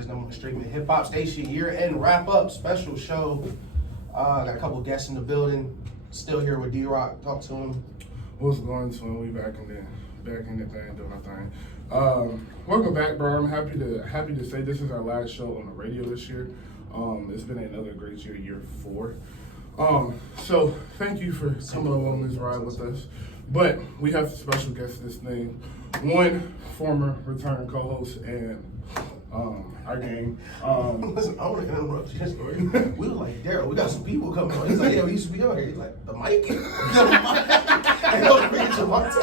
Atlanta's #1 streaming hip hop station. Year-end wrap-up special show. Got a couple guests in the building. Still here with Drock. Talk to him. What's going on? We back in the thing, doing our thing. Welcome back, bro. I'm happy to say this is our last show on the radio this year. It's been another great year 4. So thank you for coming along this ride with us. But we have special guests this thing. One former return co-host and our gang. Listen, I want to interrupt your story. We were like, Daryl, we got some people coming on. He's like, yeah, we used to be on here. He's like, the mic? I know, bring it to Monte.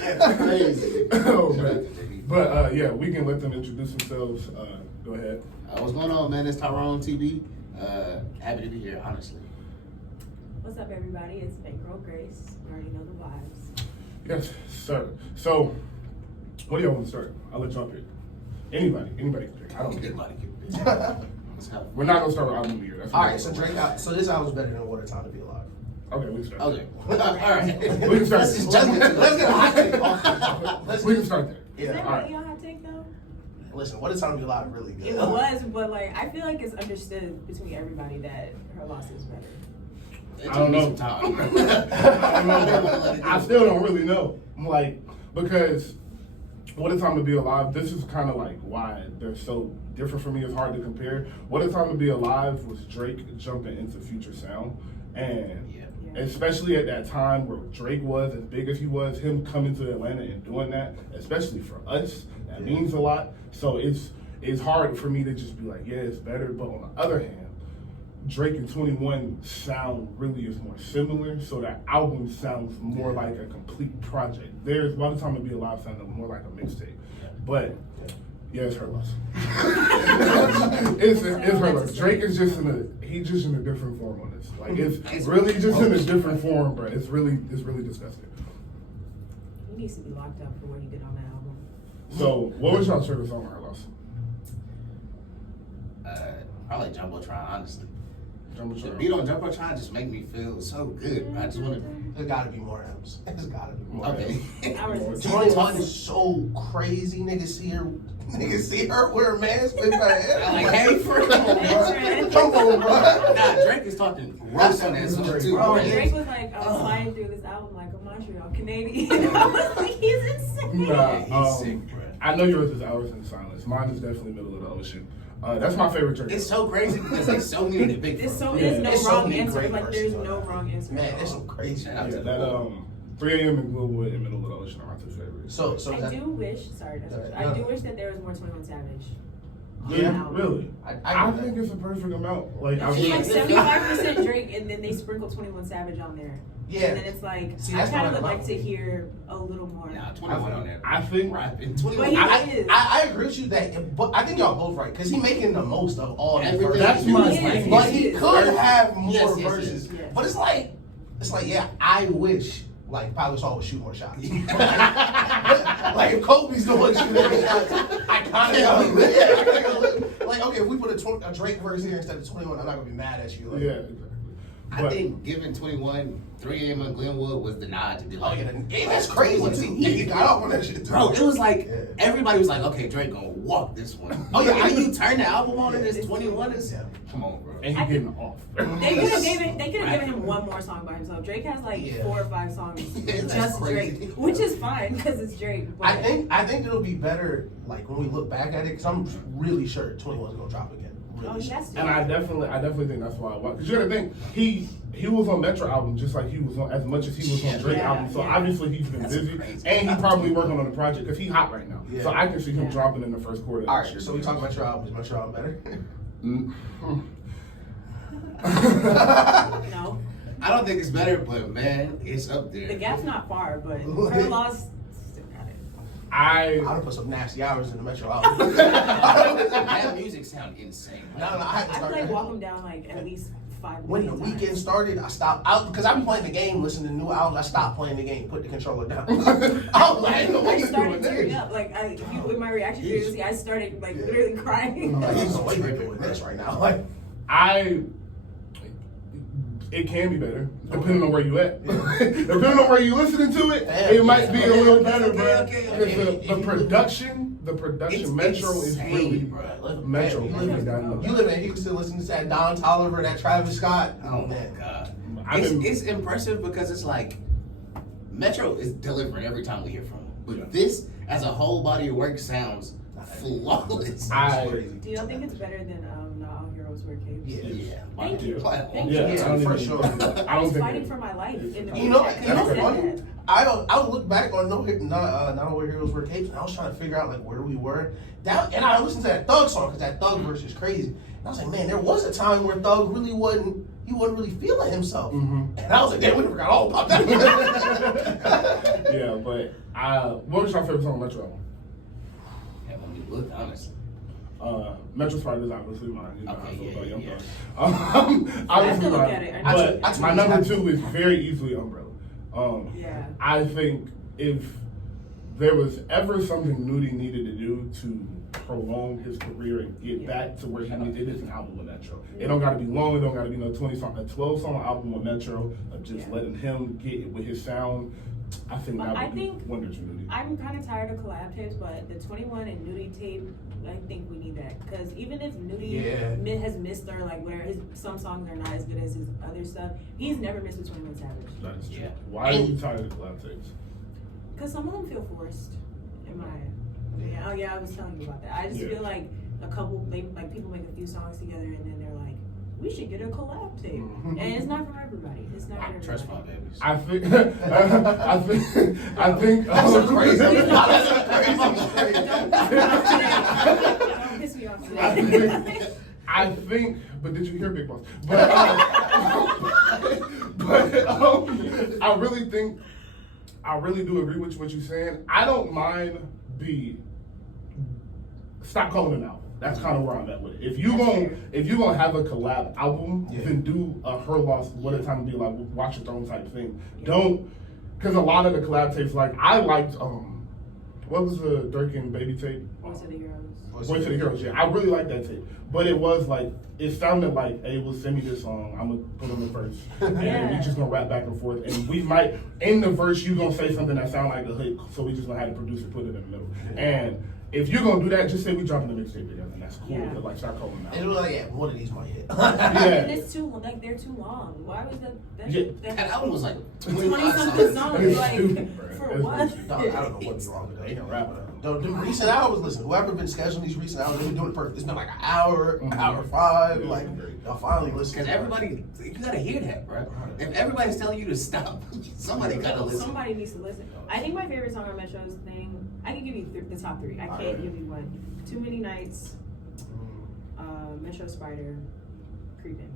That's crazy. Oh, man. But yeah, we can let them introduce themselves. Go ahead. What's going on, man? It's Tyrone TV. Happy to be here, honestly. What's up, everybody? It's Tyrone and Grace. You already know the vibes. Yes, sir. So, what do y'all want to start? I'll let y'all pick. Anybody can pick. I don't care. Anybody can pick. We're not gonna start with album of the year. All right, so Drake. So this album's better than What a Time to Be Alive. Okay, we can start. Okay. All right. We can start. Let's get a hot take off. We can start there. Is that all right. really your hot take, though? Listen, What a Time to Be Alive really good. It was, but like I feel like it's understood between everybody that her loss is better. I don't know. I still don't really know. Like, because What a Time to Be Alive, this is kind of like why they're so different for me. It's hard to compare. What a Time to Be Alive was Drake jumping into Future Sound. And especially at that time where Drake was as big as he was, him coming to Atlanta and doing that, especially for us, that means a lot. So it's hard for me to just be like, yeah, it's better. But on the other hand, Drake and 21 sound really is more similar, so that album sounds more like a complete project. There's By the Time to Be Alive sounded more like a mixtape, but yeah, it's her loss. it's her loss. Drake is just he's just in a different form on this. Like it's really just in a different form, bro. It's really disgusting. He needs to be locked up for what he did on that album. So, what was y'all's favorite song on her loss? Probably Jumbotron, honestly. The Jumbotron. beat on Jumbotron just make me feel so good. I just want to. There's got to be more M's. There's got to be more Okay. M's. 21 is so crazy. Niggas see her wear a mask with her head. I'm like, hey, for Come on, bro. Nah, Drake is talking gross on that song too. Bro, Bro. Drake was like, I was sliding through this album like a Montreal Canadian. I was like, he's insane. Nah, He's sick, bro. I know yours is Hours in Silence. Mine is definitely Middle of the Ocean. That's my favorite Drake. It's so crazy because there's so many big. There's no There's so wrong many answer. great Like, there's verses no on that. wrong answer. Man, that's some crazy. Shout out to that 3 a.m. in Glenwood and Middle of the Ocean are my 2 favorites. So I that, do wish, I do wish that there was more 21 Savage. Yeah, really. I think it's a perfect amount. Like, It's like 75% Drake, and then they sprinkle 21 Savage on there. Yeah. And then it's like, See, I that's kind what of I would like love. to hear a little more. Nah, 21 on there. I think rapping. But 21. he I agree with you that, but I think y'all both right because he's making the most of all the Everything. verses. That's my thing. But he could have more Yes, yes, verses. yes. But it's like, yeah, I wish like Pablo Saul would shoot more shots. Like if Kobe's the one shooting more shots, I kind of like okay, if we put a Drake verse here instead of 21, I'm not gonna be mad at you. Like, yeah, exactly. I think giving 21 3 a.m. in Glenwood was the nod to be Oh like, yeah, that's crazy too. He got off on that shit too. bro, it was like Yeah. everybody was like, okay, Drake gonna walk this one. Oh, yeah, When you turn the album on and it's 21, it's Yeah. come on, bro. And he's getting off. They could have given him one more song by himself. Drake has like 4 or 5 songs That's just crazy. Drake, which is fine because it's Drake. But I think it'll be better like when we look back at it because I'm really sure 21's gonna drop again. oh, Really sure. that's And I definitely think that's why. Because you gotta think, he was on Metro album just like he was on, as much as he was on Drake Yeah, album. So yeah. obviously he's been That's busy, crazy. and he probably working on the project because he's hot right now. Yeah. So I can see him Yeah. dropping in the first quarter. All of this right, year. so we talk about your album. Is Metro album better? no. I don't think it's better, but man, it's up there. The gap's not far, but her loss still got it. I'd have put some nasty hours in the Metro album. That music sound insane. No, I had to I start feel like that. walk him down like at least 5 When the million times. weekend started, I stopped out because I've been playing the game, listening to new albums. I stopped playing the game, put the controller down. I was like, what I you started doing tearing this? up. Like, with my reaction videos, I started like literally crying. I'm like, there's no way you're doing this right now. Like, It can be better, depending on where you at. Depending on where you listening to it, Damn, it might be a little better, bro. okay. Because the production the production. It's Metro is insane, really bro. Metro. You Really got You live in Houston, listening to that Don Toliver, that Travis Scott. Oh my god. I've been- It's impressive because it's like Metro is delivering every time we hear from him. But Yeah. this, as a whole body of work, sounds flawless. Do y'all think it's better than Not All Heroes Wear Capes? Yeah. Thank you. Platform. Thank you. I don't for even- sure. I I don't was think fighting it- for my life in the You know, group chat you know 'cause what's I funny? said that. I would look back on Not All Heroes Wear Capes, and I was trying to figure out like where we were. And I listened to that Thug song because that Thug verse is crazy. And I was like, man, there was a time where Thug really wasn't really feeling himself. Mhm. And I was like, damn, we forgot all about that. Yeah, but what was your favorite song on Metro album? Yeah, when we look, honestly. Metro Spider is obviously mine. You know how I Okay, feel yeah, about Young yeah. Thug. Obviously look mine. at it. But my number 2 is very easily Umbrella. Yeah. I think if there was ever something Nudie needed to do to prolong his career and get back to where he needed, it is an album with Metro. It don't gotta be long, it don't gotta be no 20-song, a 12-song album with Metro of just letting him get it with his sound. I think But that I would do think- wonders for Nudie. I'm kind of tired of collab tapes, but the 21 and Nudie tape, I think we need that. Because even if Nudie has missed or like where some songs are not as good as his other stuff, he's never missed with 21 Savage. That is true. Yeah. Why are you tired of collab tapes? Because some of them feel forced, in my yeah. Oh yeah, I was telling you about that. I just feel like people make a few songs together and then they're like, we should get a collab tape, and it's not for everybody. It's not for everybody. Trust my babies. I think. I think. That's a crazy. That's a crazy. Don't piss me off today. I think, but did you hear Big Boss? But, I really do agree with what you're saying. I don't mind stop calling it an album. That's kind of where I'm at with it. If you gonna have a collab album, then do a Her Loss, What a Time to Be Alive, Watch Your Throne type thing. Don't, because a lot of the collab tapes, like I liked, what was the Dirk and Baby tape? Voice of the Heroes. Voice of the Heroes, yeah. I really like that tape. But it was like, it sounded like, hey, well, send me this song. I'm going to put on the verse. And we just going to rap back and forth. And we might, in the verse, you going to say something that sound like a hook. So we just going to have the producer put it in the middle. And if you're going to do that, just say we dropping the mixtape together. And that's cool. Yeah. But like, start calling them And it out. was like, yeah, one of these might hit. And it's too they're too long. Why was that That album was like 20 something songs? Like stupid, bro. for That's what? Dog, I don't know what's wrong with that. They can rap. The recent hours, listen, whoever been scheduling these recent hours, they've been doing it perfect. It's been like an hour, hour 5, Yeah, like, great. y'all finally listen. Because everybody, you gotta hear that, bro. If everybody's telling you to stop, somebody gotta listen. Somebody needs to listen. I think my favorite song on Metro's thing, I can give you the top 3. I can't give you one. Too Many Nights, Metro Spider, Creeping.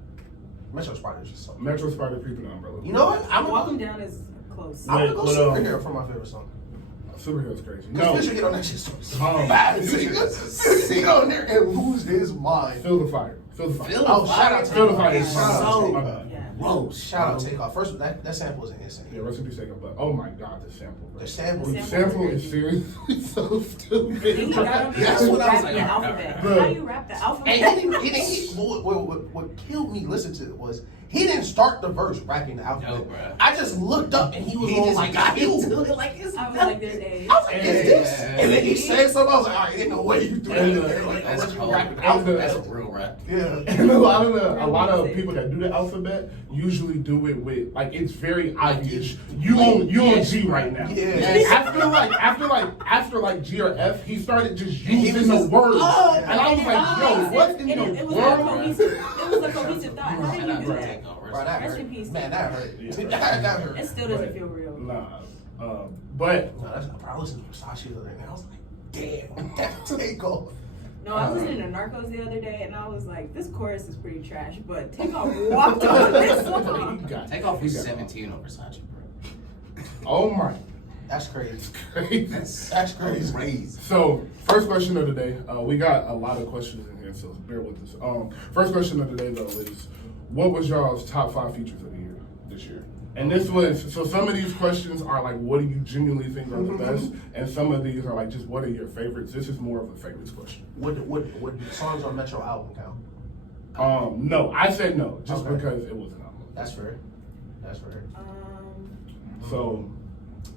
Metro Spider's just so. Metro Spider Creeping Umbrella. You know what? I'm Walking gonna Down is close. go Wait, Superhero for my favorite song. Superhero's crazy. No. No, Fisher get on that shit so Um, bad. Fisher get on there and lose his mind. Feel the Fire. Feel the Fire. Feel the Oh, shout out to Feel the Takeoff. Fire. Shout out to So- Takeoff. Yeah. Gross. Shout out Takeoff. First, that sample is insane. Yeah, rest in peace, Takeoff. But oh my god, the sample, bro. The sample. The sample is seriously so stupid. Then he got on That's there what I was rap like, the oh, alphabet. bro. How do you rap the alphabet? And what killed me listening to it was he didn't start the verse rapping the alphabet. No, bruh. I just looked up and he was He on just like got you. into it like it's I was like, there's A. I was like, is this? Yeah. And then he said something. I was like, all right, ain't no way you threw that in there. Like, That's unless you cold. rapping the That's alphabet. a real rap. Yeah. And a lot of people that do the alphabet usually do it with like it's very obvious. You on G right now. Yeah. After like G or F, he started just He was using the just- words, Oh, and I was like, yo, what in the It was world? a cohesive thought. How did you do that? Bro, that Rest hurt. in peace. Man, that hurt. Yeah. that hurt. It still doesn't feel real. Nah, but No, that's I listened to Versace the other day. I was like, damn, that Takeoff. No, I was listening to Narcos the other day, and I was like, this chorus is pretty trash, but Takeoff walked on this song. Take off his 17 on Versace, bro. oh my, That's crazy. crazy. That's crazy. Crazy. So, first question of the day. We got a lot of questions in here, so bear with us. First question of the day, though, is what was y'all's top 5 features of the year this year? And this was, so some of these questions are like, what do you genuinely think are the best? And some of these are like, just what are your favorites? This is more of a favorites question. Would the songs on Metro album count? No, I said no, just Okay. because it was an album. That's fair. That's fair. So,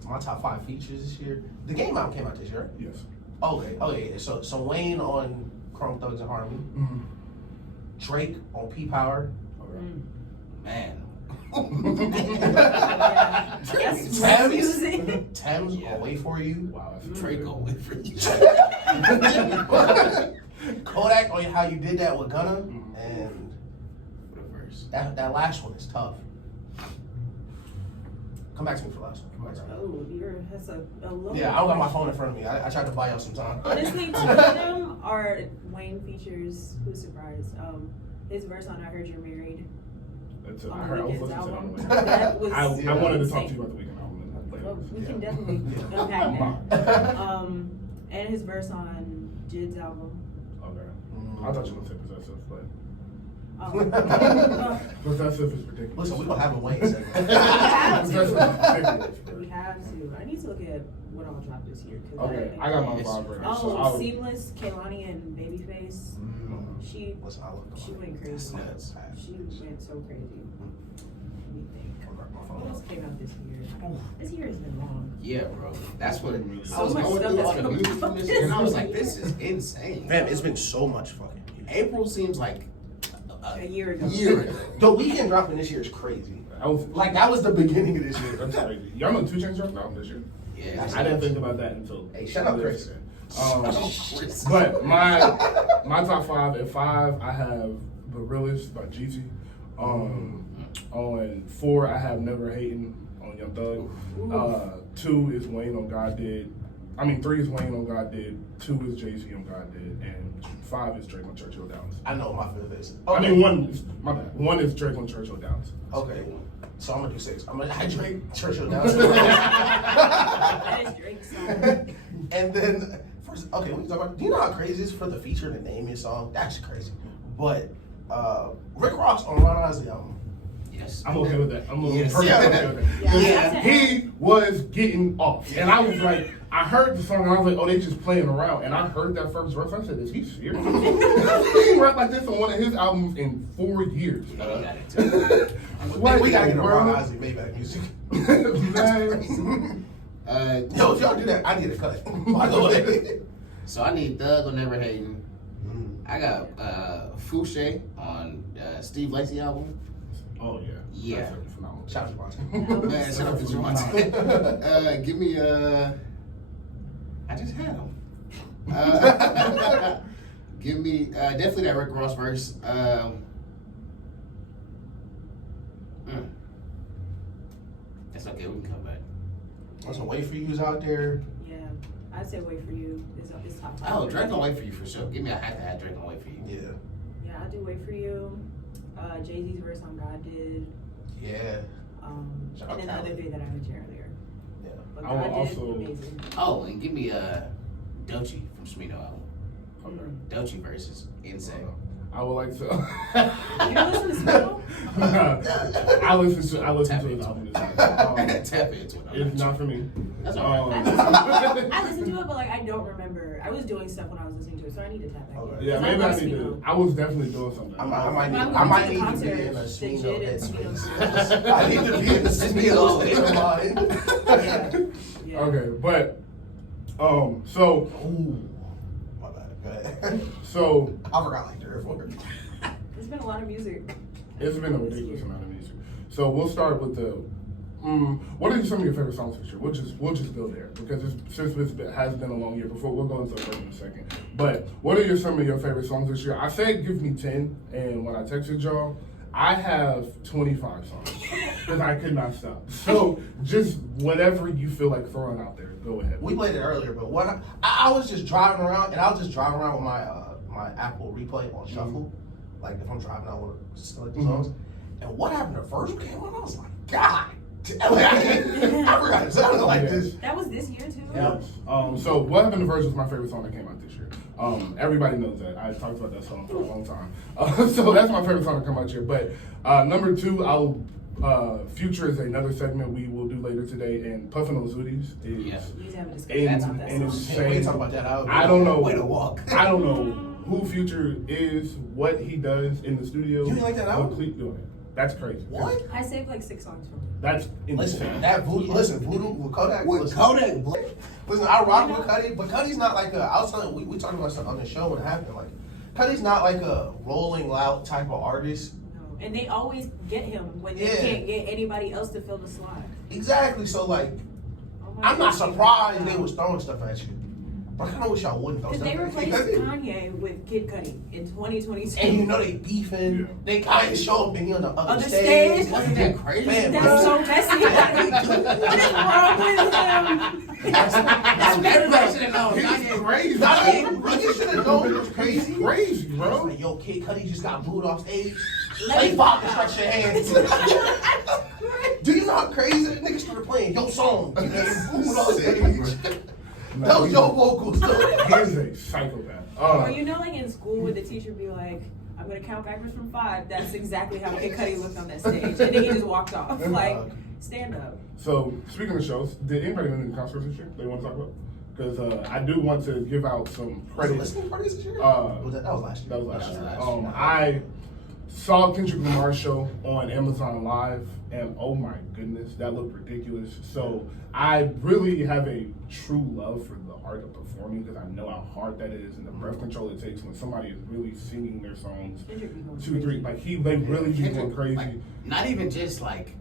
My top 5 features this year. The Game album came out this year, right? yes. Okay. So Wayne on Chrome Thugs and Harmony. Mhm. Drake on P Power. Okay. Man. Thames Yeah. on Wait For You. Wow, that's Drake crazy. on Wait For You. Kodak on How You Did That with Gunna. Mhm. And For the verse. that last one is tough. Come back to me for the last one. Oh, that's a low. Yeah, I don't got my phone in front of me. I tried to buy y'all some time. Honestly, two of them are Wayne features. Who's surprised? His verse on "I Heard You're Married." That's it. On I heard. I was Weeknd's listening to that on album. the way. That was I wanted to talk to insane. you about the Weeknd album later. Well, we can Yeah. definitely Yeah. unpack that. And his verse on Jid's album. Okay. I thought you were gonna say Possessive, but Oh. Possessive is ridiculous. Listen, we gonna have a Wayne segment. We have Possessive is to. ridiculous. We have to. I need to look at what all dropped this year. 'Cause Okay, I got my vibe right now. So Oh, I'll, Seamless, Kaylani, and Babyface. She Listen, I look. she went crazy. Nuts. She went so crazy. Let me think. What else came out this year? This year has been long. Yeah, bro. That's what I was So much going stuff through has all the come music out from this this year, and I was year. like, this is insane. Man, it's been so much fucking music. April seems like A year ago. year ago. The Weeknd dropping this year is crazy. that was That was the beginning of this year. that's crazy. Y'all know 2 Chainz dropped an album this year. Yeah. I didn't think about that until. Hey, shut up, Chris. But my top 5 at 5, I have The Realest by Jeezy. On 4, I have Never Hating on Young Thug. 2 is Wayne on God Did. 3 is Wayne on God Did. 2 is Jay-Z on God Did, and 5 is Drake on Churchill Downs. I know my fifth is. My bad. 1 is Drake on Churchill Downs. Okay. So I'm gonna do 6. I'm gonna hydrate Churchill down. That is Drake's song. And then first, okay, we can talk about. Do you know how crazy it is for the feature to name your song? That's crazy. But Rick Ross on Ron Isley album. Yes. I'm okay with that. I'm Yes. perfectly okay with that. Yeah. He was getting off. And I was like, I heard the song and I was like, oh, they just playing around. And I heard that first verse. I said, is he serious? He didn't rap like this on one of his albums in 4 years. Yeah, he got it too. We gotta get a bro? Ron Isley Maybach music. Man. Yo, if y'all do that, I need a cut. By the way. So I need Thug on Never Hating. I got Fouché on Steve Lacy album. Oh, yeah. Yeah. That's phenomenal. Shout out to Bronson. Man, shut up, Javante. Give me I just had him. Give me definitely that Rick Ross verse. That's okay. We can come back. Listen, Wait For You's out there. Yeah, I'd say Wait For You is top 5. Oh, Drake on Wait For You for sure. Give me a have to have Drake on Wait For You. Yeah. Yeah, I'd do Wait For You. Jay-Z's verse on God Did. Yeah. Shout out And then the Khaled. other 3 that I mentioned earlier. Yeah. But I will God Did, also- amazing. Oh, and give me Doechii from Smino album. Okay. Doechii verse is insane. I would like to. You don't listen to Smino? I listen to Tap his into album. it. This Tap into it. It's not for me. That's all right. I listened to it, but I don't remember. I was doing stuff when I was listening to it, so I need to tap back in. Okay. Yeah, 'Cause maybe I love need to. Smino. I was definitely doing something. I might Well, I'm need going to to the be in a concert, Smino the Jid and headspace. Smino. I need to be in the Smino state of mind. Yeah. Okay, but so Ooh. My bad. Go ahead. so I forgot like 3 or 4. There's been a lot of music. it's been a ridiculous amount of music. So we'll start with the. What are some of your favorite songs this year? We'll just go there because since this has been a long year. Before we'll go into it in a second. But what are some of your favorite songs this year? I said give me 10, and when I texted y'all, I have 25 songs because I could not stop. So just whatever you feel like throwing out there, go ahead. We played it earlier, but when I was just driving around, and I was just driving around with my my Apple Replay on shuffle, like if I'm driving, I want to select the songs. And what happened? The first one came on, I was like, God, I forgot it sounded like this. That was this year too? Yeah. So What Happened to Virgil was my favorite song that came out this year. Everybody knows that. I talked about that song for a long time. So that's my favorite song to come out this year. But number 2, Future is another segment we will do later today, and Puffin' on Zooties is Yeah. You need to have a discussion about that song. Can't wait to talk about that. I don't know. Way to walk. I don't know who Future is, what he does in the studio. You didn't like that what album? Cleek doing. That's crazy. What? I saved like 6 songs from it. That's insane. Listen, Voodoo with Kodak. With listen, Kodak Black. Listen, I rock with Cudi, but Cudi's not like a. I was telling you, we talked about something on the show when it happened. Like, Cudi's not like a rolling loud type of artist. No. And they always get him when they can't get anybody else to fill the slot. Exactly. So like, I'm not surprised they was throwing stuff at you. But I kind of wish I wouldn't throw Because stuff they at replaced you. Kanye with Kid Cudi in 2022. And you know they beefing. Yeah. They kind of show up and he on the other On the stage. stage? Wasn't that crazy? Man, That's bro. so messy. What is wrong with him? That's everybody should have known. He's Kanye crazy. Niggas should have known it was crazy. Crazy, It's bro. like, yo, Kid Cudi just got booed off stage. Let Play me- pop and stretch your hands. Do you know how crazy that niggas started playing your song? You know, booed off stage. That was your vocals, though. He's a psychopath. Or you know, like in school, when the teacher be like, "I'm gonna count backwards from 5." That's exactly how Kid Cudi looked on that stage, and then he just walked off. Like, stand up. So, speaking of shows, did anybody win any concerts this year they want to talk about? Because I do want to give out some Was it credit. listening parties this year? That That was last year. was last year. That was last year. I saw Kendrick Lamar's show on Amazon Live, and oh my goodness, that looked ridiculous. So I really have a true love for the art of performing because I know how hard that is and the breath control it takes when somebody is really singing their songs. Kendrick be going 2, 3, like they really be going Kendrick, crazy. like, not even just like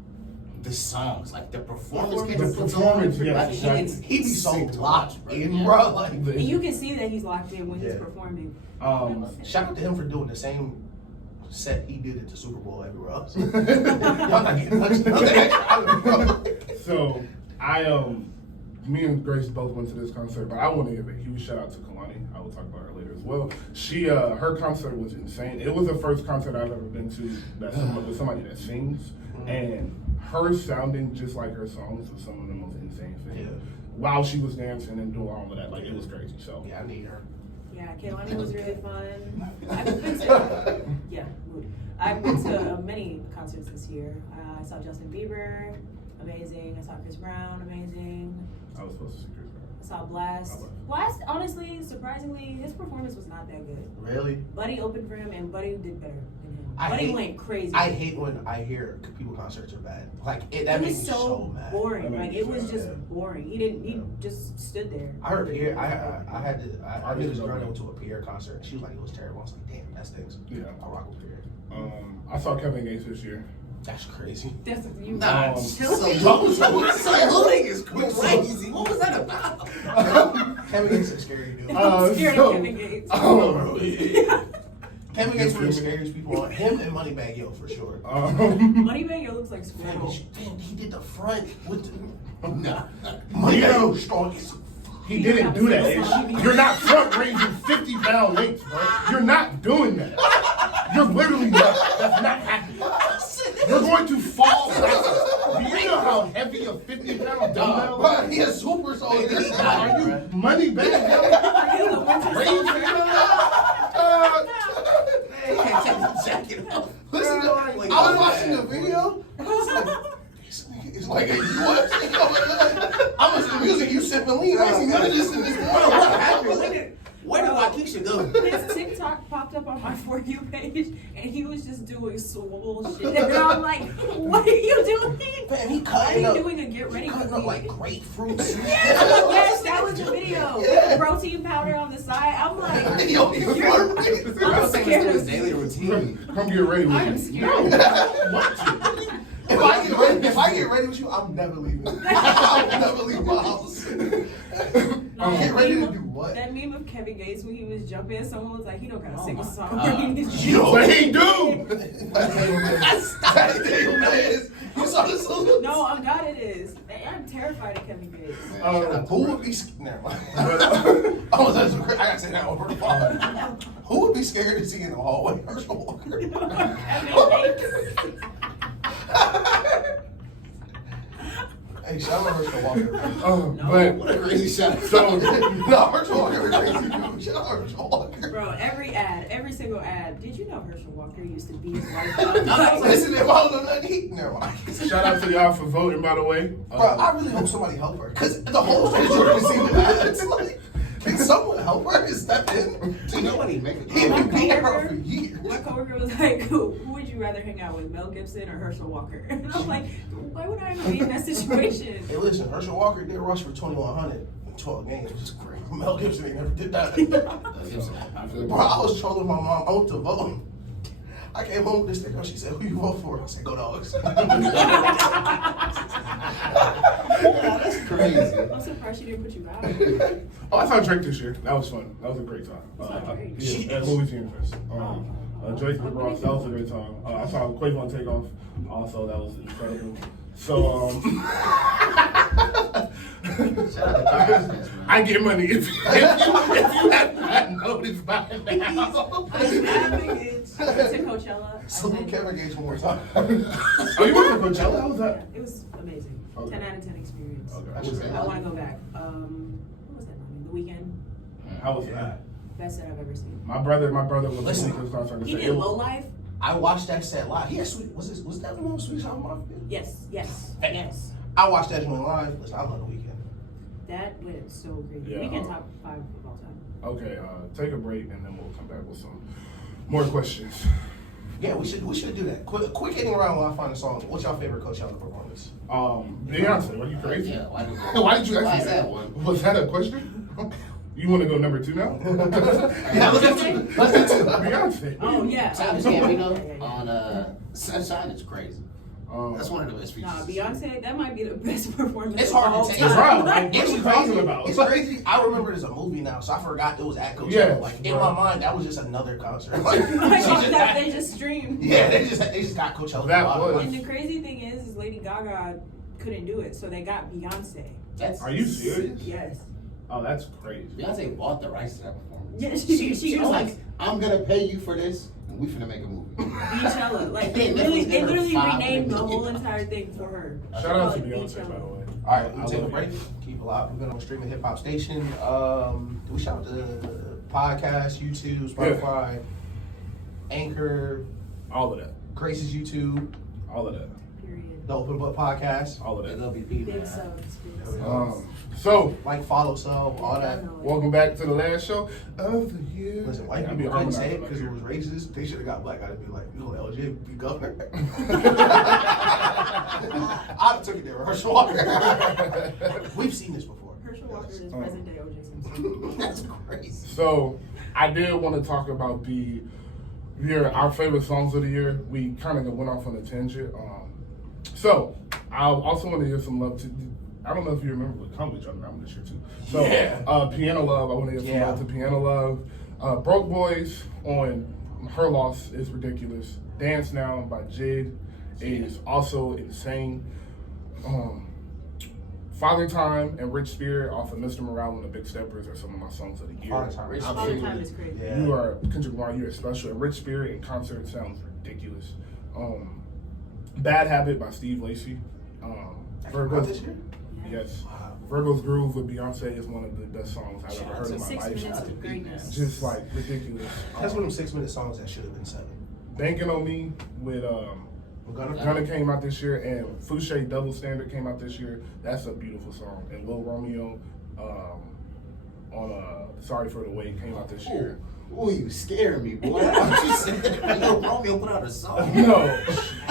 the songs, like the performance. The Kendrick puts performance, on, yes, like, exactly. He be so sick to locked watch, bro. in, Yeah. bro. Like, And you can see that he's locked in when he's Yeah. performing. shout out to him for doing the same set he did at the Super Bowl everywhere else. Y'all not getting much out of it, bro. So me and Grace both went to this concert, but I want to give a huge shout out to Kalani. I will talk about her later as well. She, her concert was insane. It was the first concert I've ever been to with somebody that sings, and her sounding just like her songs was some of the most insane things. Yeah. While she was dancing and doing all of that, like it was crazy. So Yeah, I need her. Yeah, Kehlani was really fun. I've been to, mood. I've been to many concerts this year. I saw Justin Bieber, amazing. I saw Chris Brown, amazing. I was supposed to see Chris Brown. I saw Blast. Blast, honestly, surprisingly, his performance was not that good. Really? Buddy opened for him, and Buddy did better than him. I Buddy hate- went crazy. I hate when I hear people concerts are bad. Like that it makes was me so so mad. boring. That Like made it me was sad, just yeah. boring. He just stood there. I heard Pierre. I knew this girl that went to a Pierre concert. She was like, it was terrible. I was like, damn, that stinks. Yeah. I rock with Pierre. I saw Kevin Gates this year. That's crazy. That's you. Nah, Tilting. saluting is crazy. What was that about? Kevin Gates is a scary dude. I'm scared so- of Kevin Gates. Kevin Gates one of the scariest people on him and Moneybag Yo for sure. Moneybag Yo looks like Man, Squirrel. he did the front with the Nah. Moneybag Yo strong as He didn't do that. You're not front raising 50-pound weights, bro. You're not doing that. You're literally not. That's not happening. You're going to fall back. Do you know how heavy a 50-pound dumbbell is? But he has super solid. Are you money back? In the winter. Hey, can't take the jacket off. Listen, I was watching the video. And I was like, this nigga is like, hey, what? I'm listening to music. You sipping lean. I ain't none of this in this What world. happened? Where did Waukesha go? His TikTok popped up on my For You page, and he was just doing swole shit. And I'm like, what are you doing? Man, he Why are cutting you up. doing a get ready Cutting with up me? like grapefruits. Yes, that was the video. With the protein powder on the side. I'm like, He don't even You're- work. I'm saying scared it's of his daily routine. Come get ready with I'm me. scared. No, I don't want to. If I get ready with you, I'm never leaving. I'll never leave my house. Get ready to do what? That meme of Kevin Gates when he was jumping, someone was like, he don't gotta Oh sing a my song. God. He needs to- Yo. But he do. That's David Mays. You saw this? No, on God it is. I'm terrified of Kevin Gates. Who would be never mind. I gotta say that over the phone. Who would be scared to see in the hallway? Herschel Walker. Kevin Gates. Hey, shout out Herschel Walker. But What a crazy shot. so No, Herschel Walker is crazy dude. Shout out Herschel Walker. Bro, every single ad. Did you know Herschel Walker used to beat his wife up? Listen, if I don't know nothing, he never mind. shout out to y'all for voting, by the way. Bro, I really hope somebody help her. Because the whole stage already seen the ads. Like, can someone help her and step in? Nobody make it. He My been beating her for coworker- years. My coworker was like, who would you rather hang out with, Mel Gibson or Herschel Walker? And I'm like, why would I ever be in that situation? Hey, listen, Herschel Walker did rush for 2100. 12 games. It's crazy. Mel Gibson ain't never did that. Gibson. Bro, I was trolling my mom. I went to vote. I came home with this thing. She said, "Who you vote for?" I said, "Go Dogs." That's crazy. I'm surprised she didn't put you out. Oh, I saw Drake this year. That was fun. That was a great time. saw Drake? Yeah, at Louisiana Fest. Drake and Ross, that was a great time. I saw Quavo on Takeoff. Also, that was incredible. So, Shout out to Carlos, man. I get money if you have not noticed by now. I haven't been to Coachella. Salute Kevin Gates one more time. Oh, you went to Coachella? How was that? It was amazing. Okay. 10 out of 10 experience. Okay. What was that? I want to go back. What was that? The Weekend. How was that? Best set I've ever seen. My brother was Listen, listening to this concert. He did Low Life. I watched that set live. He had sweet. Was that the one Sweet Child Mafia? Yes. I watched that joint live. Listen, I love The Weeknd. That went so great. Yeah. Weekend top 5 of all time. Okay, take a break and then we'll come back with some more questions. Yeah, we should do that. Quick hitting around while I find a song. What's your favorite Coachella performance? Beyonce, are you crazy? Yeah, why Why did you ask Why me is that one? Was that a question? You want to go number 2 now? Yeah, let's do Beyonce. Oh, yeah. Childish Gambino on Sunshine is crazy. That's one of the best features. Nah, Beyonce, that might be the best performance It's of hard to all take. It's time. right. Like, what are you talking about? It's crazy. I remember it as a movie now, so I forgot it was at Coachella. Yeah, Like in right. my mind, that was just another concert. Like, Like, she just- that they just streamed. yeah, they just got Coachella. That live. was- And the crazy thing is Lady Gaga couldn't do it, so they got Beyonce. That's Are you serious? Yes. Oh, that's crazy. Beyonce bought the rights to that performance. Yeah, She was owns like, I'm gonna pay you for this, and we finna make a movie. Beachella. Like they That was literally never 5 renamed the million. whole entire thing for her. Shout out to Call it Beyonce, by the way. All right, I we'll take a love break. you. Keep it live. We've been on streaming hip hop station. Do we shout out to podcast, YouTube, Spotify, Anchor, All of that. Grace's YouTube, All of that. Period. the Open Book Podcast. All of that. LBP, Big man. subs. Big There we subs. go. So, Like, follow, sub, all that. Definitely. welcome back to the last show of the year. Listen, white I'll people couldn't say it harmonizing because it was racist. They should have got black. I'd be like, you know, LJ be governor. I took it there, Herschel Walker. We've seen this before. Herschel Walker is present day O.J. Simpson. That's crazy. So, I did want to talk about our favorite songs of the year. We kind of went off on a tangent. So, I also want to give some love to. I don't know if you remember what Come We dropped an album this year too. So, Yeah. Piano Love. I want to give some love to Piano Love. Broke Boys on Her Loss is ridiculous. Dance Now by Jid is also insane. Father Time and Rich Spirit off of Mr. Morale and the Big Steppers are some of my songs of the year. Father Time. Rich All the time is crazy. Yeah. You are Kendrick Lamar. You are special. And Rich Spirit in concert sounds ridiculous. Bad Habit by Steve Lacy. Virgo this year? Yes. Wow. Virgo's Groove with Beyonce is one of the best songs I've ever heard in my 6 life. minutes of greatness. Just like ridiculous. That's one of them 6-minute songs that should have been 7. Banking on Me with Gunna? Gunna came out this year, and Fouché Double Standard came out this year. That's a beautiful song. And Lil Romeo on Sorry for the Wait came out this year. Ooh, you scaring me, boy. Why you said that? Lil Romeo put out a song. No,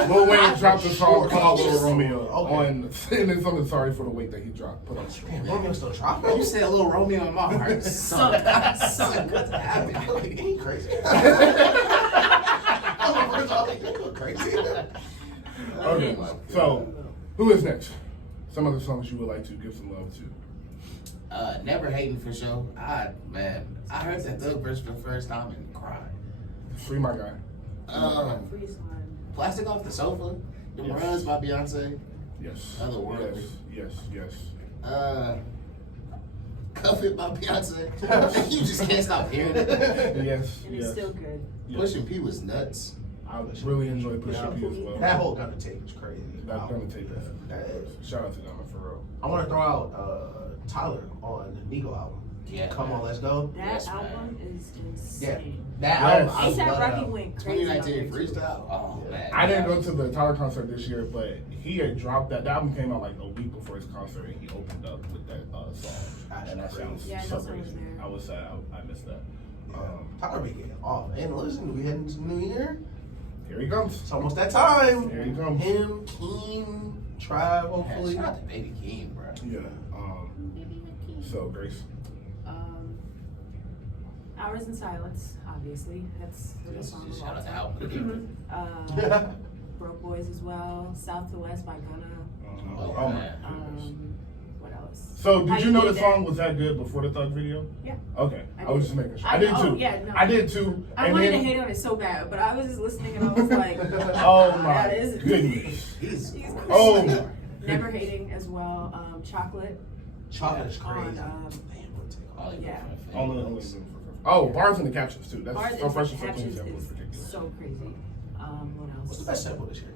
Lil Wayne dropped a song called Lil Okay. Romeo on, and it's on the Sorry for the Wait that he dropped. Put on. Damn, Romeo still dropping? You said Lil Romeo and my heart sunk. Sunk. What's happening? He crazy. You crazy. Okay, so who is next? Some of the songs you would like to give some love to. Never Hating for sure. I heard that Thug verse for the first time and cried. Free My Guy. Free slime. Plastic Off the Sofa. The Runs by Beyonce. Yes. Otherworldly. Yes. Cuff It by Beyonce. You just can't stop hearing it. Yes. And it's still good. Yes. Pushing P was nuts. I really enjoy Push P as well. That whole Gunna tape was crazy. That Gunna tape is. Shout out to Gunna for real. I want to throw out Tyler on the Nigo album. Yeah. Come on, let's go. That Yes, album is Yeah, insane. that Yes. album. I ASAP love that Rocky album. went crazy. on 2019 there, too. freestyle. Oh man. I didn't go to the Tyler concert this year, but he had dropped that. The album came out like a week before his concert, and he opened up with that song. And that sounds Yeah, so that song was crazy. there. I was sad. I missed that. Tyler be getting off. And listen, we heading to the new year. Here he comes. It's almost that time. Here he comes. Him, Keen, Tribe, Man, hopefully. shout out to Baby Keem, bro. Yeah. So Grace. Hours in Silence, obviously. That's the song of all Shout out to time. Al. Broke Boys as well. South to West by Gunna. Oh my goodness. What else? So How did you know Did the song was that good before the Thug video? Yeah. Okay, I was just making sure. I I did know, too. yeah, no. I did too. I And wanted then- to hate on it so bad, but I was just listening and I was like, Oh my that is- goodness. He's Oh my. Never Hating as well. Chocolate. Chocolate is On, crazy. yeah. Only oh, bars in the captions too. That's Bars so and fresh and so clean. Captions That was is ridiculous. so crazy. What else? What's the best sample this year?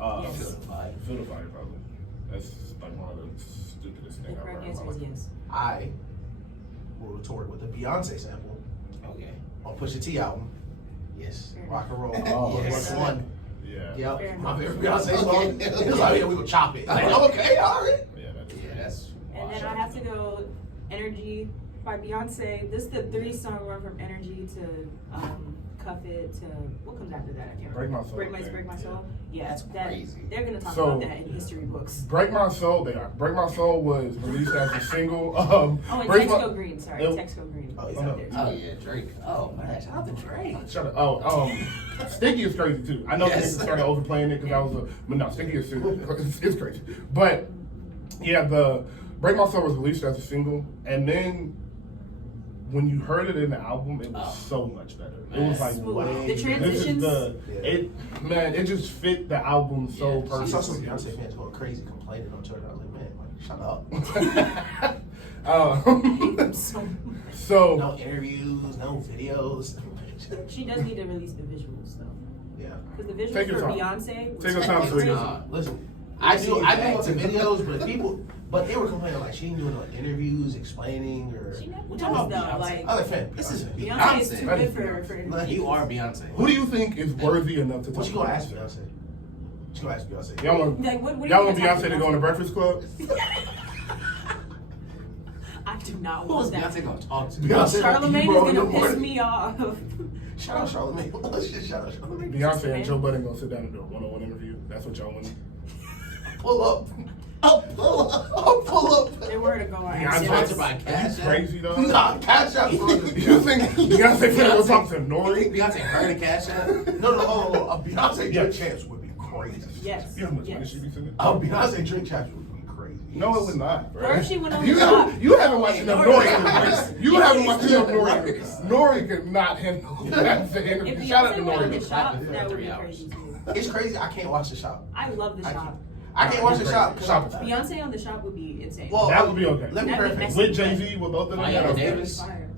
Yes. Feel the vibe. Feel the Fire probably. That's like one of the stupidest The things I've correct ever answer heard is in my life. yes. I will retort with the Beyonce sample Okay. on Pusha T album, Yes. Rock and Roll. Oh, Yes. Plus one. Yeah. Fair Yep. enough. My favorite Beyonce song. Okay. It was like, yeah, we would chop it. Like, okay, all right. Yeah, that's Yeah, that's. And then I have to go Energy by Beyonce. This is the 3-song run from Energy to Cuff It to what comes after that? I can't Break My remember. Soul, Break My, I think. Break My Soul. Yeah, That's that, crazy. They're gonna talk So- about that in history books. Break My Soul. They are. Break My Soul was released as a single. Oh, and Break Text My- Go Green. Sorry, It- Text Go Green. Oh, is yeah. out there too. Oh yeah, Drake. Oh man, shout out to Drake. Shut up. Oh, Sticky is crazy too. I know Yes. niggas started overplaying it because I was but no, Sticky is it's crazy. But yeah, the Break My Soul was released as a single, and then when you heard it in the album, it was so much better. It was like Smooth. way. The transitions- It just fit the album so Yeah, I perfectly. saw some Beyonce fans going crazy complaining on Twitter. I was like, man, like, shut up. So So No interviews, no videos. she does need to release the visuals though, Yeah. because the Take visuals your for time. Beyonce. Take your time, was sweetie. crazy. Listen, I do want the videos, but they were complaining like she ain't doing like interviews, explaining or. She never We're does talking though. about Beyonce. Like Other fan, This is Beyonce is too Beyonce. good for Like, you are Beyonce. who do you think is worthy enough to talk What you gonna about ask this? Beyonce? What you gonna ask Beyonce? Y'all want, Like, what do y'all you want think Beyonce to go on the Breakfast Club? I do not Who is want that. Beyonce gonna talk to? Beyonce, Charlamagne bro, is in the gonna piss morning. me off. Shout out Charlamagne. Let's just shout out Charlamagne. Beyonce and Joe Budden gonna sit down and do a one-on-one interview. That's what y'all want. Pull up. I'll pull up. I'll pull up. They were to go on. Beyonce- accident. Sponsored by Cash He's App. crazy though. Nah, cash out. You think Beyonce finna go talk to You Nori? think Beyonce heard of Cash App? No. A Beyonce Yeah. drink champs would be crazy. Yes. You know how much money Yes. she be singing? A Beyonce drink champs would be crazy. No, it would not, bro. Or if she went on You the haven't- top. You haven't watched enough Nori Nori. interviews. You haven't watched enough Nori interviews. Nori could not handle that If interview. Shout out to Beyonce went on the Nori. shop, Nori. that would be 3 hours. crazy too. It's crazy. I can't watch the shop. I love the shop. I can't watch the shop. Shop is Beyonce on the shop would be insane. Well, That would be okay. Let me That'd be paraphrase. messy. With Jay-Z, with both of them. Viola that'd be okay. Davis. Fire.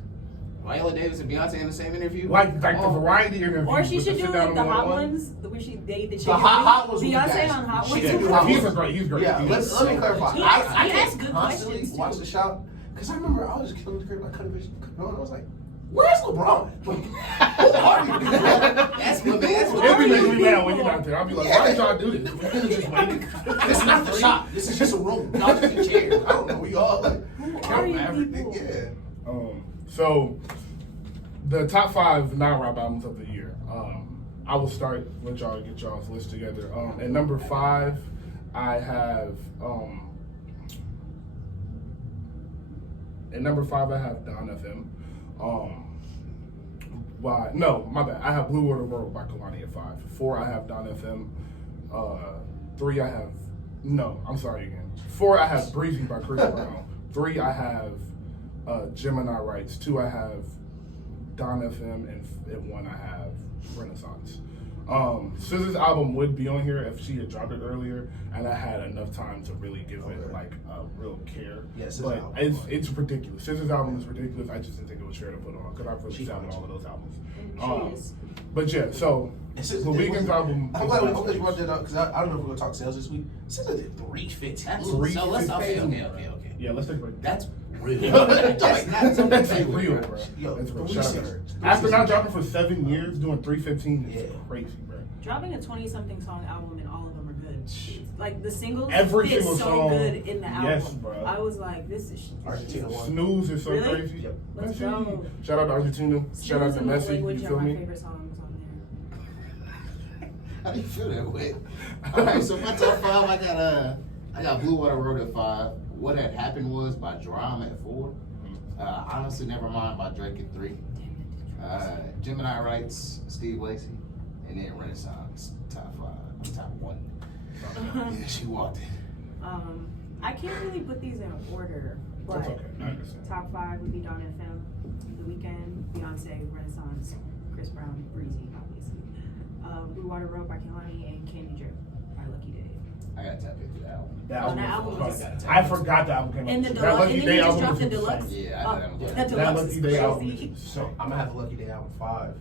Viola Davis and Beyonce in the same interview? Like the Oh. variety interview. Or she with should the do sit-down like the hot one-on-one. ones, where she they the hot ones would be Beyonce bad. on hot She ones. could do hot He's ones. He's great. Yeah, He's let me clarify. He I asks can't good constantly questions, too. watch the shop because I remember I was just killing the crib. I couldn't I was like, "Where's LeBron? Like, who are you?" That's what It'd man. be making me mad when you're not there. I'll be like, why did y'all do this? We could have just waited. This is not the shop. This is just a room. Y'all just be chairs. I don't know. We all like are you everything. people? Yeah. So the top 5 non-rap albums of the year. I will start with y'all, get y'all's list together. At number 5, I have at number 5 I have Don FM. Why? No, my bad. I have Blue Water World by Kalani at 5. 4 I have Don FM. 3 I have I'm sorry again. 4 I have Breezy by Chris Brown. 3 I have Gemini Rights. 2 I have Don FM, and at 1 I have Renaissance. SZA's album would be on here if she had dropped it earlier, and I had enough time to really give it like a real care. Yeah, SZA's but album. it's ridiculous. SZA's album is ridiculous. I just didn't think it was fair to put on because I've really sounded all of those albums. She is. But yeah, so the Weeknd's album. I'm glad you brought that up because I don't know if we're gonna talk sales this week. SZA did 315. That's, Three so let's okay. fifteen. Yeah, let's take a break. That's real. That's That's not something That's to real, do. bro. Yo, That's real. three Shout out to seasons. her. Three After not seasons. dropping for 7 years, doing 315 is Yeah. crazy, bro. Dropping a 20-something song album and all of them are good. Like the singles Every fit single so song. good in the album. Yes, bro. I was like, this is Argentina won. Snooze is so Really? crazy. Yep. Let's Messi. go. Shout out to Argentina. Shout out to Snooze and Messi. Language You are feel my me? favorite songs on there. How do you feel that way? Alright, so my top 5, I got Blue Water Road at 5, what had happened was by Drama at 4. Honestly, never mind by Drake at 3. Gemini writes Steve Lacy, and then Renaissance top 1. Yeah, she walked in. I can't really put these in order, but That's okay. I understand. top 5 would be Dawn FM, The Weeknd, Beyonce, Renaissance, Chris Brown, Breezy, obviously. Blue Water Road by Kehlani, and Candy Drip by Lucky Day. I gotta tap into that one. That Oh, album that album was was- fun. I forgot the album came out. And the That deluxe, Lucky and then Day he just album dropped the was deluxe. insane. Yeah, I know. That That deluxe Lucky is Day album crazy. is insane. I'm gonna have the Lucky Day album 5.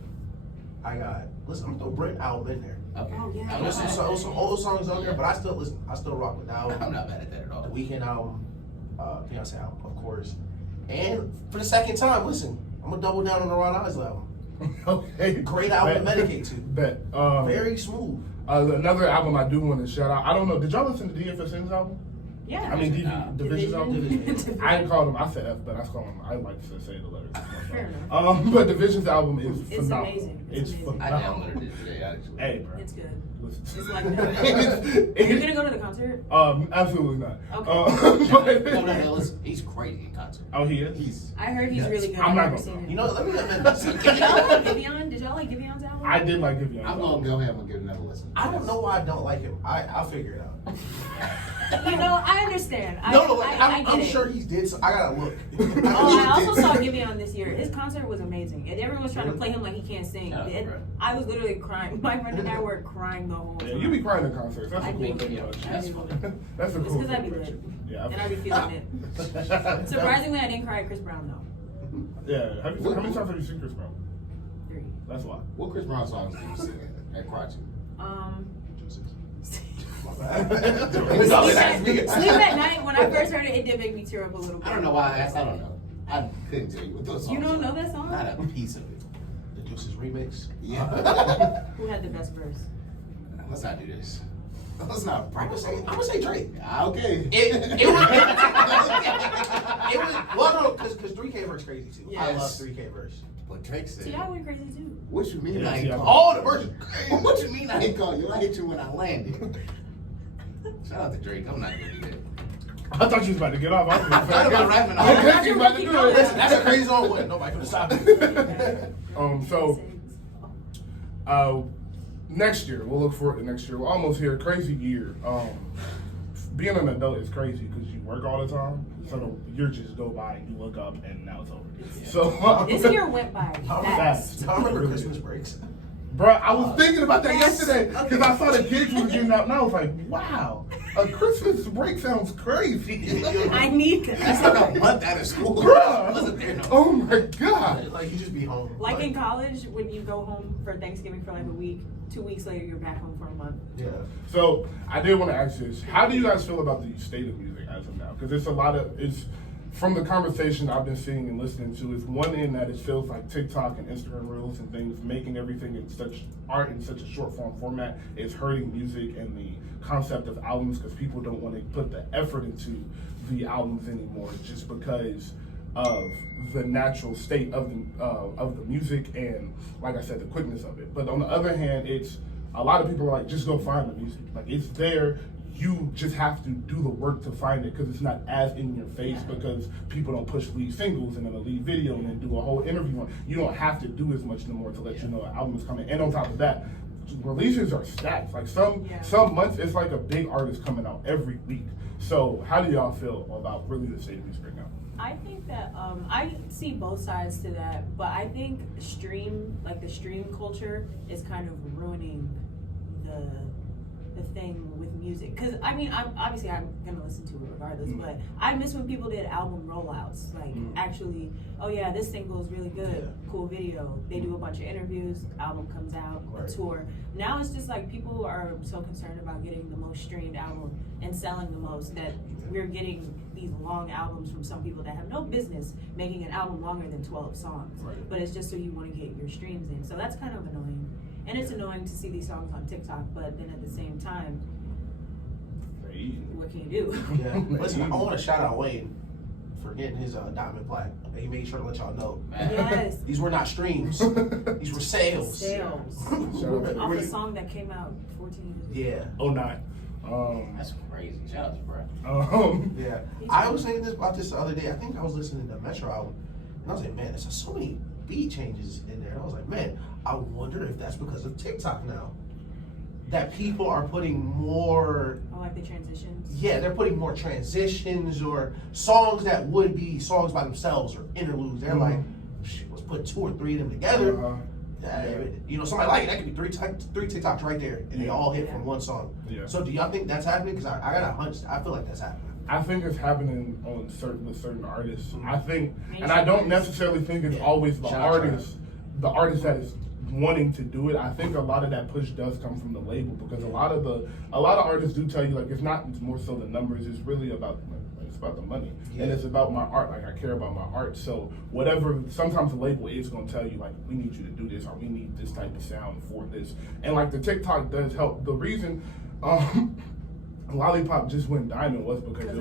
I got listen. I'm gonna throw Brent album in there. Okay. Oh, yeah. I'm There's some old songs on there, but I still listen. I still rock with that album. I'm not mad at that at all. The Weeknd album, Beyonce album, of course. And for the second time, listen, I'm gonna double down on the Ron Isley album. Okay. Great album to Bet. medicate to. Bet. Very smooth. Another album I do want to shout out. I don't know. Did y'all listen to DFSN's album? Yeah. I mean, Division's album. Division. I didn't call them. I said F, but I call them. I like to say the letters. Fair enough. But Division's album is It's phenomenal. amazing. It's It's amazing. I phenomenal. downloaded it today, actually. Hey, bro. It's good. Listen. It's like that. Are you gonna go to the concert? Absolutely not. Okay. No, listen, he's crazy in concert. Oh, he is. He's I heard he's Yes. really good. I'm I've not never gonna seen go. it. You know, let me get that. Did y'all like Giveon? Did y'all like Givion's album? I did like Giveon. I'm gonna go ahead and give it another listen. I don't know why I don't like him. I'll figure it out. You know, I understand. No, I get I'm it. sure he did. So I gotta look. Oh, I also saw Giveon this year. His concert was amazing, and everyone was trying to play him like he can't sing. Yeah, And right. I was literally crying. My friend and I were crying the whole Yeah, time. you be crying in concerts. That's a I cool think, thing. yeah, about you. I do. That's a It's cool 'cause I thing. be about lit. you. Yeah, And I be feeling it. Surprisingly, I didn't cry at Chris Brown though. Yeah. How many times have you seen Chris Brown? 3. That's why. What Chris Brown songs do you sing at Crotchet? Sleep at Night. When I first heard it, it did make me tear up a little bit. I don't know why I asked. I don't know. I couldn't tell you what those songs You don't are. know that song? Not a piece of it. The Juice's remix. Yeah. Who had the best verse? Let's not do this. Let's not I'm practice. gonna say Drake. Okay. It was well no, because 3K verse crazy too. I love Yes. 3K verse. But Drake said, See, I went crazy too. what you mean Yeah, I see, ain't I- call All the verses. What you mean I ain't call you? I hit you when I landed. Shout out to Drake. I'm not gonna do that. I thought you was about to get off. I was I thought about rapping all I that. guess you about to do Listen, it. that's a crazy song. What? Nobody could stop it. So next year we'll look forward to next year. We're almost here. Crazy year. Being an adult is crazy because you work all the time. So the year just go by and you look up and now it's over. So This year went by fast. I remember Christmas breaks. Bro, I was thinking about that yesterday because I saw the kids was getting out and I was like, wow, a Christmas break sounds crazy. I need That's that. like a month out of school. Bruh. Wasn't there no. Oh my God. Like you just be home. Like in college, when you go home for Thanksgiving for like a week, 2 weeks later you're back home for a month. Yeah. So I did want to ask this: how do you guys feel about the state of music as of now? Because it's from the conversation I've been seeing and listening to. Is one end that it feels like TikTok and Instagram Reels and things making everything in such art in such a short form format is hurting music and the concept of albums because people don't want to put the effort into the albums anymore just because of the natural state of the music and, like I said, the quickness of it. But on the other hand, it's a lot of people are like, just go find the music. Like it's there. You just have to do the work to find it because it's not as in your face because people don't push lead singles and then a lead video and then do a whole interview on. You don't have to do as much no more to let you know an album is coming. And on top of that, releases are stacked. Like some months it's like a big artist coming out every week. So how do y'all feel about really the state of music right now? I think that I see both sides to that, but I think the stream culture is kind of ruining the thing with music. Because I mean, I'm gonna listen to it regardless, but I miss when people did album rollouts. Like actually, oh yeah, this single is really good, cool video. They do a bunch of interviews, album comes out, a tour. Now it's just like people are so concerned about getting the most streamed album and selling the most that we're getting these long albums from some people that have no business making an album longer than 12 songs. But it's just so you want to get your streams in. So that's kind of annoying. And it's annoying to see these songs on TikTok, but then at the same time, what can you do? Yeah. Listen, I want to shout out Wayne for getting his diamond plaque. He made sure to let y'all know. Yes. These were not streams. These were sales. Sales. Shout out to Off a song that came out 14 years ago. Yeah. 09. That's crazy. Shout out to bro. Yeah, I was saying about this the other day. I think I was listening to the Metro album, and I was like, man, there's so many beat changes in there. And I was like, man, I wonder if that's because of TikTok now. That people are putting more. I like the transitions. Yeah, they're putting more transitions or songs that would be songs by themselves or interludes. They're like, shit, let's put 2 or 3 of them together. You know, somebody like it, that could be three TikToks right there, and they all hit from one song. Yeah. So do y'all think that's happening? Because I got a hunch. I feel like that's happening. I think it's happening with certain artists. Mhm. I think, and I don't necessarily think it's always the artist that is wanting to do it. I think a lot of that push does come from the label, because a lot of artists do tell you, like, it's not more so the numbers, it's really about the money. And it's about my art. Like, I care about my art. So whatever, sometimes the label is going to tell you, like, we need you to do this, or we need this type of sound for this. And like the TikTok does help. The reason Lollipop just went diamond was because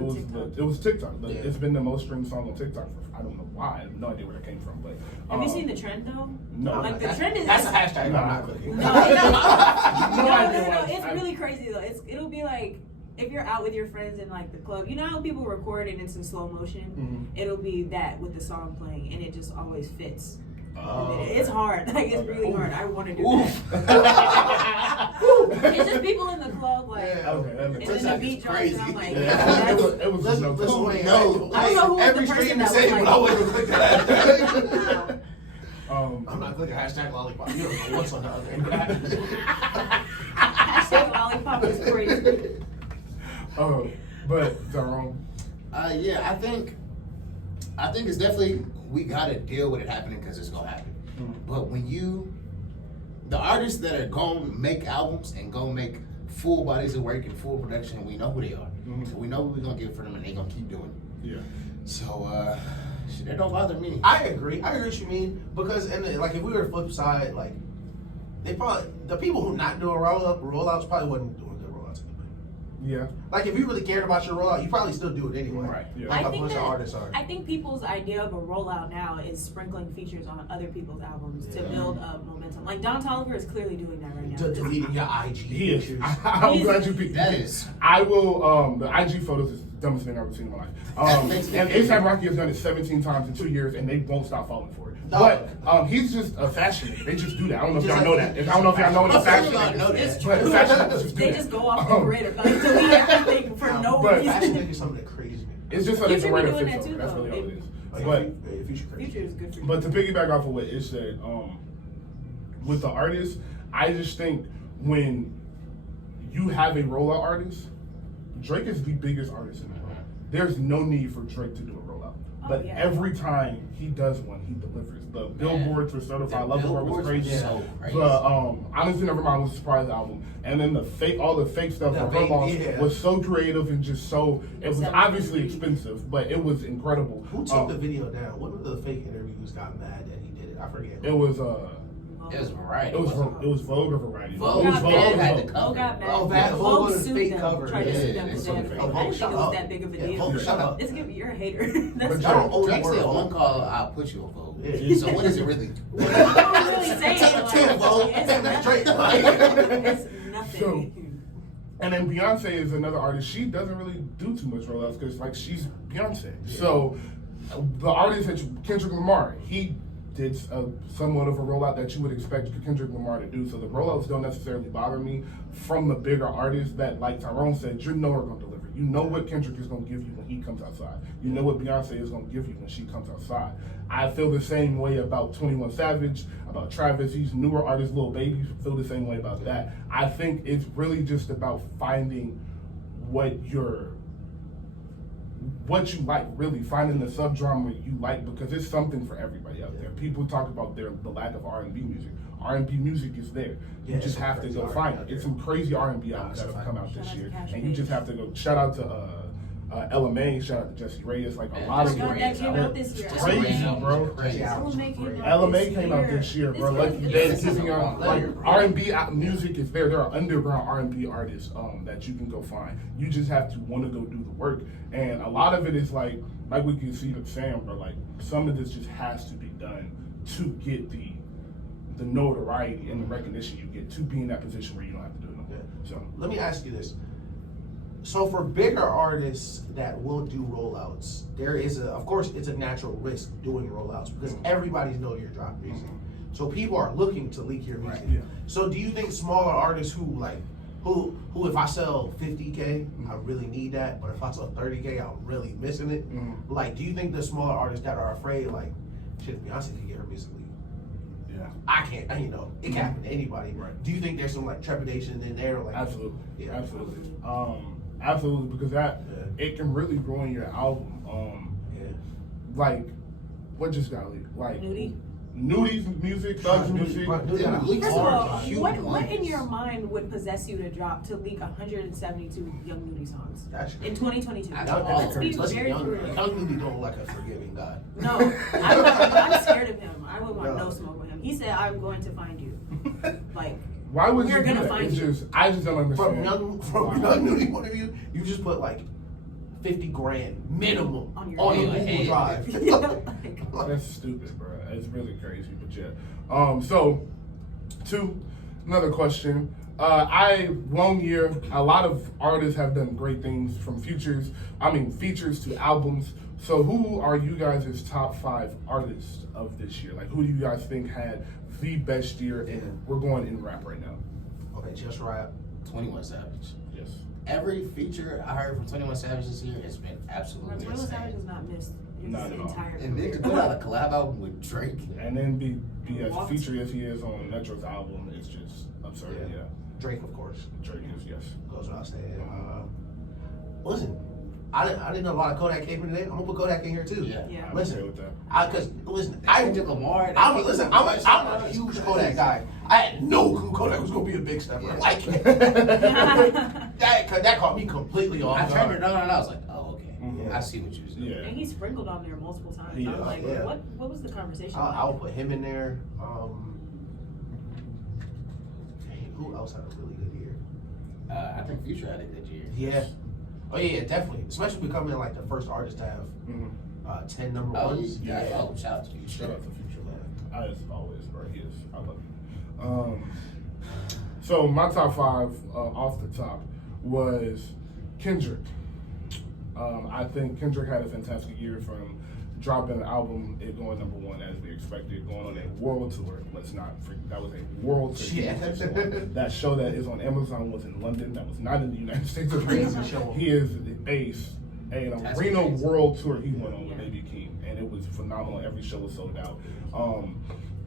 it was TikTok. It's been the most streamed song on TikTok for, I don't know why. I have no idea where that came from. But have you seen the trend though? No. Like the trend is That's a hashtag. No, I'm not clicking. No, idea. it's really crazy though. It'll be like if you're out with your friends in like the club, you know how people record and it's in slow motion? Mm-hmm. It'll be that with the song playing, and it just always fits. Oh, It's hard. Like, it's really hard. I want to do that. It's just people in the club, like, and then the beat drops, and I'm like, it was Listen, no wait, I don't know who every the person stream that is saying, was but like- I wouldn't click that. Um, I'm not clicking hashtag lollipop. You don't know what's on the other end. Hashtag lollipop is crazy. but Tyrone. Yeah, I think it's definitely, we gotta deal with it happening because it's gonna happen. But when the artists that are gonna make albums and gonna make full bodies of work and full production, we know who they are. So we know what we're gonna get for them, and they're gonna keep doing it. Yeah. So shit, that don't bother me. I agree what you mean, because like if we were to flip side, like they probably, the people who not doing rollouts probably wasn't doing good rollouts anyway. Yeah. Like if you really cared about your rollout, you probably still do it anyway. Right. Yeah. Like I a think bunch of that- artists are. I think people's idea of a rollout now is sprinkling features on other people's albums to build up momentum. Like Don Toliver is clearly doing that right now. Deleting your IG He is. pictures. I'm glad you picked That that. is. I will. The IG photos is the dumbest thing I've ever seen in my life. And A$AP Rocky has done it 17 times in 2 years, and they won't stop falling for it. No. But he's just a fashionist. They just do that. I don't know if y'all know that. I don't know if y'all know what a fashion know is. that. But a fashion just do They that. just go off the grid and like delete everything for no But- Fashion reason. niggas something that crazy. It's just that You it's a should be rite of doing fifth that too, That's though. really all it is. Like, But future crazy. Future is good for you. But to piggyback off of what Ish said, with the artists, I just think when you have a rollout artist, Drake is the biggest artist in the world. There's no need for Drake to do a rollout. But yeah. every time he does one, he delivers. The billboards for Certified Lover Boy was crazy. So crazy. The Honestly Nevermind was a surprise album, and then all the fake stuff Yeah, for her loss yeah. was so creative and just so. It was 7 obviously degrees. expensive, but it was incredible. Who took the video down? One of the fake interviews got mad that he did it. I forget. It was It was Variety. it was Vogue or Variety. Vogue. It was Vogue Vogue. had the Vogue. cover. Vogue got mad. Oh, that Vogue Vogue was a sued fake them, cover. tried to Yeah, sue them it's for so that. fake. I Oh, didn't think shut it was up. that big of a Yeah, deal. Vogue, shut up. It's gonna be, you're a hater. That's But I don't own the Drake said world. one call, I'll put you on Vogue. Yeah. So what is it really? I don't really say it, but Tell him, Vogue. like, Damn, that Drake. it's nothing. So- And then Beyonce is another artist. She doesn't really do too much rollouts because, like, she's Beyonce. So the artist that Kendrick Lamar, he did somewhat of a rollout that you would expect Kendrick Lamar to do. So the rollouts don't necessarily bother me from the bigger artists that, like Tyrone said, you know are going to deliver. You know what Kendrick is going to give you when he comes outside. You know what Beyonce is going to give you when she comes outside. I feel the same way about 21 Savage, about Travis. These newer artists, Lil Baby, feel the same way about that. I think it's really just about finding what you like, really finding the subgenre you like, because it's something for everybody out there. People talk about the lack of R&B music. R&B music is there. You Yeah, just some have to crazy go R&B find out it. It's there. some crazy R&B albums that have come out Shout this out to year, Cash and you just Page. have to go. Shout out to Ella May. Shout out to Jesse Reyes. Like a Man, lot of Oh my God, that came out this year. crazy, bro. Crazy. Ella May came out this year, bro. Lucky Day, keeping on. Like R&B music is there. There are underground R&B artists that you can go find. You just have to want to go do the work, and a lot of it is like we can see with Sam, bro. Like some of this just has to be done to get the notoriety and the recognition you get to be in that position where you don't have to do it. No more. So Let me ask you this. So for bigger artists that will do rollouts, there is of course, it's a natural risk doing rollouts because everybody's know your drop music. So people are looking to leak your music. Right, yeah. So do you think smaller artists who if I sell 50K, I really need that, but if I sell 30K, I'm really missing it? Like, do you think the smaller artists that are afraid, like, shit, Beyonce can get her music leaked? Yeah. I can't, it can happen to anybody. Right. Do you think there's some like trepidation in there? Like, Absolutely. Yeah. Absolutely. Absolutely, because it can really ruin your album. Like, what just got leaked? Like, Nudi's music, Thug's music. First of all, Huge what ones. in your mind would possess you to leak 172 Young Nudie songs in 2022? Let's be very Young real. Nudie don't like a forgiving God. No, I'm scared of him. I wouldn't want no smoke with him. He said, "I'm going to find you." Like, why would we're you do gonna that? find It's you. just, I just don't understand. From Young Nudie point of view, you just put like 50 grand minimum On your on head. Google Drive. That's stupid, bro. It's really crazy, but yeah. So, another question. Long year. A lot of artists have done great things from features to albums. So, who are you guys' top 5 artists of this year? Like, who do you guys think had the best year? And we're going in rap right now. Okay, just rap. 21 Savage. Yes. Every feature I heard from 21 Savage this year has been absolutely 21 insane. Savage has not missed his Not at all. entire And then to career. put out a collab album with Drake. And then be as featured as he is on Metro's album is just absurd. Yeah. Yeah. Drake, of course. Drake is, yes. Goes without saying. Listen, I didn't know a lot of Kodak came in today. I'm gonna put Kodak in here too. Yeah. Yeah. I'm okay with that. Kendrick Lamar. I'm a huge Kodak guy. I had no clue Kodak was gonna be a big stepper. Yeah. Like that caught me completely off I guard. turned it on and I was like, oh, okay. Mhm. I see what you're saying. Yeah. And he sprinkled on there multiple times. Yeah. I'm like, Yeah. what was the conversation? I'll put him in there. Who else had a really good year? I think Future had a good year. Yeah. Oh yeah, definitely. Especially becoming like the first artist to have Mhm. 10 number Oh, ones. yeah. Oh, shout out to Future. Shout out to Future, man. As always, bro. He is. I love him. So my top 5 off the top was Kendrick. I think Kendrick had a fantastic year from dropping an album, it going #1 as we expected, going on a world tour. Let's not forget that was a world tour. Yeah. That show that is on Amazon was in London. That was not in the United States of Crazy America. show. He is an That's arena crazy. world tour he went on with A.B. King, and it was phenomenal. Every show was sold out.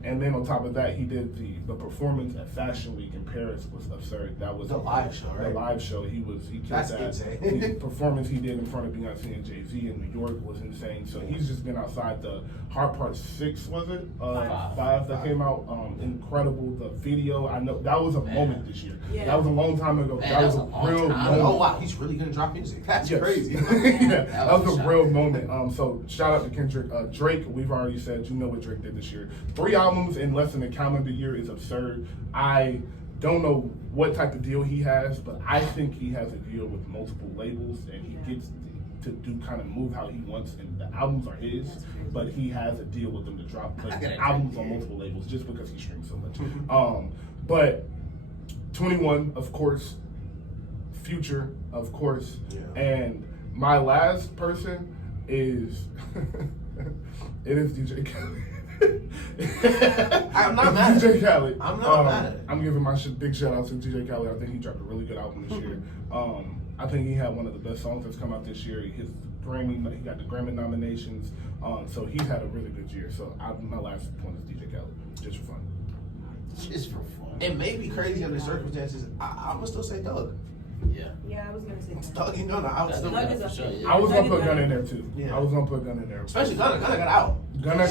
And then on top of that, he did the performance at Fashion Week in Paris was absurd. That was The live show, right? The live show. He killed That's that. insane. The performance he did in front of Beyonce and Jay-Z in New York was insane. So he's just been outside. The Hard Part 6, was it? 5 that came out. Incredible. The video, I know that was a moment this year. Yeah. That was a long time ago. Man, that was a long real time. moment. Oh wow, he's really gonna drop music. That's Yes. crazy. Yeah, that was a shock. real moment. So shout out to Kendrick. Drake, we've already said, you know what Drake did this year. 3 albums in less than a calendar year is absurd. I don't know what type of deal he has, but I think he has a deal with multiple labels and he gets to do kind of move how he wants, and the albums are his, but he has a deal with them to drop albums on multiple labels just because he streams so much. But 21, of course, Future, of course, and my last person is it is DJ Khaled. I'm not mad at DJ it. Khaled. I'm not mad at it. I'm giving my big shout out to DJ Khaled. I think he dropped a really good album this year. I think he had one of the best songs that's come out this year. He got the Grammy nominations. So he's had a really good year. So my last point is DJ Khaled, just for fun. Just for fun. It may be crazy under circumstances. I'm gonna still say Doug. Yeah. Yeah, I was gonna say that. Doug, I would still. Doug is for up sure, there. yeah. I was gonna put Doug Gunna is in there too. Yeah. I was gonna put Gunna in there. Especially Gunna got out. Gunna.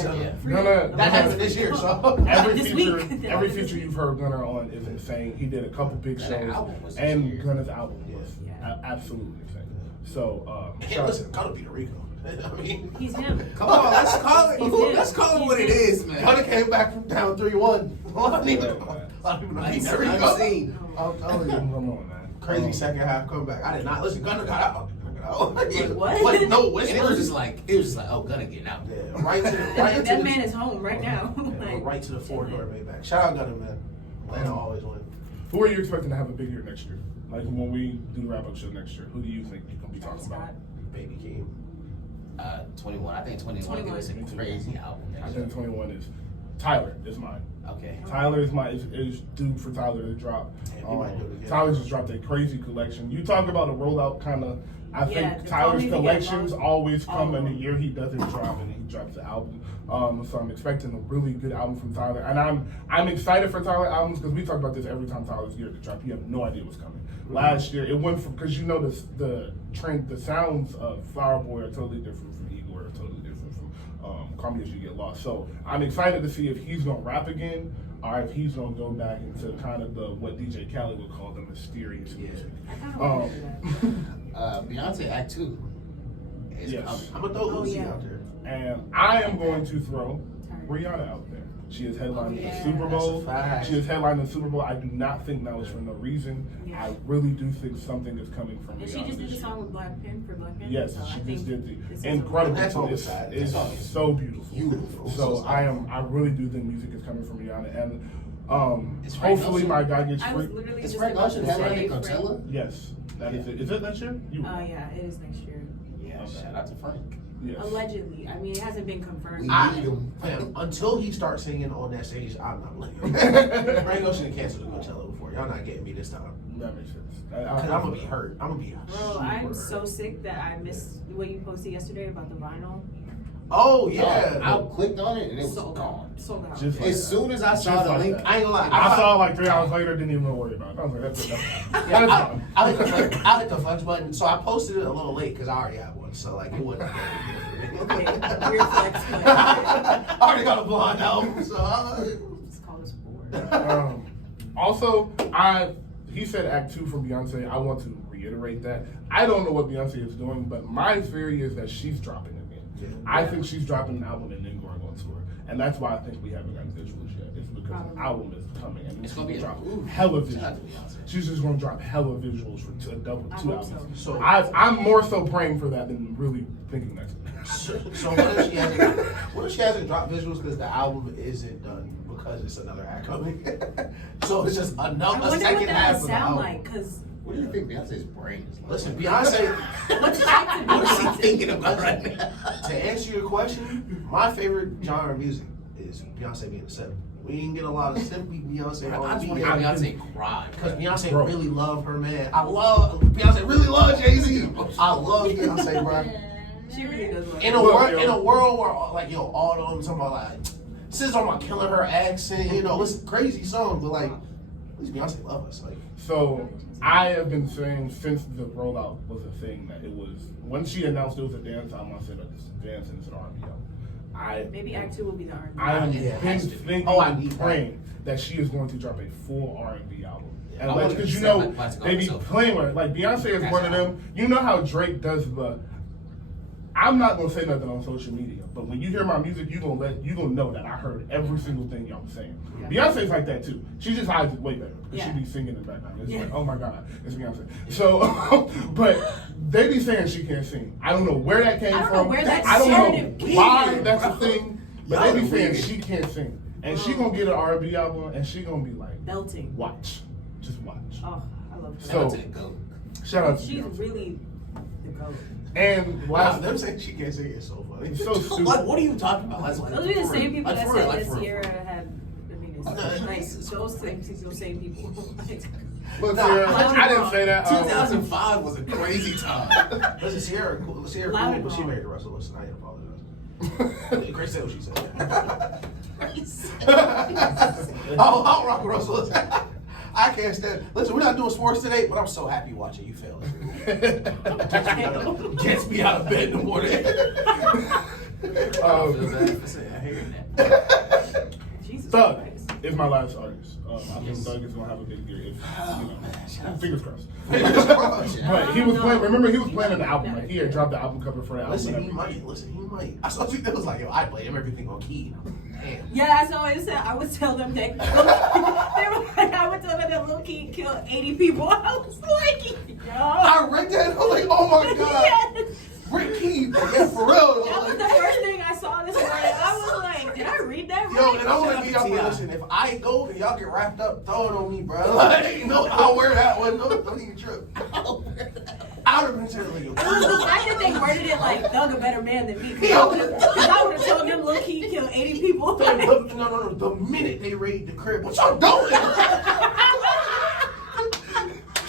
Yeah. That happened this year, so Every This feature, week. every feature you've heard Gunna on is insane. He did a couple big Gunna shows, album was this and year. Gunna's album was Yeah. absolutely insane. So, hey, listen, Gunna beat Rico. I mean, He's him. Come on, let's call it. He's him. Let's call it what it is, man. Gunna came back from down 3-1. I don't even know. He never Unseen. I'm telling you. come on, man. Crazy second half comeback. I did not listen. Gunna got out. Wait, what? What? No And whispers. it was just like, oh, Gunna getting out. Yeah, right to the That man is home right now. Like, right to the 4-door Maybach. Shout out Gunna, man. Atlanta always win. Who are you expecting to have a big year next year? Like when we do the wrap-up show next year, who do you think you can be talking about? Baby King. 21. I think 21 is a crazy album. I think 21 is Tyler is mine. Okay. Tyler is due for Tyler to drop. Damn, you might do it again. Tyler just dropped a crazy collection. You talk about a rollout kind of. I Yeah, think the Tyler's Call Me collections Again, always come all in of the them. year he doesn't drop, and he drops the album. So I'm expecting a really good album from Tyler, and I'm excited for Tyler albums because we talk about this every time Tyler's here to drop. You have no idea what's coming. Last year it went from because you know the trend, the sounds of Flower Boy are totally different from Igor, are totally different from Call Me As You Get Lost. So I'm excited to see if he's gonna rap again or if he's gonna go back into kind of the what DJ Khaled would call the mysterious music. I kind of want to do that. Beyonce Act 2 is Yes. coming. I'm gonna throw Oh, Uzi yeah. out there. And I am going to throw Rihanna out there. She is headlining Yeah. the Super Bowl. That's a fact. She is headlining the Super Bowl. I do not think that was for no reason. Yeah. I really do think something is coming from And Rihanna she just did this the year. song with Black Panther. Yes, so I she think just did this is the a- incredible. That's all It's, sad. it's That's all. so beautiful. Beautiful. So I really do think music is coming from Rihanna, and It's Frank hopefully Ocean. my guy gets I was free. literally Is just Frank about Ocean to headlining say Coachella? Yes, that is it. Is it next year? You Oh yeah, it is next year. Yeah, Okay. shout out to Frank. yes. Allegedly. I mean, it hasn't been confirmed. Fam, until he starts singing on that stage, I'm not blaming him. Frank Ocean canceled the Coachella before. Y'all not getting me this time. That makes sense. Cause I'm gonna be hurt. I'm gonna be Bro, super I'm hurt. so sick that I missed what you posted yesterday about the vinyl. Oh yeah. I clicked on it and it was Sold gone. out. Sold out. Just like As soon as I saw Just the like link, that. I ain't gonna lie. I saw it like 3 hours later. Didn't even worry about it. I was like, that's it. That's Yeah, fine. I hit the flex button, so I posted it a little late because I already had one, so like it wasn't. Okay, weird flex, but- I already got a blonde album, so. It's called a sport. Also, he said Act 2 from Beyonce. I want to reiterate that. I don't know what Beyonce is doing, but my theory is that she's dropping again. Yeah. I think she's dropping an album and then going on tour. And that's why I think we haven't gotten visuals yet. It's because Probably. the album is coming and It's she's gonna be drop ooh, hella shout out to visuals. Beyonce. She's just gonna drop hella visuals for two I hope albums. so. I'm more so praying for that than really thinking that's So what if she hasn't dropped visuals because the album isn't done because it's another act coming? So it's just I another wonder what second that half would of the sound album. like, because What do you think Beyonce's brain is like? Listen, Beyonce. What is she thinking about right now? To answer your question, my favorite genre of music is Beyonce being a simp. We didn't get a lot of simpy Beyonce I just want R&B to hear Beyonce cry. because Beyonce Bro. really love her man. Beyonce really loves Jay-Z. I love Beyonce, bro. she really does love In it. a world where like all of them talking about like this is talking about killing her accent, it's crazy songs, but like at least Beyonce love us. Like So I have been saying since the rollout was a thing that it was when she announced it was a dance album, I said it's a dance and it's an R&B album. Maybe Act 2 will be the R&B. I am Yeah. been thinking Oh, I need that. praying that she is going to drop a full R&B album. Yeah, And I like, wanna because sound like classic they be artists. playing with it. Like Beyonce is That's one of how- them. You know how Drake does the. I'm not gonna say nothing on social media, but when you hear my music, you gonna know that I heard every single thing y'all was saying. Yeah. Beyonce's like that too. She just hides it way better because Yeah. she be singing in the background. It's Yeah. like, oh my god, it's Beyonce. So, but they be saying she can't sing. I don't know where that came I don't from. know where that I don't started. know why Weird, that's a bro. thing. But Y'all they be are saying weird. she can't sing, and she gonna get an R&B album, and she gonna be like, Belting. watch, just watch. Oh, I love her. So- Shout out to the GOAT. Shout out to She's Beyonce. really the GOAT. And wow, last, them saying she can't sing is so funny. it's so stupid. Like, what are you talking about? That's Those are the same people that for real, said like, that for real. Sierra had, I mean, it's like those same people. Look, Nah, Sierra, loud I didn't and say that. 2005 was a crazy time. Listen, Sierra cool, Loud and but she wrong. married Russell Wilson. I apologize. Grace said what she said. I'll rock with Russell Wilson. I can't stand. Listen, we're not doing sports today, but I'm so happy watching you fail. Gets me out of bed in the morning. I hear that. Jesus Thug Christ. is my last artist. I think Yes. Thug is gonna have a big year. If, fingers crossed. Listen, But he was No. playing. Remember, he was He playing in the might album. not. Like he had dropped the album cover for the album. he and might. everything. Listen, he might. I saw tweet that was like, yo, I play him everything on key. Damn. Yeah, that's what I said. I would tell them that. They were like, I would tell them that Lil Key killed 80 people. I was like, yo. I read that. I'm like, oh my god. Yes. Rick Key, yeah, for real. That was the first thing I saw this morning. I was like, did I read that Yo, Yo, and I want to be out there. Listen, if I go and y'all get wrapped up, throw it on me, bro. Like, no, I'll wear that one. No, don't even trip. I would have been saying, It was the fact that they worded it like Doug a better man than me. Because I would have told them low key killed 80 people. No. The minute they raid the crib, what y'all doing?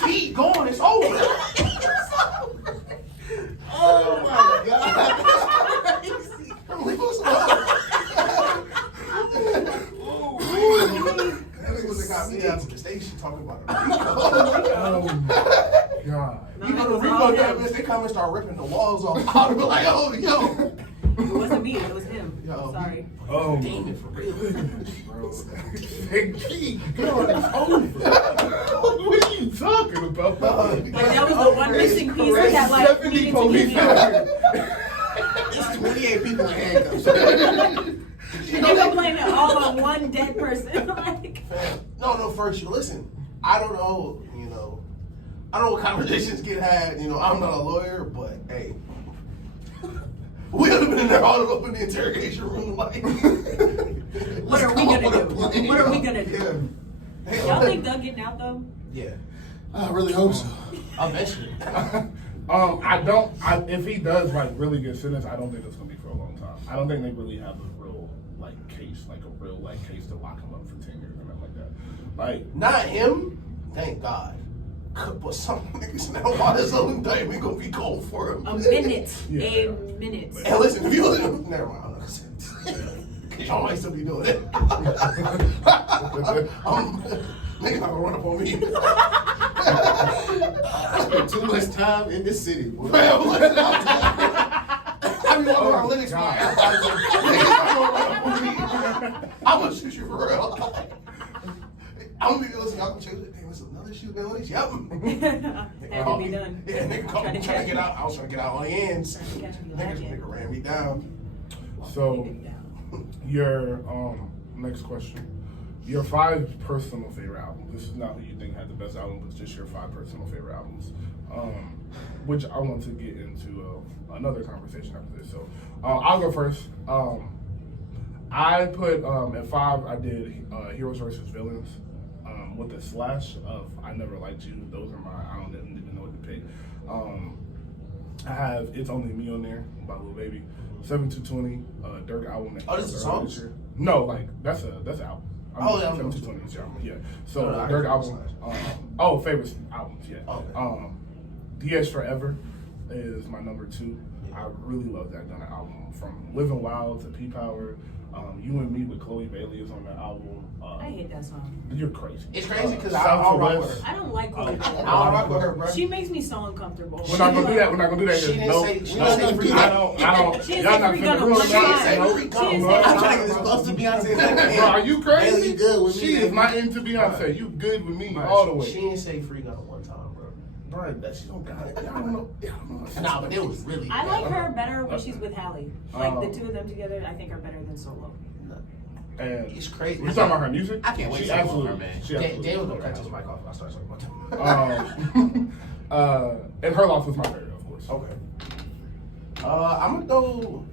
Keep going, it's over. Oh my God. Leave us alone. That nigga got me out to the station talking about it. Oh my God. You know the Rico damage, they come and start ripping the walls off. I'll be like, oh, yo. It wasn't me, it was him. Yo. Sorry. Oh, Damn it, for real. bro. Hey, G, God, it's over. What are you talking about? But that was the one missing piece that like 70 needed to police give out me. here. It's 28 people in handcuffs. And they were blaming it all on one dead person. Like, No, first, listen, I don't know, I don't know what conversations get had, I'm not a lawyer, but hey, we would have been in there all up in the interrogation room, like, what are we gonna do? What are we gonna do? Yeah. Y'all think Doug getting out though? Yeah. I really hope so. Eventually. If he does like really get sentenced, I don't think it's gonna be for a long time. I don't think they really have a real case to lock him up for 10 years or nothing like that. Like, Not him, thank God. But some niggas now, why this other indictment gonna be cold for him? A minute. Yeah. A minute. And listen, if you listen, never mind, I'm not gonna say it. Y'all might still be doing it. Niggas not gonna run up on me. I spent too much time in this city, boy. Fam, listen, I be walking around Linux, I'm gonna shoot you for real. I'm gonna be listen, y'all gonna change it. Hey, listen, another shoot in Linux? Yep. Had to be done. Yeah, nigga called me trying to get out. I was trying to get out on the ends. Trying to catch me Nigga lagging. ran me down. so your next question. Your 5 personal favorite albums. This is not who you think had the best album, but just your 5 personal favorite albums. Which I want to get into another conversation after this. So I'll go first. I put at 5. I did Heroes versus Villains with a slash of I Never Liked You. Those are I don't even know what to pick. I have It's Only Me on there by Lil Baby. 7220 Dirk album. That Oh, this is songs? this year. No, like that's an album. Oh, yeah. 7220 is your album. Yeah. So No, I Dirk heard album. Favorite albums. Yeah. Okay. DS Forever is my number 2. I really love that Gunna album. From Living Wild to P Power. You and Me with Chloe Bailey is on that album. I hate that song. You're crazy. It's crazy because South I'll to rock West. with her. I don't like Chloe Bailey. I'll rock with her, bro. She makes me so uncomfortable. We're not gonna do that. We're not gonna do that. She didn't No, say- she no, didn't say free I don't. She didn't Y'all say not free finna Gunna ruin one my time. night. Free She Gunna. didn't No, say I'm trying to get this close to Beyonce. Bro, are you crazy? Bailey good with me. She is not into Beyonce. You good with me all the way. She didn't say free gun one time, bro. Bro, that she don't got it. Y'all don't know. Nah, but it was really. I like her better when she's with Halle. Like Oh. the two of them together, I think are better than solo. And It's crazy. you talking about her music? I can't wait She to see absolutely, her, man. she absolutely. Daniel killed don't her cut his album. mic off when I start talking about him. And Her Loss was my favorite, of course. Okay. I'm gonna throw.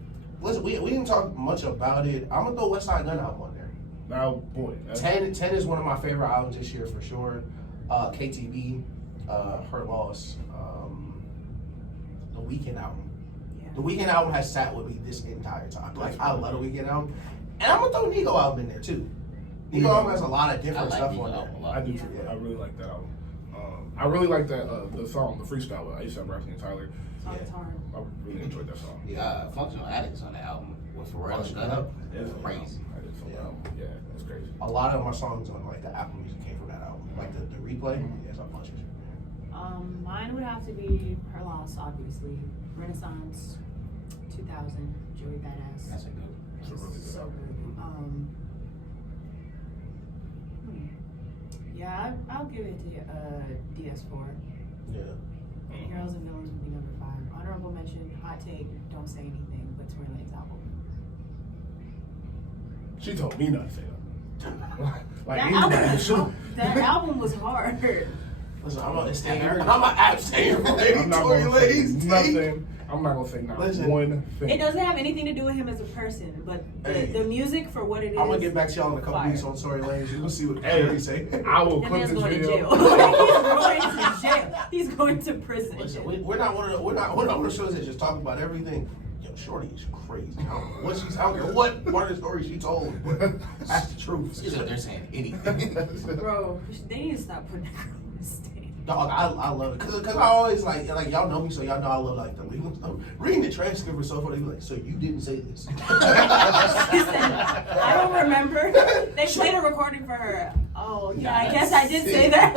Listen, we didn't talk much about it. I'm gonna throw West Side Gun album on there. Now, boy, that's 10 is one of my favorite albums this year for sure. KTB, Her Loss, the Weeknd album. Yeah. The Weeknd album has sat with me this entire time. Like I love the Weeknd album, and I'm gonna throw Nigo album in there too. Nigo album has a lot of different I like stuff Nigo on album a there. lot. I do too. Yeah. I really like that album. I really like that the song, the freestyle with A$AP Rocky and Tyler. Song's hard. I really enjoyed that song. Yeah, Functional Addicts on the album with Pharrell and Functional Gunna. Addicts. It's crazy. I did so Yeah. well. Yeah, that's crazy. A lot of my songs on like the Apple Music came from that album. Like the replay, yes, I bunch of shit. Mine would have to be Her Loss, obviously. Renaissance, 2000, Joey Badass. That's a good. It's a really good So album. good. Yeah, I'll give it to DS4. Yeah. Heroes and Villains would be number 5. Honorable mention, hot take, don't say anything, but Tory Lane's album. She told me not to say that. Like That anybody album, should. that album was hard. Listen, I'm gonna abstain. I'm gonna abstain from any I'm not Tory gonna say Lanez. nothing. I'm I'm not gonna say not Listen, one thing. It doesn't have anything to do with him as a person, but the music for what it is. I'm gonna get back to y'all in a couple fire. weeks on Tory Lanez. You're gonna see what Hey, Jerry say. I will That clip man's this going to video. jail. He's going to jail. He's going to prison. Listen, we're not one of the shows that just talk about everything. Yo, Shorty is crazy. I don't know what she's. I don't care what part of the story she told. That's the truth. She's up there saying anything. Bro, they need to stop putting that girl on the stage. Dog, I love it because I always like y'all know me, so y'all know I love like the legal stuff. Reading the transcript or so forth, they be like, so you didn't say this. I don't remember. They played a recording for her. Oh yeah, I guess I did say that.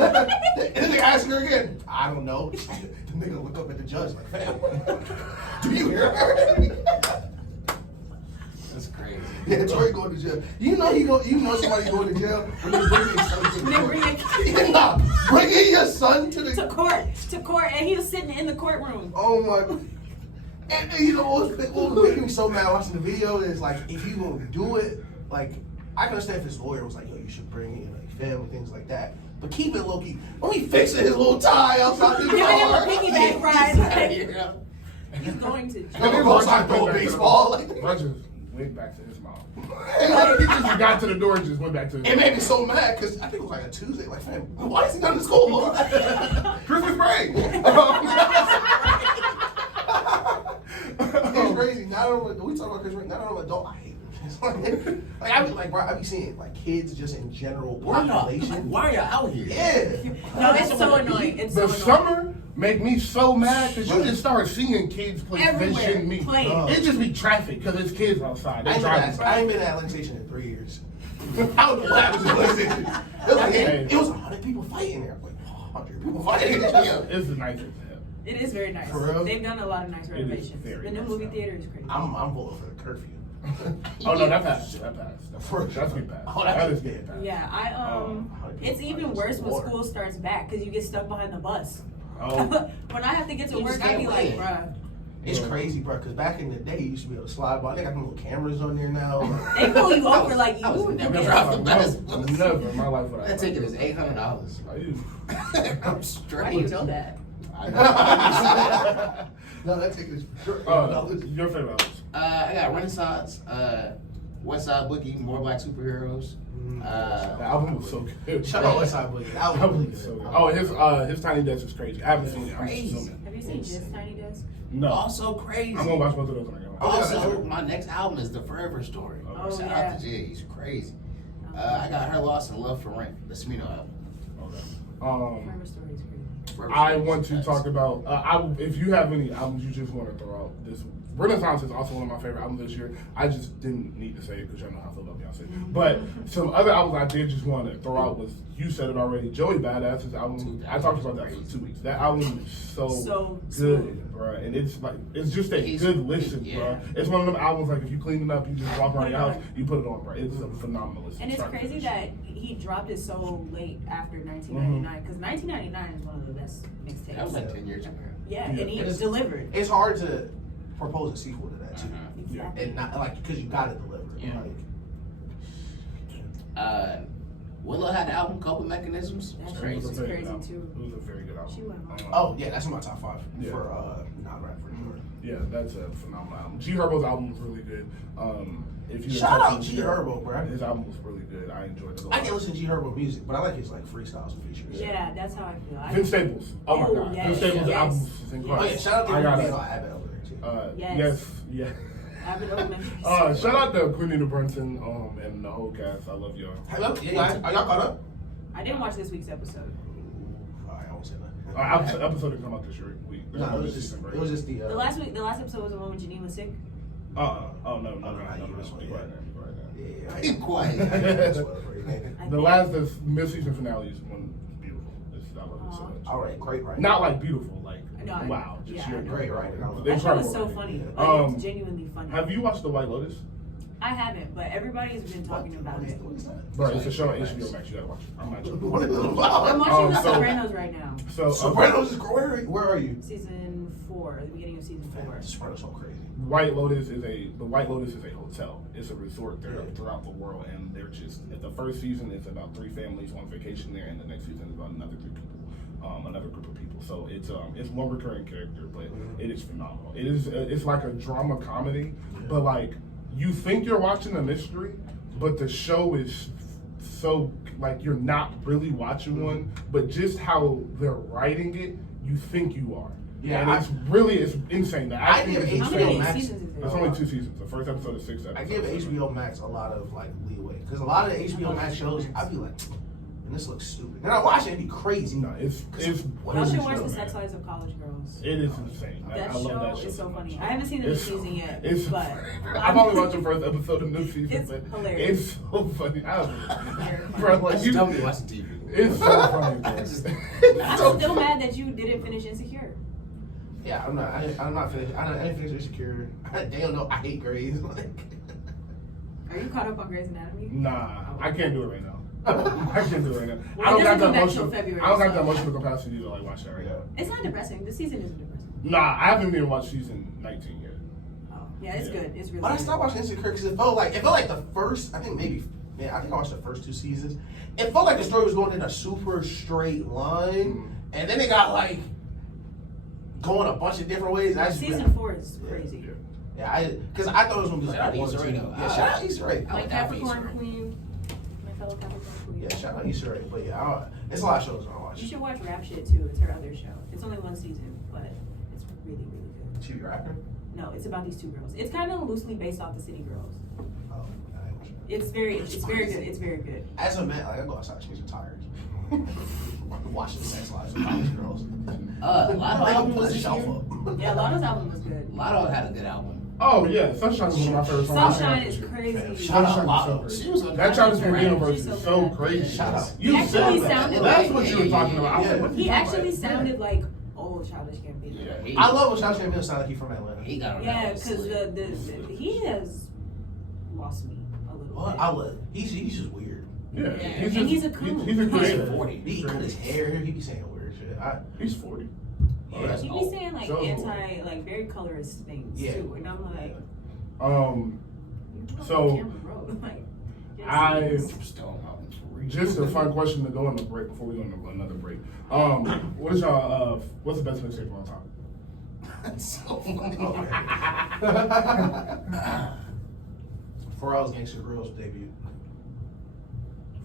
And then they ask her again. I don't know. The nigga look up at the judge like, fam, do you hear her? That's crazy. Yeah, Tory going to jail. You know somebody going to jail when they bring their son to the court. Nah, bringing your son to to court, and he was sitting in the courtroom. Oh my. And you know what was making me so mad watching the video is like, if you gonna do it, like, I can understand if his lawyer was like, yo, you should bring in like family, things like that. But keep it low key. When he fixing his little tie outside the car. Giving him a piggyback ride. Yeah. He's going to And jail. then go outside and throw a baseball. Like, I just went back to his mom. He just got to the door and just went back to his it made me so mad because I think it was like a Tuesday. Like, fam, why is he not in school? Christmas break. It's crazy. Not only we talk about Christmas break, not only adult, I hate it. It's like I be like, bro, I be seeing like kids just in general population. Why are y'all out here? Yeah. No, it's so annoying. It's so The annoying. summer make me so mad because you just start seeing kids play they Everywhere, shouldn't be. playing. It just be traffic because it's kids outside. They driving. I ain't been at Atlantic Station in 3 years. I don't know what happened to Atlantic Station. It was like, it was 100 people fighting there. I'm like, 100 people fighting. It's the nicest. It is very nice. For real? They've done a lot of nice is renovations. very The new nice movie now. theater is crazy. I'm voting for the curfew. Oh no, that passed. That passed. That's good pass. Oh, that's is good. good pass. Yeah, it's even worse when school starts back because you get stuck behind the bus. Oh. When I have to get to You work, just I can't be like, wait. bruh. It's crazy, bro, because back in the day, you used to be able to slide by. They got them little cameras on there now. They pull you over like you. I was never Yeah. driving the bus. Never in my life would I. That ticket is $800. Are you? I'm straight. How do you know that? No, that ticket is Your favorite albums? I got Renaissance, West Side Boogie, More Black Superheroes. The album was so good. Shout out Westside Boogie. That The album was was so really good. good. Oh, his Tiny Desk is crazy. I haven't seen it. I'm Crazy. assuming. Have you seen Just Tiny Desk? No. Also crazy. I'm gonna watch both of those when I get home. Also, my next album is The Forever Story. Oh, Shout yeah. out to Jay, he's crazy. I got Her Loss and Love for Rent, the Smino album. Okay. Forever Story is crazy. Forever I Story want is to nuts. talk about. If you have any albums you just want to throw out, this Renaissance is also one of my favorite albums this year. I just didn't need to say it because y'all know how I feel about Beyonce. But some other albums I did just want to throw out was, you said it already, Joey Badass's album. I talked about that for 2 weeks. That album is so good, bro. And it's like, it's just a good listen, bro. It's one of them albums like if you clean it up, you just walk around your house, you put it on, bro. It's a phenomenal listen. And it's Start to crazy finish. that he dropped it so late after 1999 because 1999 is one of the best mixtapes. That was like 10 years ago. Yeah, and he It's- delivered. It's hard to propose a sequel to that, too. Exactly. And not, like, because you got to deliver. Yeah. Like, Willow had the album Coping Mechanisms. That It's shit crazy. was It was a very crazy good album. too. It was a very good album. She went hard. oh, yeah, that's in my top 5 Yeah. for non-rap for sure. Yeah, that's a phenomenal album. G Herbo's album was really good. If you Shout out G Herbo, bro. His album was really good. I enjoyed it a lot. I can listen to G Herbo music, but I like his like freestyles and features. Yeah, that's how I feel. Vince Staples. Oh my Oh, god. yes, Vince Staples' yes. album is Oh incredible. yeah, shout out to I got everybody it. on Abbott over there too. Yes. Yeah. Abbott Elementary Shout out to Quinina Brunson and the whole cast. I love y'all. Hello? Yeah, are y'all caught up? I didn't watch this week's episode. Alright, I won't say that. Episode didn't come out this week. No, it was just the. The last episode was the one when Janine was sick. Oh no. this one, Be quiet now, be quiet now. Yeah, Be quiet. That's whatever, man. I The think. last, the mid-season finale is one beautiful. I love it so much. Alright, great, right? Not like beautiful, like No, wow. Just yeah, you're I know. Great, right? That show was so funny. Like, it's genuinely funny. Have you watched The White Lotus? I haven't, but everybody's been talking about it. What is that? Bro, it's a show on HBO Max. You gotta watch it. I'm not joking. What is it I'm about? watching The so- Sopranos right now. So, Sopranos is where are you? Season 4, the beginning of season 4. Sopranos so crazy. The White Lotus is a hotel. It's a resort there throughout the world, and they're just, the first season is about 3 families on vacation there, and the next season is about another 3 people another group of people. So it's one recurring character, but it is phenomenal. It's like a drama comedy, but like you think you're watching a mystery, but the show is so like you're not really watching one, but just how they're writing it, you think you are. Yeah, and it's insane. The acting give is HBO How many Max. seasons is It's there? only 2 seasons. The first episode is 6 episodes. I give HBO Max a lot of like leeway because a lot of the HBO Max shows, I'd be like, and this looks stupid. And I watch it, it'd be crazy. No, it's What Y'all else should is watch show, The man? Sex Lives of College Girls. It is insane. That I love that show show is so much. funny. I haven't seen the new It's- season yet, It's, but I've only watched the first episode of the new season. It's but hilarious. It's so funny. Very Bro, like Just you, don't be watching TV. it's so funny. Bro. I just- I'm So still funny. mad that you didn't finish Insecure. Yeah, I'm not finished. I didn't finish Insecure. They don't know I hate Grey's. Like, Are you caught up on Grey's Anatomy? Nah, I can't do it right now. I can't do it right now. Well, I don't it got doesn't that come back emotional. till February, I don't got so- that emotional capacity to like watch that right now. It's not depressing. The season isn't depressing. Nah, I haven't even watched season 19 yet. Oh, yeah, it's Yeah. good. It's really but I good. stopped watching Insecure because it felt like the first. I think I watched the first 2 seasons. It felt like the story was going in a super straight line, and then it got like going a bunch of different ways. I just, Season 4 is crazy. Yeah, because I thought it was gonna be like Shout out to 1 or Issa 2. Rae, though. Yeah, shout out Issa Rae. I My like that for Capricorn Issa Rae. Queen. My fellow Capricorn Queen. Yeah, shout out Issa Rae. But yeah, it's a lot of shows I watch. You should watch Rap Shit too. It's her other show. It's only 1 season, but it's really, really good. She be rapping? No, it's about these 2 girls. It's kind of loosely based off the City Girls. Oh, I ain't watching it. It's very good. It's very good. As a man, like I go outside, she's tired. Watching Sex Lives of College Girls. Lotto Like, album put was a this shelf year. up. Yeah, Lotto's album was good. Lotto had a good album. Oh yeah, Sunshine is one of my favorite songs. Sunshine is crazy. Shout out Sunshine Lotto. is so She was great. on That Childish Right. Gambino verse She's is so so good. crazy. Shout out. You He said actually that. sounded That's like- what you were talking about. I was like, what He you talking actually about? sounded like old Childish Gambino. Yeah, he, I love when Josh Gambino sounds like he's from Atlanta. he got on Yeah, that because slick. he has lost me a little What? bit. I love. He's just weird. Yeah, Yeah, and he's a coon. He's a He's creator. 40. He cut his hair. He be saying weird shit. He's 40. Oh, that's He be old. saying like So- like very colorist things Yeah. too, and I'm like, So, like, I Stone album for real. just a fun question to go on the break before we go on another break. What is y'all? What's the best mixtape of all time? That's so funny. Pharrell's Gangsta Grill's debut.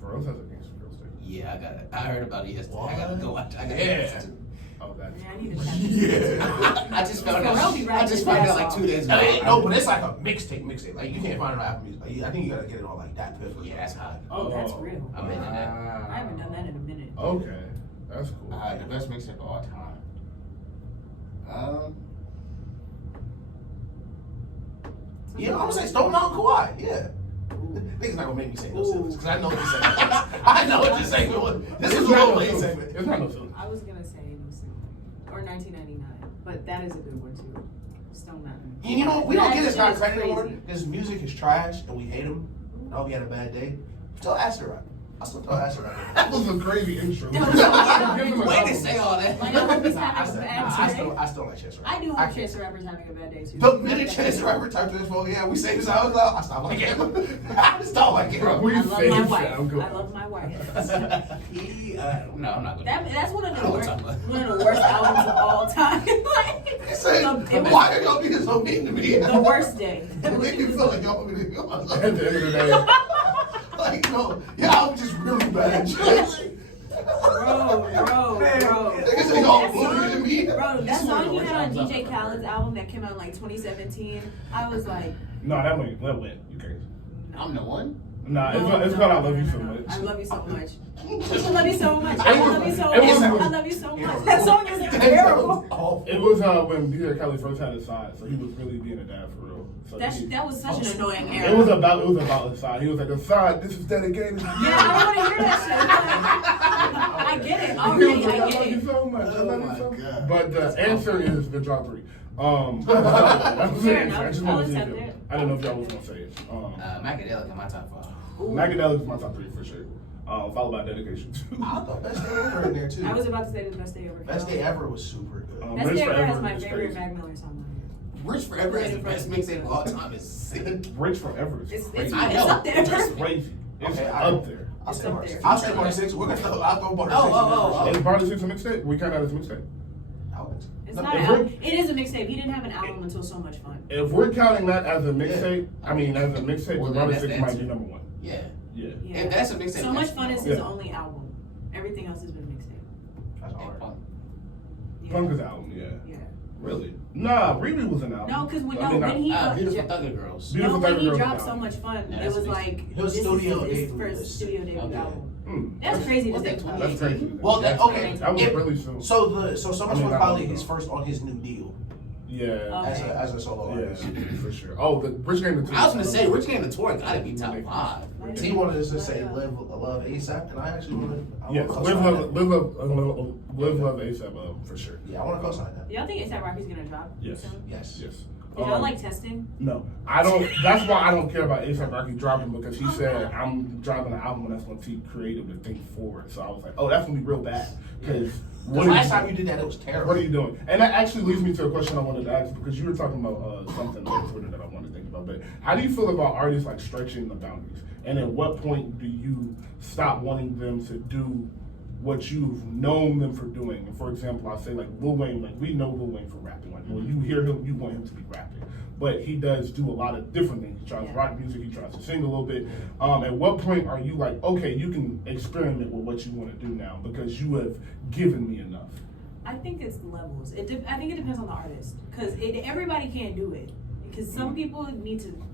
Pharrell has a Gangsta Girls tape. Yeah, I got it. I heard about it yesterday. I gotta go watch. I gotta Yeah. listen Oh, that's. Yeah, I need to tap Yeah. I just found Pharrell out. be I rapping just his found ass out like off. 2 days ago. No, but it's like a mixtape. Like you can't find it on Apple Music. Like, I think you gotta get it on like that piff. Yeah, that's hot. Oh, that's real. I'm into that. I haven't done that in a minute. Okay, that's cool. The best mixtape of all time. Yeah, I'm gonna say Stone Mountain Kawhi. Yeah. Niggas not gonna make me say no syllables because I know what you're saying. I know what you're saying. This is a little late segment. It's not no silly. I was gonna say No Syllable or 1999, but that is a good one too. Stone Mountain. You know, we don't That get his shit guy is credit anymore crazy. because music is trash and we hate him. I'll be had a bad day. Still Aster Rap. I still tell Aster Rap. That was a crazy intro. No, Give him a Way to couple. say all that. Like, I hope he's Nah, having a bad day. I still like Chance the I Rapper. do hope can't- Chance the Rapper's having a bad day too. The minute Chance the Rapper typed to his phone, yeah, we say this out loud. I stop like him. I stop like him. Bro, I we love say my sound wife. good. I love my wife. No, I'm not gonna. That's one of I the don't worst, talk about- one of the worst albums of all time. Like, He said, it was why are y'all being so mean to me? the worst day. It make me feel like y'all want me to go. At the end of the day, Like, no, y'all was just really bad. Bro. Niggas ain't all bullied to me. Bro, that This is one of song the he worst had on albums I've DJ ever Khaled's heard. album that came out in like 2017, I was like, no, that went. You crazy? I'm the one. Nah, no, it's no, called I Love You no, So no. Much. I love you so much. I love you so much. It I was- love you so it was- much. I love you so much. That song is terrible. It was when DJ Khaled first had his side, so he was really being a dad for real. So That was such an annoying era. It was about his side. He was like, the side, this is dedicated. Yeah, I don't want to hear that shit. I get it. He was Already, like, I I get love you it. so much. I love you my so God. much. But the That's answer awful. is the drop 3. That was the Fair answer. I enough. just I'll wanted to see accept it. it. I didn't know if y'all was gonna say it. Macadelic in my top 5. Ooh. Macadelic is my top 3 for sure. Followed by Dedication 2. I thought Best Day Ever in there too. I was about to say the best day ever. Best Day Ever was super good. Best Rich day ever has Forever my is favorite crazy. Mac Miller song on Rich Forever is the best mixtape of all time. Is sick. Rich Forever is It's crazy. I it's know. up there. It's crazy. It's Okay, up there. I'll It's say up Barter there. 6. I'll say Barter 6. I'll throw Barter 6. Oh. Is Barter 6 a mixtape? We count that as a mixtape. It's No, not. if An we're- album. It is a mixtape. He didn't have an album until So Much Fun. If we're counting that as a mixtape, Well, then then Barter that's 6 the might answer. be number 1. Yeah. Yeah. Yeah. If that's a mixtape, So Much that's Fun is number his Yeah. only album. Everything else has been mixtape. That's one. hard. Punk. Yeah. Punk is album, yeah. Yeah. Really? Nah, Riri was an album. No, because when I mean, he Beautiful Thugger Girls. Beautiful when Thugger he Girls dropped was So album. Much Fun, Yeah, it that's was a mixtape. like It was this studio is his debut. first studio debut Okay. album. Mm. That's crazy to Was think. that That's crazy. Well, That's okay. crazy. That was If- really soon. So so much I mean, was not probably long his ago. first on his new deal Yeah. Okay. as a solo Yeah, artist. for sure. Oh, the Rich Gang the Two. I was gonna say, Rich Game the Tour gotta be top 5. T wanted us to say Live Love ASAP, and I actually want to. Yes, Live Love ASAP, for sure. Yeah, I want to co-sign that. Y'all think A$AP Rocky's gonna drop? Yes. soon? Yes. Yes. Did y'all like testing? No, I don't. That's why I don't care about A$AP Rocky dropping, because he said I'm dropping an album that's going to teach creative to think forward. So I was like, oh, that's going to be real bad. Because The last time you did that, it was terrible. What are you doing? And that actually leads me to a question I wanted to ask, because you were talking about something on Twitter that I wanted to think about. But how do you feel about artists like stretching the boundaries? And at what point do you stop wanting them to do what you've known them for doing? And for example, I say like Lil Wayne, like we know Lil Wayne for rapping. Like when you hear him, you want him to be rapping. But he does do a lot of different things. He tries rock music, he tries to sing a little bit. At what point are you like, okay, you can experiment with what you want to do now because you have given me enough? I think it's levels. I think it depends on the artist, because everybody can't do it. Because some people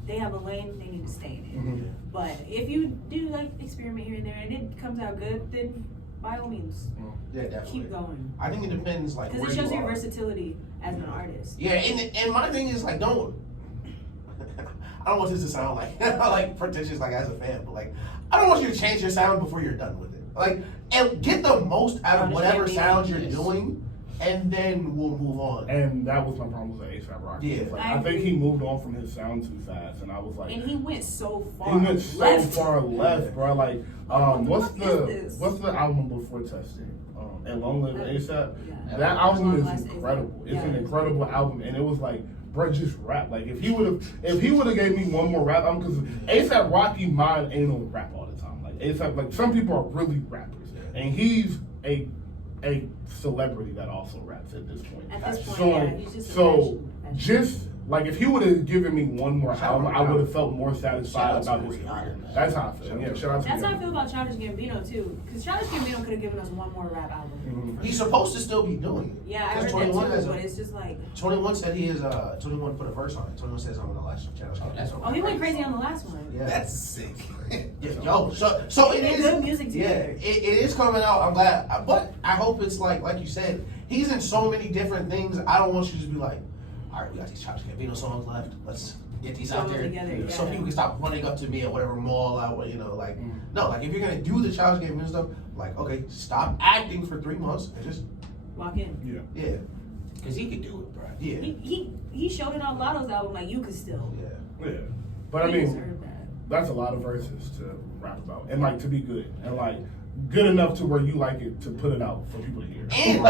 they have a lane, they need to stay in it. Mm-hmm. But if you do like experiment here and there and it comes out good, then by all means, Yeah, definitely. keep going. I think it depends, like, Because where it shows you your are. versatility as an artist. Yeah, and my thing is like, don't. I don't want this to sound like pretentious, like as a fan, but like, I don't want you to change your sound before you're done with it. Like, and get the most out of whatever sound you're doing, and then we'll move on. And that was my problem with A$AP Rocky. Yeah. Like, I think he moved on from his sound too fast, and I was like, And he went so far. he went so left. far left, bro. Like, What is this? what's the album before Testing? And Long Live A$AP. Yeah. That album Long is Last incredible. A$AP. It's an Yeah. incredible album, and it was like, bro, just rap. Like if he would have gave me one more rap album, because A$AP Rocky mind ain't on rap all the time. Like A$AP, like some people are really rappers, and he's a celebrity that also raps at this point. At this point, So, yeah, he's just a so fashion. just like if he would have given me one more Shout out album, I would have felt more satisfied Shout out about to his Rihanna. career. That's how I feel. Yeah, shout out to That's how I Rihanna. feel about Childish Gambino too. Because Childish Gambino could have given us one more rap album. Mhm. He's supposed to still be doing it. Yeah, I heard Because that 21 too, has but it's just like, 21 said he is 21 put a verse on it. 21 says I'm gonna last challenge. that's oh, he went crazy on the last one. Yeah. That's sick. Yeah, yo, so it They is did good music Yeah, together. it is coming out. I'm glad, but I hope it's like you said. He's in so many different things. I don't want you to just be like, all right, we got these Childish Gambino songs left. Let's get these out Throw there, them together, so yeah. people can stop running up to me at whatever mall out. Like no, like if you're gonna do the Childish Gambino stuff, like okay, stop acting for 3 months and just Walk in. yeah, Because he could do it, bro. yeah, He showed it on Lotto's album like you could still. yeah. Yeah, but I He mean, deserved that. that's a lot of verses to rap about, and like to be good, and like good enough to where you like it to put it out for people to hear. And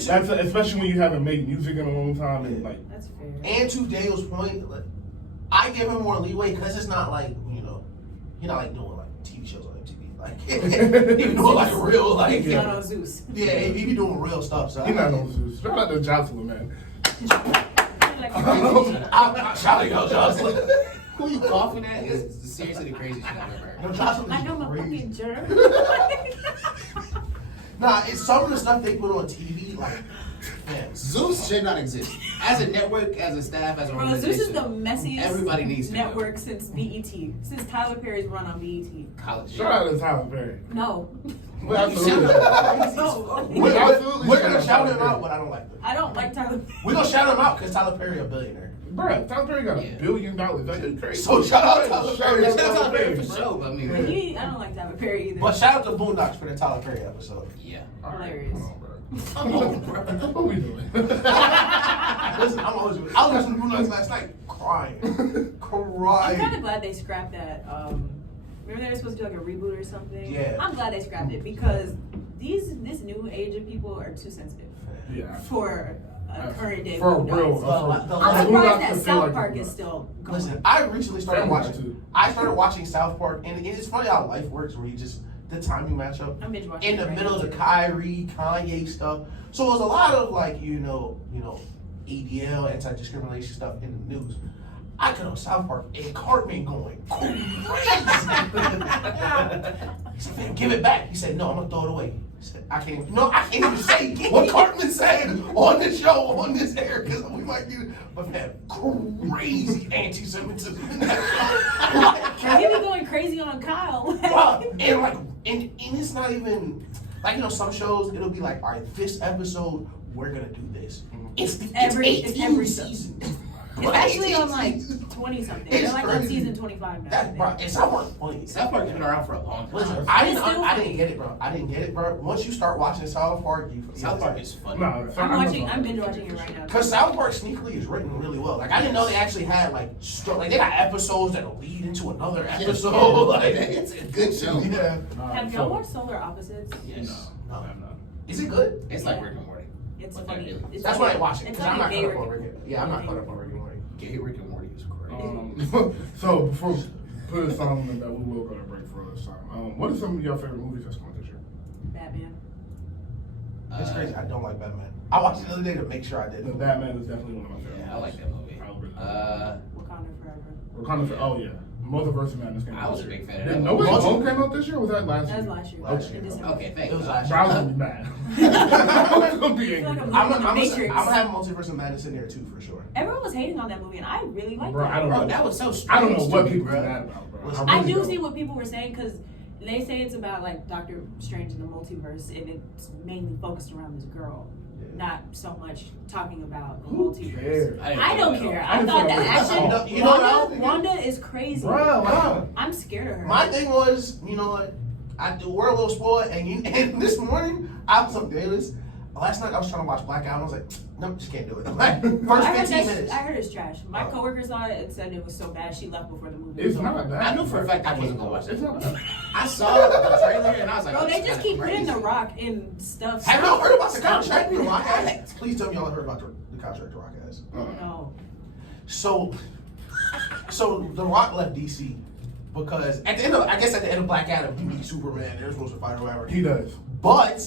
That's especially when you haven't made music in a long time, and like That's fair. And to Dale's point, like, I give him more leeway because it's not like, you're not like doing like TV shows on MTV. Like, he's doing like real, like, He's not on Zeus. yeah, he be doing real stuff. So he's not no Zeus. Shout out to Jocelyn, man. I'm shouting out Jocelyn. Who you coughing at is seriously the craziest shit I've ever heard. No, Jocelyn I is know my crazy. fucking jerk. Nah, it's some of the stuff they put on TV, like, man. Zeus should not exist. As a network, as a staff, as an Bro, organization. Zeus is the messiest Everybody needs to know. network since BET. Since Tyler Perry's run on BET. College. Shout out to Tyler Perry. No. Well, absolutely. No. We're gonna shout him out, but I don't like them. I don't like Tyler Perry. We're gonna shout him out because Tyler Perry a billionaire. Bruh, Tyler Perry got Yeah. $1 billion. That's crazy. So shout out Tyler Shout Perry. out Shout out Tyler to Perry Perry. for sure, but I mean, I don't like Tyler Perry either. But shout out to Boondocks for the Tyler Perry episode. yeah. All right, Hilarious. come on, bro. What we doing? Listen, I was listening to Boondocks last night, crying. I'm Crying. kind of glad they scrapped that. Remember they were supposed to do like a reboot or something? Yeah. I'm glad they scrapped it because this new age of people are too sensitive Yeah. for a current day. For Boondocks. real. The For I'm last- Boondocks surprised that to feel South like Park Boondocks. is still going. Listen, I recently started Family Guy watching. too. I started watching South Park, and it's funny how life works, where you just the timing match up. I'm binge watching In the right middle now, of the too. Kyrie, Kanye stuff. So it was a lot of like, ADL, anti-discrimination stuff in the news. I got on South Park and Cartman going crazy. He said, "Fam, give it back." He said, "No, I'm gonna throw it away." He said, I can't even say what Cartman said on the show, on this air, because we might do it. But man, crazy anti-Semitism in that show. And he be going crazy on Kyle. And it's not even like some shows it'll be like, all right, this episode we're gonna do this. It's Every 18 season. seasons. It's actually on like 20 something. They're It's like on crazy. season 25 now. I That think. bro, it's not worth funny. South Park's been around for a long time. Listen, It's I still didn't get it, bro. I didn't get it, bro. Once you start watching South Park, South Park is funny. No, I'm binge watching it right now. Because South Park sneakily is written really well. Like I didn't know they actually had like they got episodes that'll lead into another episode. Like It's a good show. yeah. Have y'all watched Solar Opposites? Yes. No, I'm not. Is it good? It's like Rick and Morty. It's But funny. not really. It's That's like- why I watch it. It's Because I'm not like caught gay up on Rick. Rick. Yeah, I'm not caught up on Rick and Morty. Gay Rick and Morty is great. So before we put a song in that, we will go to break for this time. What are some of your favorite movies that's coming this year? Batman. It's crazy. I don't like Batman. I watched it the other day to make sure I did. The Batman is definitely one of my favorites. Yeah, I like that movie. I really Wakanda Forever. We're kind of oh yeah, Multiverse of Madness came out. I was a this year. big fan of Did that No Way movie. Home came out this year? Or was that last year? That was last year. Last year. In December. Okay, thank It was you. last But I was gonna be mad. I was gonna be It's like angry. a I'm movie in the gonna Matrix. have Multiverse of Madness in there too for sure. Everyone was hating on that movie, and I really liked Bro, it. I don't Bro, know. that was so I strange. don't know what to me, people are bro. mad about, bro. Listen, I really do don't. see what people were saying because they say it's about like Doctor Strange in the multiverse, and it's mainly focused around this girl, not so much talking about the Who multiverse. cares? I don't care. I I didn't thought feel that like- action. You know what I was thinking? Wanda is crazy. Bro, like, I'm scared of her. My thing was, you know what? We're a little spoiled, and this morning I was on dailies. Last night I was trying to watch Black Adam. I was like, nope, just can't do it. Like, first I heard 15 minutes. I heard it's trash. My Oh. coworker saw it and said it was so bad she left before the movie it's was not over. bad. I knew for a fact I wasn't gonna watch It's it. not bad. I saw the trailer and I was like, Bro, oh, they this just kinda keep putting crazy. The Rock in stuff. Have y'all heard about the Stop contract doing The Rock that. has? Please tell me y'all heard about the contract The Rock has. No. So The Rock left DC because at the end of Black Adam, he meets Superman. They're supposed to fight or whatever. He does. But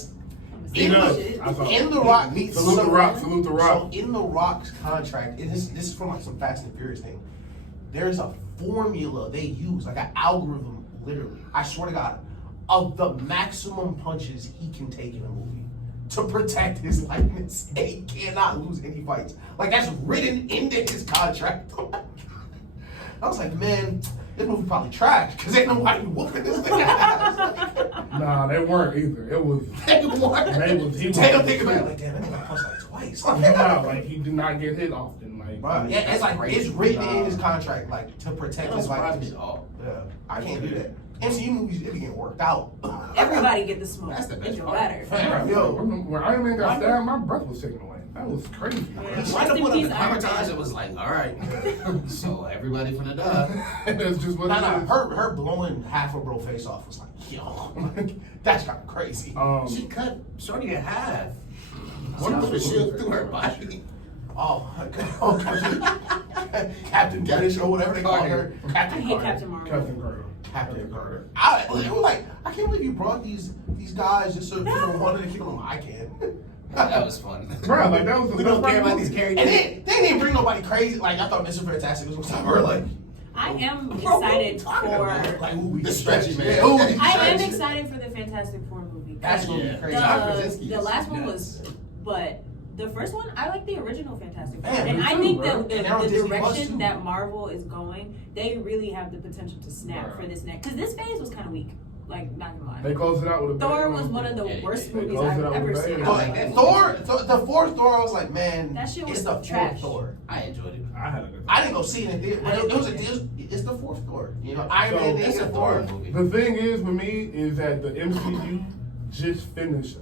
He in does. the, I saw in it. The Rock meets Salute the Superman. Rock. Salute the Rock. So in The Rock's contract, and this is from like some Fast and Furious thing. There's a formula they use, like an algorithm, literally. I swear to God, of the maximum punches he can take in a movie to protect his likeness, and he cannot lose any fights. Like that's written into his contract. I was like, man, this movie probably trash because ain't nobody whooping this thing. Nah, they weren't either. It was. They was. He was. Damn, think about it. Like, damn, that nigga punched like twice. Nah, like he did not get hit often. Like, Bro, yeah, it's like it's written in his contract, like to That protect don't his surprise likeness. me at all. Yeah, I can't do that. MCU movies, they be getting worked out. Everybody get the smoke. That's the best It don't part. matter. Fam, Yo, yo, when Iron Man got stabbed, my breath was taken away. That was crazy. Yeah. He Rest tried to in put up peace, the Iron Man. commentaries. It was like, all right, so everybody finna die. That's just what nah, it is. her blowing half her bro face off was like, yo, that's kind of crazy. She cut Shorty in half. What She else put a was shield there? through her body. Oh, my God. Oh, Captain British or whatever they call her. I Captain hate Carter. Captain Marvel. Captain Carter. Captain Carter. It was like, I can't believe you brought these guys just so people wanted to kill them. I can. That was fun. Bro, like that was the We best don't part care of the about these movie. characters. And they didn't bring nobody crazy. Like, I thought Mr. Fantastic was gonna stop her. Like, I am bro, what are you excited talking for. about? Like, who we The can stretchy stretch. man. Yeah, who we can I am stretch. excited for the Fantastic Four movie. That's gonna Yeah. be crazy. John Krasinski The is last one nuts. was, but the first one, I like the original Fantastic Four. Man, And me I too, think bro. that And they're on the Disney Plus, direction too. that Marvel is going, they really have the potential to snap Bro. for this next. Because this phase was kind of weak. Like, not gonna lie. They closed it out with a Thor bang. was one of the Yeah, worst they movies closed I've it out with ever a seen. bang. in I my like life. that. The fourth Thor, I was like, man, That shit was it's the fourth trash. Thor. I enjoyed it. I had a good time. I didn't go see it in theater, but it was it's the fourth Thor. You know, Iron So, Man It's is a a Thor Thor. movie. The thing is with me is that the MCU just finished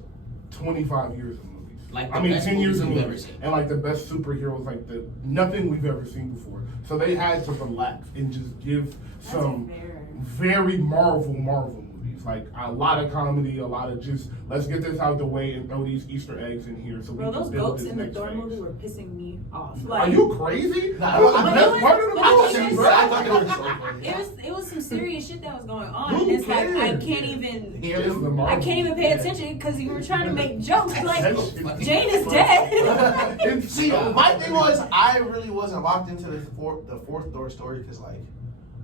25 years of movies. Like the I mean, best 10 years movies of we've movies. ever seen. And like the best superheroes, like nothing we've ever seen before. So they had to relax and just give That's some fair. very Marvel movies. like a lot of comedy, a lot of just let's get this out the way and throw these Easter eggs in here. So Bro, we can those build goats this in the next Thor phase. movie were pissing me off. Are Like, you crazy? Nah, That's part of the but movie. the Bro, I thought they were so funny. it was some serious shit that was going on. Who And it's like I cares? can't even It's the Marvel. I can't even pay attention because you were trying to make jokes. Like That shit- Jane is dead. See, my thing was, I really wasn't locked into the fourth Thor story because, like,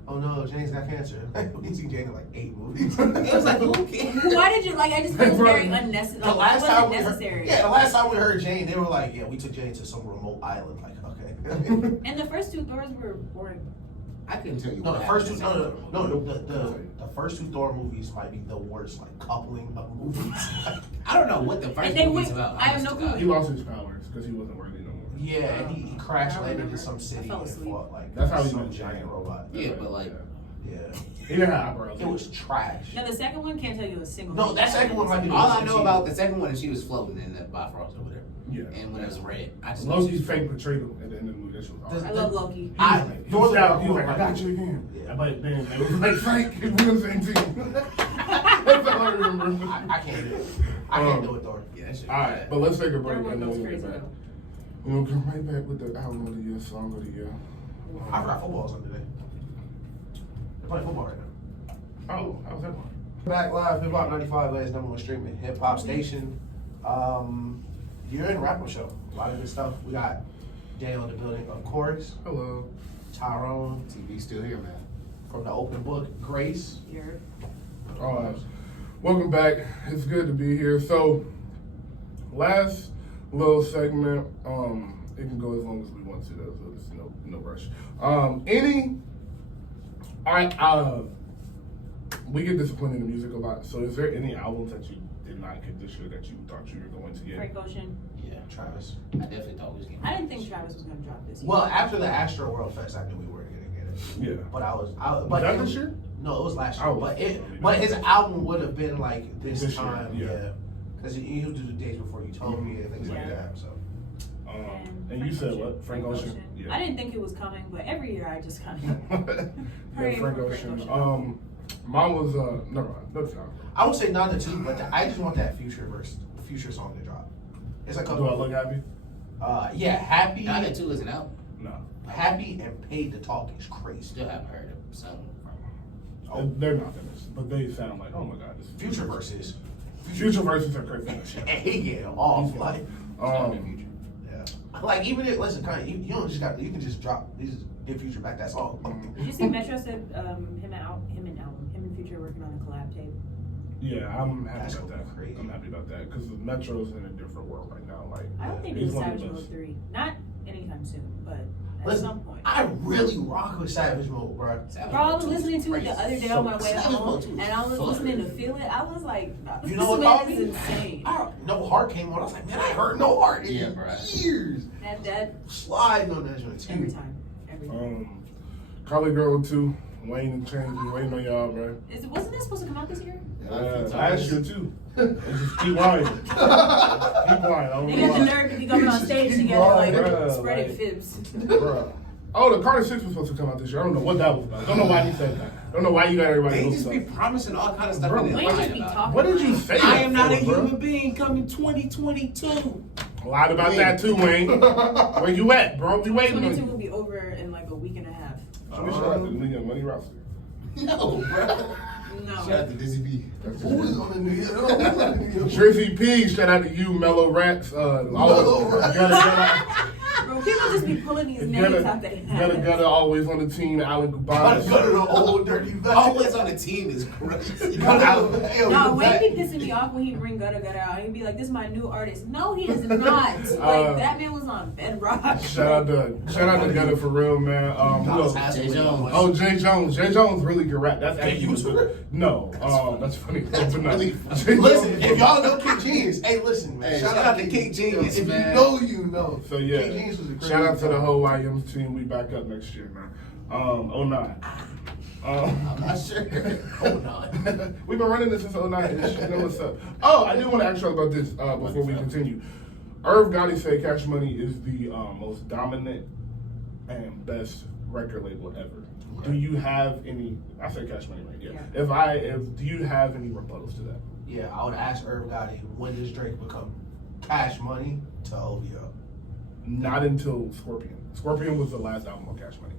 oh no, Jane's got cancer. We see Jane in like 8 movies. It was like, who cares? Why did you like? I just feel it was very unnecessary. The Like, last it time wasn't we necessary. heard, the last time we heard Jane, they were like, yeah, we took Jane to some remote island. Like, okay. And the first 2 Thors were boring. I couldn't tell you No, what the first two, happened. the first 2 Thor movies might be the worst, like coupling of movies. I don't know what the first And they movie's went- about. I have no honest to clue. He God. lost his powers because he wasn't worthy no more. Yeah, and he crash I landed in remember. some city I fell and asleep. fought like That's how he some met giant Jane. robot. Yeah, but like, Yeah, He didn't have eyebrows. it was trash. Now the second one can't tell you a single. No, thing. that second one might be all I know about the second one is she was floating in that Bifrost over there. Yeah. And when it was red, I just Loki's fake portrayal at the end of the movie. That shit was awesome. I love Loki. He was like, I got you again. Yeah. But then it was like, Frank, we're on the same team. That's all I remember. I can't do it. I can't do it, Thor. yeah, that shit. All right, but let's take a break Third one and then goes we'll crazy get back. though. We'll come right back with the album of the year, song of the year. I forgot football's on today. They're playing football right now. Oh, how's that one? Back live, Hip Hop 95, last number 1 streaming hip hop station. You're in Rapper Show. A lot of good stuff. We got Jay on the building, of course. Hello. Tyrone TV still here, man. from the open book. Grace. You're All right. Welcome back. It's good to be here. So, last little segment, it can go as long as we want to, though, so there's no rush. We get disappointed in the music a lot. So, is there any albums that you did not get this year that you thought you were going to get? Frank Ocean. Yeah, Travis. I definitely thought we was getting. I didn't think Travis was gonna drop this year. Well, after the Astro World Fest, I knew we weren't going to get it. Yeah. But Was but that it- this year? No, it was last year. Oh, But his album would have been like this This year, time, yeah. yeah. Because he would do the days before Utopia and things like Yeah. that. So And you said what? Frank Ocean? I didn't think it was coming, but every year I just kind of Yeah, prayed Frank for Ocean. Frank Ocean. Mine was never mind. That's not. I would say none of the two, but I just want that future song to drop. It's a couple. Do I look happy? Yeah, happy, Now that 2 isn't out. No. happy, and paid to talk is crazy. Still haven't heard a song from Oh. They're not finished, but they sound like, oh my god, this is Future verses. Future verses are crazy. He get off like, Future. yeah. Like even if listen, kind of, you don't just got, you can just drop, you just give Future back that song. Did you see Metro said him and Future working on a collab tape? Yeah, I'm happy That's about gonna that. be crazy. I'm happy about that because Metro's in a different world right now. Like, I don't think he's it's one of Savage those- Mode 3. Not anytime soon, but at Listen, some point. I really rock with Savage Mode, bro. Bro, I was listening to it the other day on my way Savage home, Mode 2 is and I was fun. listening to Feel It. I was like, You this know what man called is me? insane. No Heart came on. I was like, man, I heard No Heart in Yeah, bro. years. That Sliding on that joint too. every time. Carly Girl 2, Wayne and Change, we waiting on y'all, bro. Wasn't that supposed to come out this year? Last year too. Just keep lying. Keep lying. I don't They know got the why. nerve to be coming on stage Keep together, like going, bruh, spreading like- fibs. Bruh. Oh, the Carter 6 was supposed to come out this year. I don't know what that was about. Don't know why he said that. Don't know why you got everybody They else just be stuff. promising all kind of stuff Bro, and then Wayne just lying be about talking. What did you say? it. I am not a that for, bro? human being coming 2022. Lied about that too, Wayne. Where you at, bro? We waiting on 22 you. will be over in like a week and a half. So we should have the New Young Money roster. No, bro. No. Shout out to Dizzy B. Who is on the New York? Drizzy P, shout out to you, Mellow Rats. Mellow Rats. Bro, people just be pulling these names out their Gutter, always on the team. Alan Gotta Kubanis. go to the old dirty vet. Always on the team is crazy. No, Wayne be pissing me off when he bring Gutter out. He'd be like, "This is my new artist." No, he is not. Like that man was on Bedrock. Shout out to Gutter for real, man. Who else? Jay Jones. Oh, Jay Jones. Jay Jones really can rap. That's actually use her? No, that's funny. That's But no. really Jay Listen, Jones- if y'all know Kick Genius, hey, listen, man. Hey, shout out to Kick Genius, If man. you know, you know. So Kick yeah, Genius was a crazy shout out to the time. whole YM's team. We back up next year, man. 09. I'm not sure. Hold on. We've been running this since 09. You know what's up. Oh, I do want to ask you about this before we continue. Irv Gotti said Cash Money is the most dominant and best record label ever. Do you have any? I said Cash Money, right? Yeah. Do you have any rebuttals to that? Yeah, I would ask Irv Gotti, when does Drake become Cash Money to OVO? Not until Scorpion. Scorpion was the last album on Cash Money.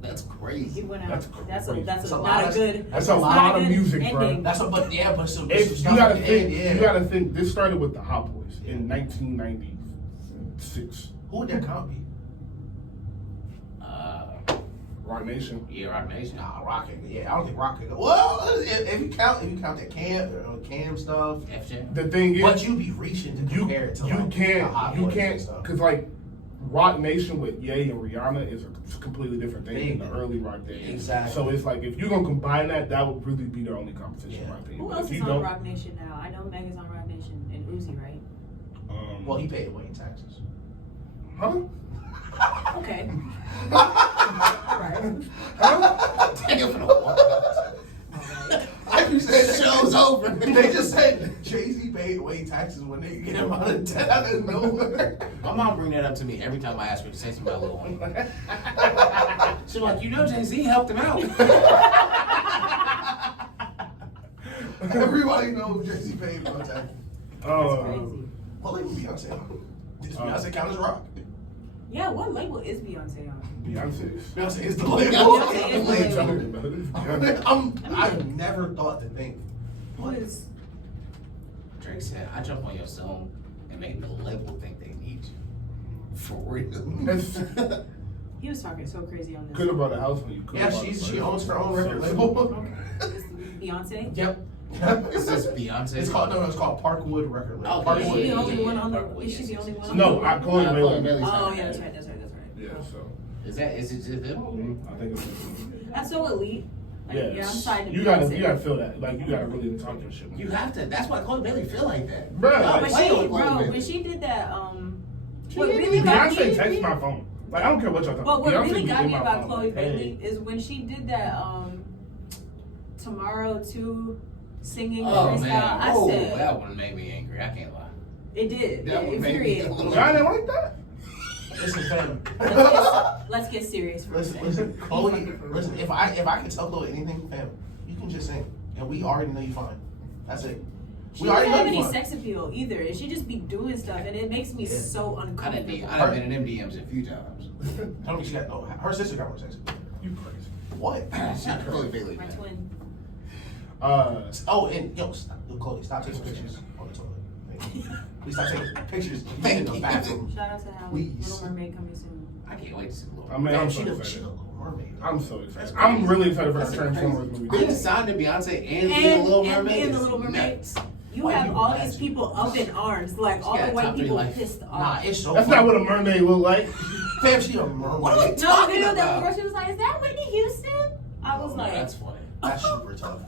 That's He crazy. went out. That's That's crazy. a That's a not lot. a good. That's a not lot of good music, bro. ending. That's a but some If stuff you gotta at the think, end, yeah. you gotta think. This started with the Hot Boys in 1996. Who would that count be? Rock Nation. Yeah, Rock Nation. Nah, Rock. Yeah, I don't think Rock. Well, if you count that Cam stuff. FJ. The thing is, But you be reaching to compare it to like, the Hot Boys and stuff. because like Rock Nation with Ye and Rihanna is a completely different thing Big. than the early Rock days. Exactly. So it's like if you're gonna combine that, that would really be their only competition, in my opinion. Who But else if is you on don't, Rock Nation now? I know Meg is on Rock Nation and Uzi, right? Well, he paid Wayne taxes. huh? Okay. Alright. Damn, for the one. I just said Show's over. They just said Jay-Z paid Wayne taxes when they get him out of debt out of nowhere. My mom bring that up to me every time I ask her to say something about Lil Wayne. She's like, you know, Jay-Z helped him out. Everybody knows Jay-Z paid Wayne taxes. That's crazy. What label Beyonce? Does Beyonce count as Rock? Yeah, what label is Beyonce on? Beyonce's. Beyonce is the label. Beyonce is the What are you label. talking about? It's Beyonce. I've never thought to think. Who is? Drake said, I jump on your song and make the label think they need you. For real. It's- He was talking so crazy on this. Could have bought a house when you could. Yeah, she owns her own record label. Is Beyonce? Yep. Is this Beyonce? It's called Parkwood Record Label. Okay. Is she the only one on the? Parkwood, Is she yes, the only yes, one? yes. on No, the- I Chloe Chloe Bailey. Bailey's Oh on yeah, it. that's right. Yeah, so Is it just them? I think it's. That's so elite. Like, Yeah, yeah, I'm siding you Beyonce. gotta feel that. Like you gotta really talk your shit. You have to. That's why Chloe Bailey feel like that. Bruh, Y'all like- But play she, with Chloe bro, Bailey. when she did that, She what didn't really even- got Beyonce me, texts my phone. Like I don't care what y'all talking But about. what Beyonce really be got in me my about phone, Chloe like, hey. Bailey is when she did that Tomorrow 2 singing Oh freestyle. man, I oh, said that one made me angry. I can't lie. it did. That It one made me infuriated me. Y'all didn't like that? Listen, fam. Let's get serious for a Listen, second. Chloe. Listen, if I can tell Chloe anything, fam, you can just sing, and we already know you fine. That's it. She We doesn't already know have you any fine. sex appeal either, and she just be doing stuff, and it makes me Yeah. so I done uncomfortable. been in them DMs a few times. Tell me she got no. Her sister got more sex. You crazy. What? Shout out to Chloe Bailey. My man. twin. Oh, and yo, stop, Chloe, stop taking pictures on the toilet. Thank you. Please stop taking pictures in the bathroom. Shout out to Howard. Please. Little Mermaid coming soon. I can't wait to see Lil I mean, I'm She so the excited. Little Mermaid. I'm so excited. That's I'm crazy. really excited for That's that Transformers crazy. movie. Being signed to Beyonce and being a And Little Mermaid. being the is Little Mermaid. nuts. You Why have you all mad? these people up in arms, like all got the white top three people life. pissed off. Nah, it's so. That's funny. not what a mermaid look like. Fam, she a What are we mermaid. No, the talking video that about? she was like, "Is that Whitney Houston?" I was Oh, like, that's funny. That's super tough.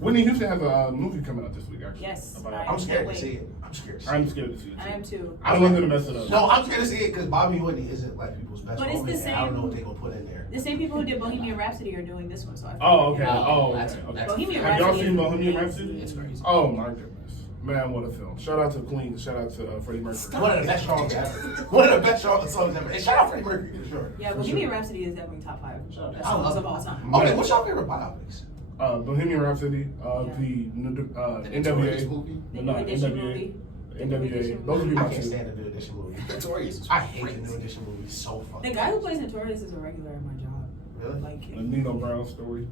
Whitney Houston has a movie coming out this week, actually. Yes, About- I- I'm scared to Wait. see it. I'm scared to see I'm it. scared to see it. I am too. I don't want them to mess it up. No, I'm scared to see it because Bobby Whitney isn't black people's best But it's woman, the and I don't know same- what they're gonna put in there. The same people who did Bohemian Rhapsody are doing this one, so I feel Oh, like okay. they're- Oh, That's- okay. Okay. that's- Bohemian Have y'all Rhapsody seen is Bohemian amazing. Rhapsody? It's crazy. Oh my goodness, man, what a film! Shout out to Queen. Shout out to Freddie Mercury. One of the best songs ever. One of the best songs ever. And shout out Freddie Mercury for sure. Yeah, For Bohemian sure. Rhapsody is definitely top 5 best I love songs it. of all time. Okay, what's your favorite biopics? Bohemian Rhapsody, Yeah. the The NWA, Notorious movie. The no, New Edition NWA, movie. NWA. Those would be I my can't two. stand the New Edition movie. Notorious is I hate the New Edition movie. It's so fucking. The guy who plays Notorious is a regular at my job. Really? Like, The Nino Brown story.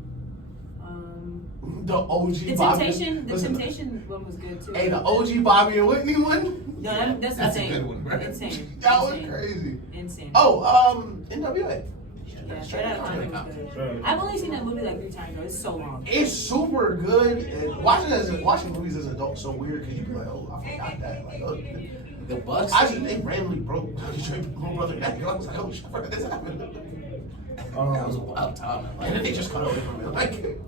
The OG the Bobby. Temptation, the Listen, Temptation one was good too. Hey, the OG Bobby and Whitney one. No, that's That's a insane. good one, right? Insane. That was Insane. crazy. Insane. Oh, NWA. Yeah, straight out of Compton was good. Straight Outta I've only seen that movie like 3 times though. It's so long. It's super good. And watching movies as an adult is so weird because you be like, oh, I forgot that. Like, oh, The Bucks. they randomly broke little brother neck. I was like, oh shit, I forgot this happened. That was a wild time. And then they just cut away from it. Like,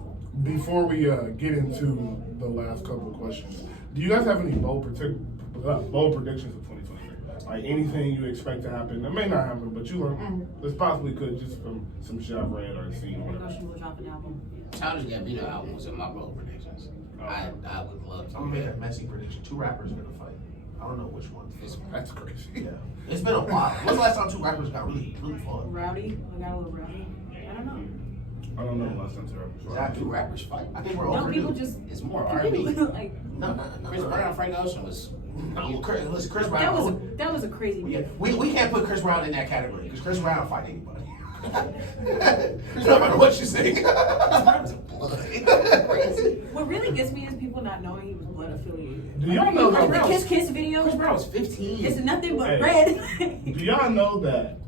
Before we get into the last couple of questions, do you guys have any bold predictions of 2023? Like anything you expect to happen? It may not happen, but you learn this possibly could just from some shit I've read or seen. Or We're whatever. gonna shoot, we'll drop an album. Childish Gambino album was in my bold predictions. I would love to. I'm gonna make a messy prediction. 2 rappers are gonna fight. I don't know which one. That's crazy. Yeah, it's been a while. When's the last time 2 rappers got really fun? Rowdy, we got a little rowdy. I don't know. I don't know the last time to rap. Exactly. Do rappers fight? I think we're No, overdue. people just It's more people R&B. like No. Chris Brown, Frank Ocean was. No, listen, Chris Brown. that was a crazy. Yeah, we can't put Chris Brown in that category because Chris Brown will fight anybody. No matter what you say. Chris Brown was a blood. Crazy. What really gets me is people not knowing he was blood affiliated. Do y'all know Like, the that- Kiss Kiss video? Chris Brown was 15. It's nothing but Hey. red. Do y'all know that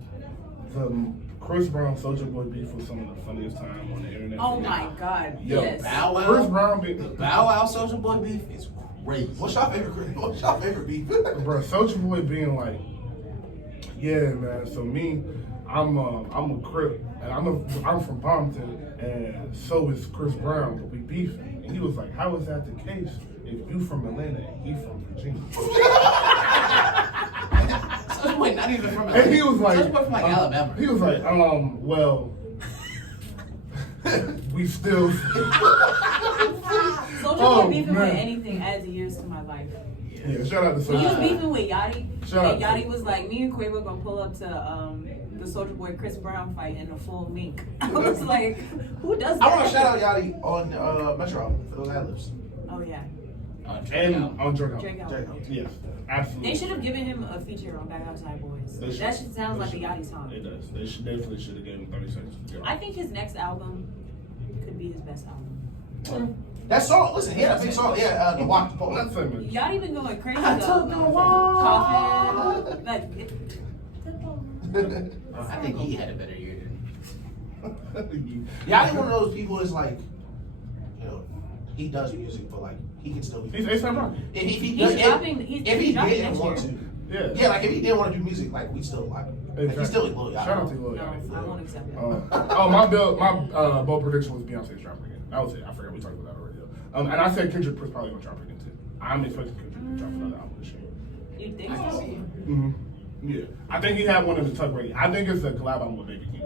the Chris Brown Soulja Boy beef was some of the funniest time on the internet? Oh my God! Yo, Yes. Bow Wow. Chris Brown beef. The Bow Wow Social Boy beef is crazy. What's your favorite beef? Bro, Soulja Boy being like, yeah, man. So me, I'm a Crip, and I'm from Compton, and so is Chris Brown, but we beefing. And he was like, how is that the case if you from Atlanta and he from Virginia? Soulja Boy not even from Atlanta. And he was like, Soulja Boy from like Alabama. He was like, well, we still. Soulja Oh, Boy beefing man. with anything adds years to my life. Yeah, shout out to When he was Soulja. beefing with Yachty, Shout out and to- Yachty was like, me and Quavo gonna pull up to the Soulja Boy Chris Brown fight in a full mink. I was like, who does that? I want to shout out Yachty on Metro for those ad-libs. Oh yeah, And on Drake. Drake out. Drake out. Yes, absolutely. They should have given him a feature on Back Outside Boys. They should. That shit sounds They like should. a Yachty song. It does. They should definitely should have given him 30 seconds to go. I think his next album could be his best album. That song, listen, he had a big song. Yeah, the Walk the Pole. Not so much. Yachty been going crazy I though. took the walk. Coffin, like. I think he had a better year than Yachty one of those people is like, you know, he does music, but like he can still be. He's A$AP Rocky. If he He's does, dropping. if He's he dropping didn't next want year. to, Yeah. yeah, like if he didn't want to do music, like we still like he's still a Lil Yachty. Shout out to Lil No, Yachty. I won't accept that. My bold prediction was Beyonce's dropping again. That was it. I forgot we talked about that already. And I said Kendrick was probably gonna drop again too. I'm expecting Kendrick to drop another album this year. You think I can so? see it. Mm-hmm. Yeah, I think he had one in the tuck ready. I think it's a collab album with Baby King.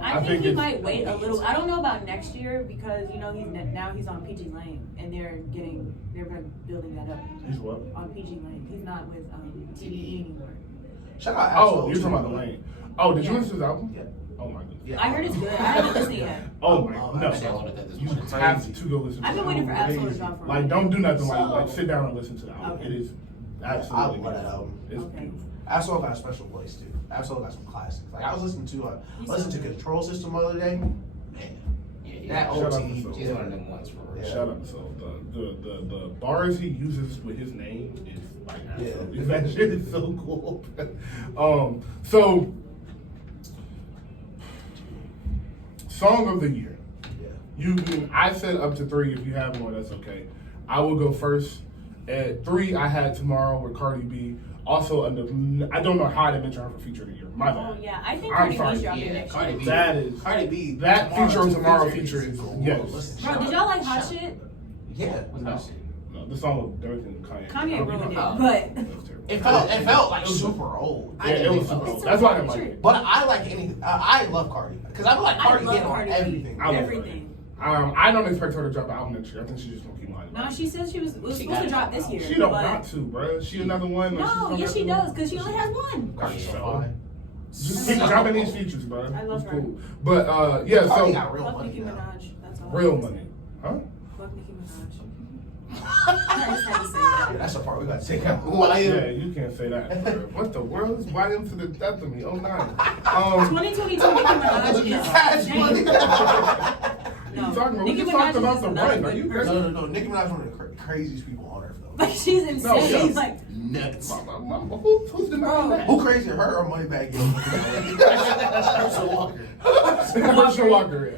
I think he it's- might wait a little. I don't know about next year because you know he's on PG Lane and they're building that up He's what? on PG Lane. He's not with TDE anymore. Shout out. Oh, Absol, you're too, talking about the bro. Lane. Oh, did you Yeah. listen to his album? Yeah. Oh my goodness. Yeah. I heard it's good. I haven't listened yet. Oh my I no. downloaded that this You morning. have to go listen to I've been it. waiting for Absol to Crazy. drop for a Like, while. don't do nothing. So- Like, sit down and listen to the album. Okay. It is I absolutely love that album. It's Okay. beautiful. Absol got a special place too. Absol got some classics. Like I was listening to He's so- Control System the other day. Man, Yeah, that Shout out OT. to Soul. He's one of them ones for real. Yeah. Shout out to Soul. The bars he uses with his name is like absolutely that shit is so cool. So song of the year. Yeah. I said up to 3. If you have more, that's okay. I will go first. At 3, I had Tomorrow with Cardi B. Also, I don't know how I didn't mention her for feature of the year. My Oh bad. yeah, I think I'm Cardi sorry. B's dropping Yeah, next Cardi year. B. That is Cardi B. that feature on Tomorrow feature feature is yes. Bro, did y'all like Hot Shit? Yeah. What's that shit? No, the song with Dirk and Kanye. Kanye ruined it, Oh. but That was terrible. It felt like super old. Yeah, it was super old. That's why I didn't like it. But I like any. I love Cardi because I feel like Cardi love hit on Cardi B. everything. I love everything. I don't expect her to drop an album next year. I think she's just gonna keep lying. No, she said she was She supposed got to it. drop this year. She don't but want to, bro. She another one. Like, she's No, gonna yes have she to- does because she only has one. Cardi's so So- fine. Just keep dropping these features, bro. I love It's her. cool. But yeah, Cardi so got real Fuck money Nicki now. Minaj. That's all. real money, huh? Fuck Nicki Minaj. I just had to say that. Yeah, that's the part we got to take out. Yeah, you can't say that. bro. What the world is YM to the death of me? Oh 9. 2022 Nicki Minaj is Cash money. No, You talking about? We Nicki just Minaj talked is about just the not a right. Are good you person. crazy? No. Nicki Minaj is one of the craziest people on earth though. Like she's insane. No, yeah. She's like, Nuts. Who's denying that? Who crazier, her or Moneybag Yo? Herschel Walker. Herschel Walker.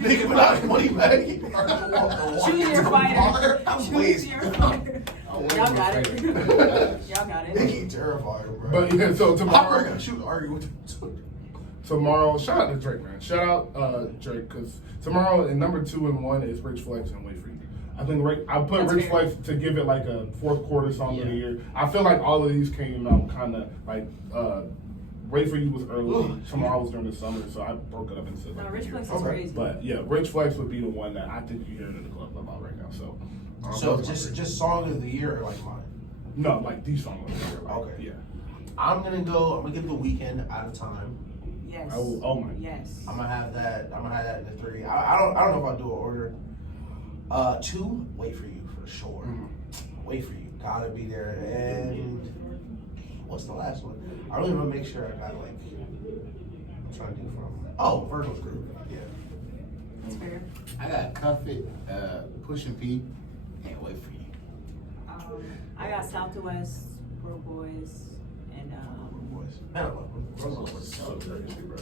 Nicki Minaj, Moneybag Yo. choose your fighter. I'm Choose pleased. your fighter. Y'all got it. Y'all got it. Nicki terrifying, bro. But yeah, so I'm tomorrow. gonna shoot argue with him. Tomorrow, shout out to Drake, man. Shout out Drake, because tomorrow, in number 2 and 1 is Rich Flex and Wait For You. I think I put That's Rich fair. Flex to give it like a fourth quarter song of the Yeah. year. I feel like all of these came out kind of like Wait For You was early, Tomorrow was during the summer, so I broke it up into No, like Rich a year. Flex is Okay. crazy. But yeah, Rich Flex would be the one that I think you hear in the club about right now. So, So those are my just song of the year like mine. three. No, like these songs. Like, Okay. Yeah. I'm gonna give The Weeknd Out of Time. Yes. Yes. Oh my. Yes. I'm gonna have that. I'm gonna have that in the 3. I don't know if I'll do an order. 2, wait for you for sure. Wait for you. Gotta be there. And what's the last one? I really want to make sure I got like. I'm trying to do from. Virgil's Group. Yeah. That's fair. I got Cuff It, Push and P, and Wait for You. I got South to West, Broke Boys, and Boys. Man, I love them. Russell was so crazy, bro.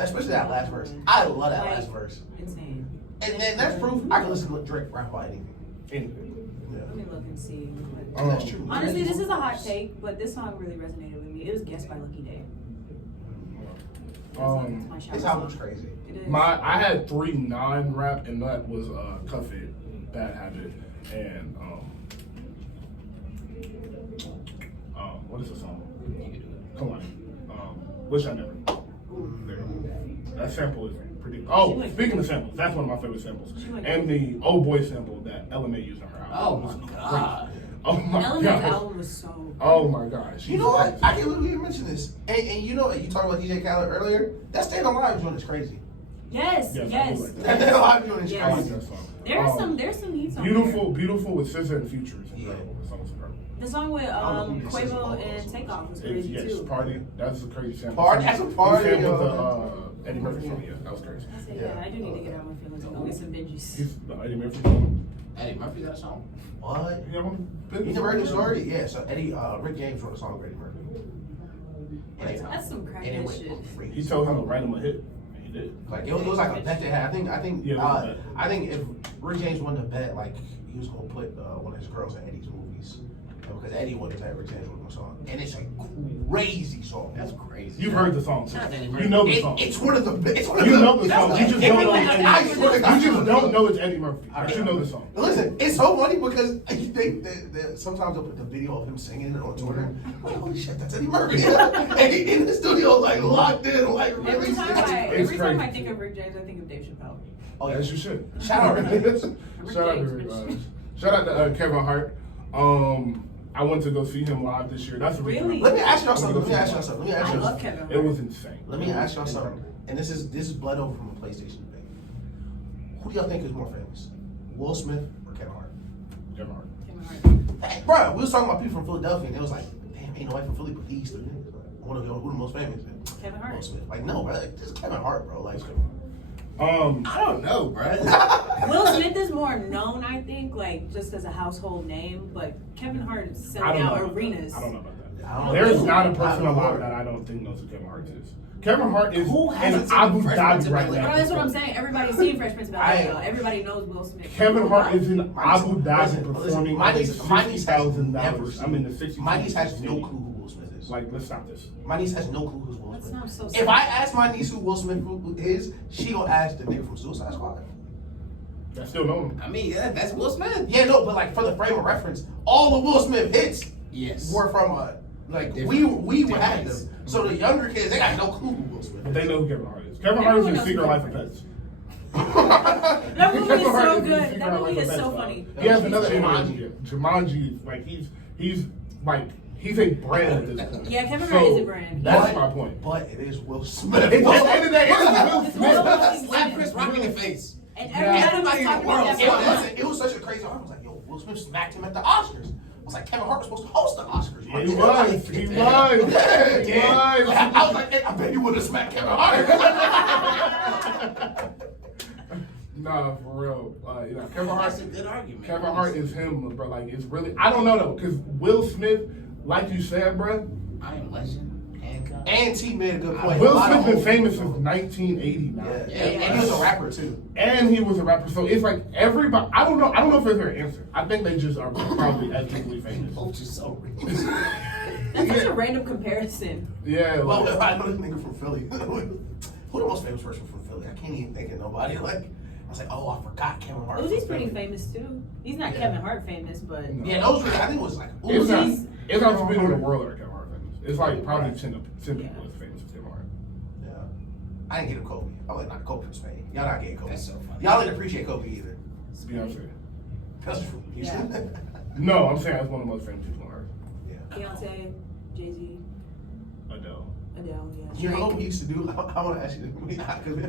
Especially that last verse. I love that Like, last verse. insane. And then that's proof I can listen to Drake rap about anything. Let me look and see. That's true. Honestly, this is a hot take, but this song really resonated with me. It was Guessed by Lucky Day. My shower This song. album's crazy. It is. I had 3 non-rap, and that was Cuff It, Bad Habit, and what is the song? Come on. Wish I Never. There. That sample is pretty. Oh, speaking of samples, that's one of my favorite samples. And the Oh Boy sample that LMA used on her album. Oh was my great. God. Oh my LMA's god. album was so. Oh my gosh. You know what? I can't believe you mentioned this. And you know, you talked about DJ Khaled earlier. That Staying Alive joint is crazy. Yes, Yes, I yes. do like That Staying Alive joint is Yes. I like crazy. that song. There's some heat songs. Beautiful with SZA and Future is incredible. The song was incredible. The song with don't know who this is. Quavo and Takeoff was It's, crazy yes, too. Party. That's a crazy sample. Party, that's a party, He sampled yo. the Eddie Murphy song. Yeah, that was crazy. I said, yeah, I do need to get out my feelings and go get some binges. He's the Eddie Murphy song. Eddie Murphy got a song? What? You know, You never heard the story? Yeah, so Rick James wrote a song with Eddie Murphy. That's some And it crackhead went shit. crazy. He told him to write him a hit. And he did. Like it was like a bet they had. I think Yeah, it was a bet. I think if Rick James won the bet, like he was gonna put one of his girls in Eddie's movies. Because Eddie wanted to have Rick James with a song. And it's a crazy song. That's crazy. You've heard the song. Shout out to Eddie You Murphy. know the song. It's one of the You know the song. You just don't know I it's swear to Eddie. God. You just don't know it's Eddie Murphy. But you know the song. Listen, it's so funny because they sometimes they'll put the video of him singing it on Twitter. I'm like, holy shit, that's Eddie Murphy. And he in the studio, like locked in, like really. Every time It's I crazy. think of Rick James, I think of Dave Chappelle. Oh, Yes, you should. Shout out Rick James. Shout out to Kevin Hart. I went to go see him live this year. That's the reason. Really? Let me ask y'all something. I love Kevin It Hart. was insane. Let me ask y'all something. And this is bled over from a PlayStation thing. Who do y'all think is more famous? Will Smith or Kevin Hart? Kevin Hart. Kevin Hart. Hey, bro, we was talking about people from Philadelphia, and it was like, damn, ain't nobody from Philly but these 3 niggas. Like, who the most famous? Kevin Hart. Will Smith. Like, no, bro, like, this is Kevin Hart, bro. Like, I don't know, bro. Will Smith is more known, I think, like just as a household name, but Kevin Hart is I selling don't know out about arenas. that. I don't know about that. I don't There's know. not a I person don't know. alive that I don't think knows who Kevin Hart is. Kevin Hart is Who in hasn't seen Abu Fresh Dhabi Prince of right Bel-Air? now. But that's what I'm saying. Everybody's seen Fresh Prince of Bel-Air. Everybody knows Will Smith. Kevin Hart is in Abu Dhabi Listen, performing my at niece has $60,000. never seen- I'm in the 60. my niece has no clue who Will Smith is. Like, let's stop this. My niece has no clue who Will That's Smith not so is. sad. If I ask my niece who Will Smith is, she gonna ask the nigga from Suicide Squad. I still know him. I mean, yeah, that's Will Smith. Yeah, no, but like for the frame of reference, all the Will Smith hits Yes. were from like Different- we would have different. them. So the younger kids, they got no clue who Will Smith But is. they know who Kevin Hart is. Kevin Hart is in Everyone Secret knows Life who of Kevin Pets. That movie is Kevin Hart so in good. Secret That Life movie of is Pets, so though. funny. He has another Jumanji. Jumanji, like he's like he's a brand at this point. Yeah, Kevin Hart is a brand. That's my point. But it is Will Smith. At the end of the day, it is Will It's Smith. Will Smith. Slap Chris Rock in the face. And Yeah. everybody was talking about It that. was, it was such a crazy argument. I was like, yo, Will Smith smacked him at the Oscars. I was like, Kevin Hart was supposed to host the Oscars. He was. He was. I was like, hey, I bet he would have smacked Kevin Hart. Nah, for real. Kevin Hart. That's a good argument. Kevin Hart is him, bro. Like it's really. I don't know though, because Will Smith, like you said, bro. I Am Legend, Hancock. And T made a good point. Will A lot Smith of been old famous people since know. 1989. Yeah, Yeah. and he was a rapper too. And he was a rapper, so it's like everybody. I don't know. I don't know if there's an answer. I think they just are probably ethnically famous. Both just so rich. That's such a random comparison. Yeah. Well, Like, I know this nigga from Philly. Who the most famous person from Philly? I can't even think of nobody. Like, I was like, oh, I forgot Kevin Hart. Uzi's from pretty Philly. famous too. He's not Yeah. Kevin Hart famous, but Yeah, those were, I think it was like it's not. Uzi. It's not the people in the world that are Kevin Hart famous. It's like probably 10 people Yeah. as famous as Kevin Hart. Yeah. I didn't get him Kobe. I was like, Kobe was Spain. Y'all not getting Kobe. That's so funny. Y'all didn't appreciate Kobe either. Beyonce. That's true. You Yeah. see? No, I'm saying that's one of the most famous people on earth. Yeah. Beyonce, Jay-Z. Adele. Adele, yeah. You know what we Drake, used to do? I want to ask you this.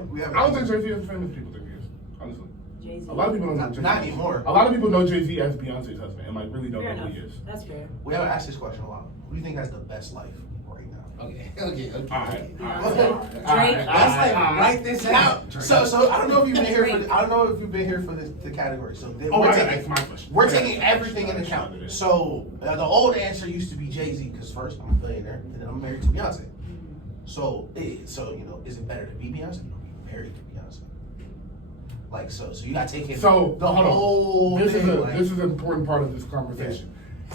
We have I don't think Jay-Z is as famous people think he is, honestly. Jay-Z. A lot of people don't know Jay-Z. Not anymore. A lot of people know Jay-Z as Beyonce's husband and like really don't Fair know who enough. he is. That's fair. We haven't asked this question a lot. Who do you think has the best life right now? Okay. Drake. That's like write this out. So I don't know if you've been here Drake. for. I don't know if you've been here for the category. So Oh, we're I gotta taking ask my question. we're I gotta taking ask my everything question. into account. So the old answer used to be Jay-Z because first I'm a billionaire and then I'm married to Beyonce. So you know, is it better to be Beyonce or be married to Beyonce? Like so you got to take in So the hold whole on. This thing. is an important part of this conversation.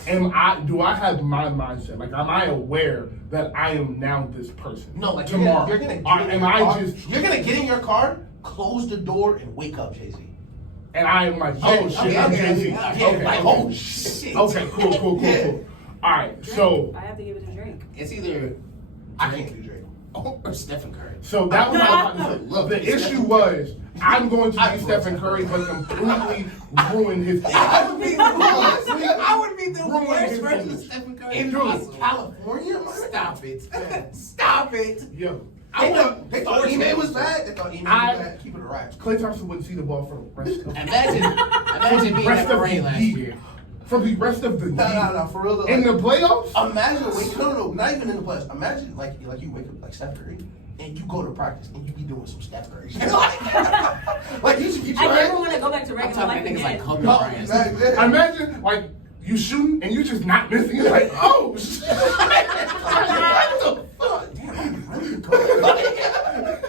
Do I have my mindset? Like, am I aware that I am now this person? No, like tomorrow. you're gonna get Or in am your I car, just you're gonna get in your car, close the door, and wake up Jay-Z. and I am like, Yeah, oh shit, I'm okay, Jay-Z. yeah, Okay, like, okay. oh shit. Okay, cool. Yeah. All right, Drake. so I have to give it to Drake. It's either I can't do Drake. or Stephen Curry. that was my Look, the issue was I'm going to be Stephen Curry, but completely ruin his. I would be the worst. I would be the Ruin worst his version of image. Stephen Curry. In possible. California, man? Stop it. Stop it. Yo, They thought Ime was bad. They thought Ime was bad. Keep it a rap. Klay Thompson wouldn't see the ball for the rest of Imagine being rest that of brain the last year. year. For the rest of the year. No, for real. In the playoffs? Imagine, no, not even in the playoffs. Imagine, like you wake up like Steph Curry, and you go to practice, and you be doing some Steph Curry shit. Like you should be I trying. never want to go back to I'm regular life talking niggas like again. Kobe No, Bryant. man. Imagine, like, you shooting and you just not missing. You're like, oh, shit. What the fuck? Damn, I'm really good.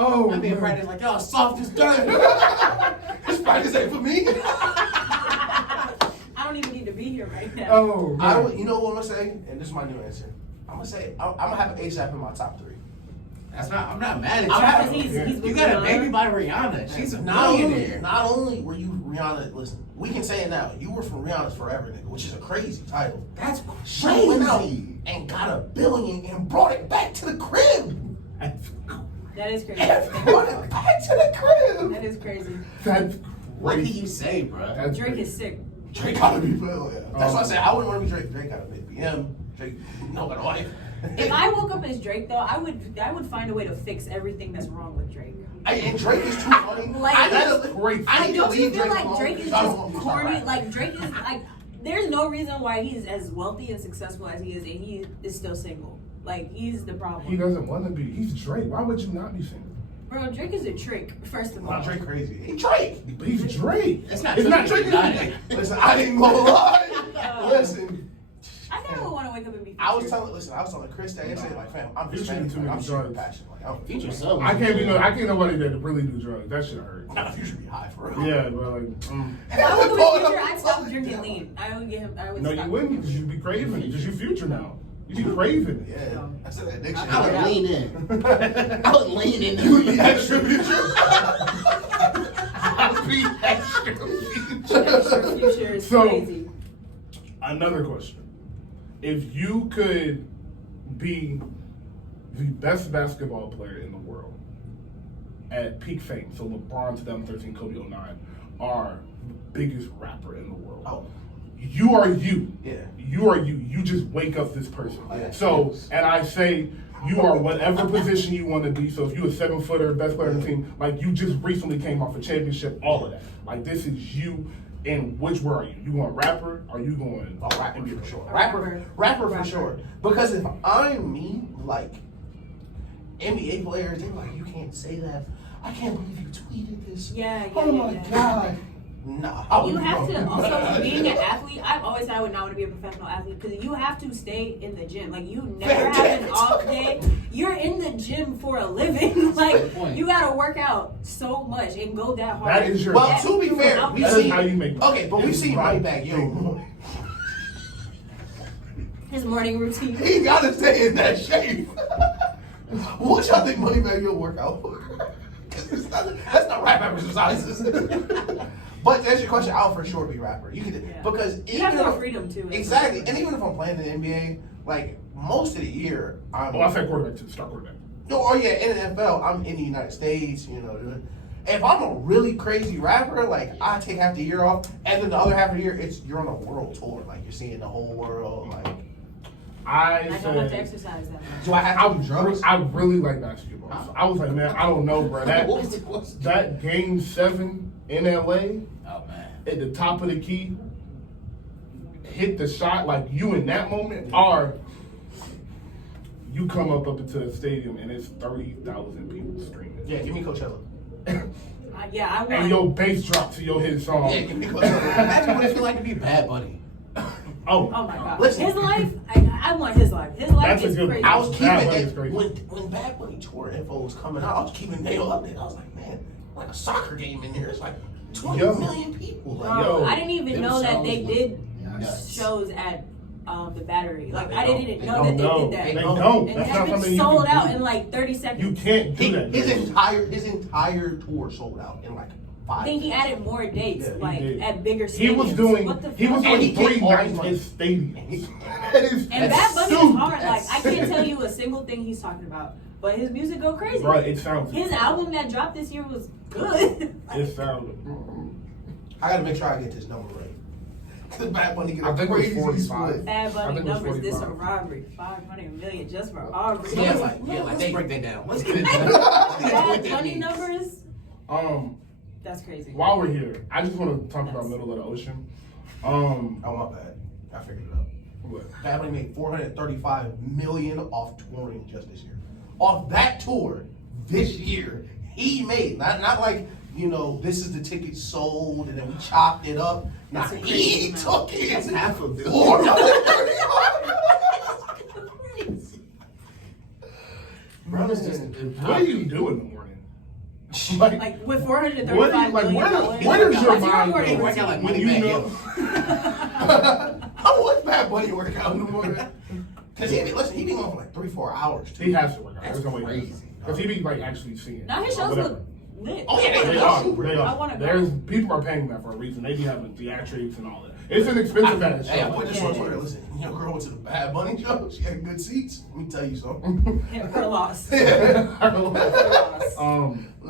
Oh, I'm being man. practice like, y'all soft as dirt. This practice ain't for me. I don't even need to be here right now. Oh, man. You know what I'm gonna say, and this is my new answer. I'm gonna say I'm gonna have ASAP in my top 3. I'm not mad I'm at happy. you. He's You got a with baby Rihanna. by Rihanna. She's a Not millionaire. only were you Rihanna, listen, we can say it now. You were from Rihanna's Forever, nigga, which is a crazy title. That's She went out crazy. and got $1 billion and brought it back to the crib. That is crazy. And brought it back to the crib. That is crazy. That's What can crazy. you say, bro? That's Drake crazy. is sick. Drake gotta be real. Yeah. That's why I said I wouldn't want to be Drake. Drake gotta be him. Drake, no better wife. If I woke up as Drake, though, I would find a way to fix everything that's wrong with Drake. And Drake is too funny. Like, that's great. I need to Don't you leave feel Drake like alone Drake is because I don't just want him to start corny? rapping. Like Drake is like, there's no reason why he's as wealthy and successful as he is, and he is still single. Like he's the problem. He doesn't want to be. He's Drake. Why would you not be single? Bro, Drake is a trick. First of all, Wow, Drake crazy. He Drake. But he's Drake. It's not It's not Drake. Drake. Not it. Listen, I didn't gonna lie. Listen, I kind of want to wake up and be. I was Future. telling Chris that yesterday, like, fam, I'm Future Hispanic, too like, I'm many super drugs. passionate. Like, I'm Future so. I can't nobody that really do drugs. That shit hurt. Nah, Future be high for real. Yeah, but like, If I woke up in Future, I'd stop drinking lean. I would get him. I would no, stop. you wouldn't because you'd be craving it. Because you Future now. You be craving it. Yeah, that's an addiction. I would lean in. I would lean in. You need extra Future. I'd be extra Extra Future is So- crazy. Another question. If you could be the best basketball player in the world at peak fame, so LeBron 2013, Kobe 09, are the biggest rapper in the world. Oh. You are you. Yeah. You are you. You just wake up this person. Yeah. So, and I say you are whatever position you want to be. So if you're a 7-footer, best player on the team, like you just recently came off a championship, all of that. Like this is you. And which where are you? You going rapper? Or you going Rapper NBA for sure. Rapper. Rapper for sure. Because if I'm me, like NBA players, they're like, you can't say that. I can't believe you tweeted this. Yeah, Oh my yeah. god. Nah. I You would have go. to also being an athlete. I've always said I would not want to be a professional athlete because you have to stay in the gym. Like you never have an off day. You're in the gym for a living. Like Good point. you got to work out so much and go that hard. That is your Well, to be fair, we've That is seen how you make money. okay, but we've seen Right. Moneybag Yo. His morning routine. He gotta stay in that shape. What y'all think Moneybag Yo work out for? That's not rap exercises. But to answer your question, I'll for sure be rapper. You can Yeah. because You have even more if- freedom too. Exactly, and even if I'm playing in the NBA, like most of the year, I'm. Oh, I said quarterback too. Start quarterback. No, oh yeah, in the NFL, I'm in the United States. You know, if I'm a really crazy rapper, like I take half the year off, and then the other half of the year, you're on a world tour. Like you're seeing the whole world. Like I don't have said, to exercise that much. Do I have to do drugs? I really like basketball. So I was like, man, I don't know, bro. That game 7 in LA, Oh man. at the top of the key, hit the shot like you in that moment, or you come up into the stadium and it's 30,000 people screaming. Yeah, give me Coachella. Yeah, I want. And your bass drop to your hit song. Yeah, give me Coachella. Imagine what it feel like to be Bad Bunny. Oh Oh my God. Listen. His life, I want his life. His life That's a is good crazy. one. I was keeping Bad Bunny is it crazy. when Bad Bunny tour info was coming out. I was keeping Nail updated. I was like, man, like a soccer game in there. It's like 20 million people. Like, Yo, I didn't even them know that they shows did nuts. shows at the Battery. Like they I don't. didn't They know that they No, did that. they don't. don't. And That's it not had been something you sold can out do. in like 30 seconds. You can't do that. his entire tour sold out in like 5 I think he days. added more dates, Yeah, he like did. at bigger stadiums. He was doing What the he was fuck? And doing he 3 get all nights his in money. stadiums. That is And Bad Bunny is stupid. hard. Like I can't tell you a single thing he's talking about, but his music go crazy. Right, it sounds His album that dropped this year was good. It sounded. I gotta make sure I get this number right. Cause Bad Bunny get a I think it was crazy 45. split. Bad I Bunny think it was numbers. This a 45. robbery. 500 million just for Aubrey. Yeah, like let's break that down. Let's get into it. Bad Bunny numbers. That's crazy. While we're here, I just want to talk about Middle of the Ocean. Oh my bad. I figured it out. What? Bad Bunny made 435 million off touring just this year. Off that tour this year, he made not like, you know, this is the ticket sold and then we chopped it up. Nah, That's a he crazy took it. That's half of it. 435. Brothers just. What do you do in the morning? Like with 435 Like, million where dollars. does your What's mind morning go? Work out like routine? Money You Back know- Hill. How much Bad Bunny work out in the morning? Because he be going for like 3-4 hours. He has to work out. That's There's no way. crazy. Because he be like actually singing. Now his or shows whatever. look lit. Oh, yeah, They That's are. super. They I are. wanna go. There's people are paying that for a reason. They be having theatrics and all that. It's an expensive ass Hey, I show. put this Yeah, on it Twitter. is. Listen, your girl went to the Bad Bunny show. She had good seats. Let me tell you something. Her loss. Let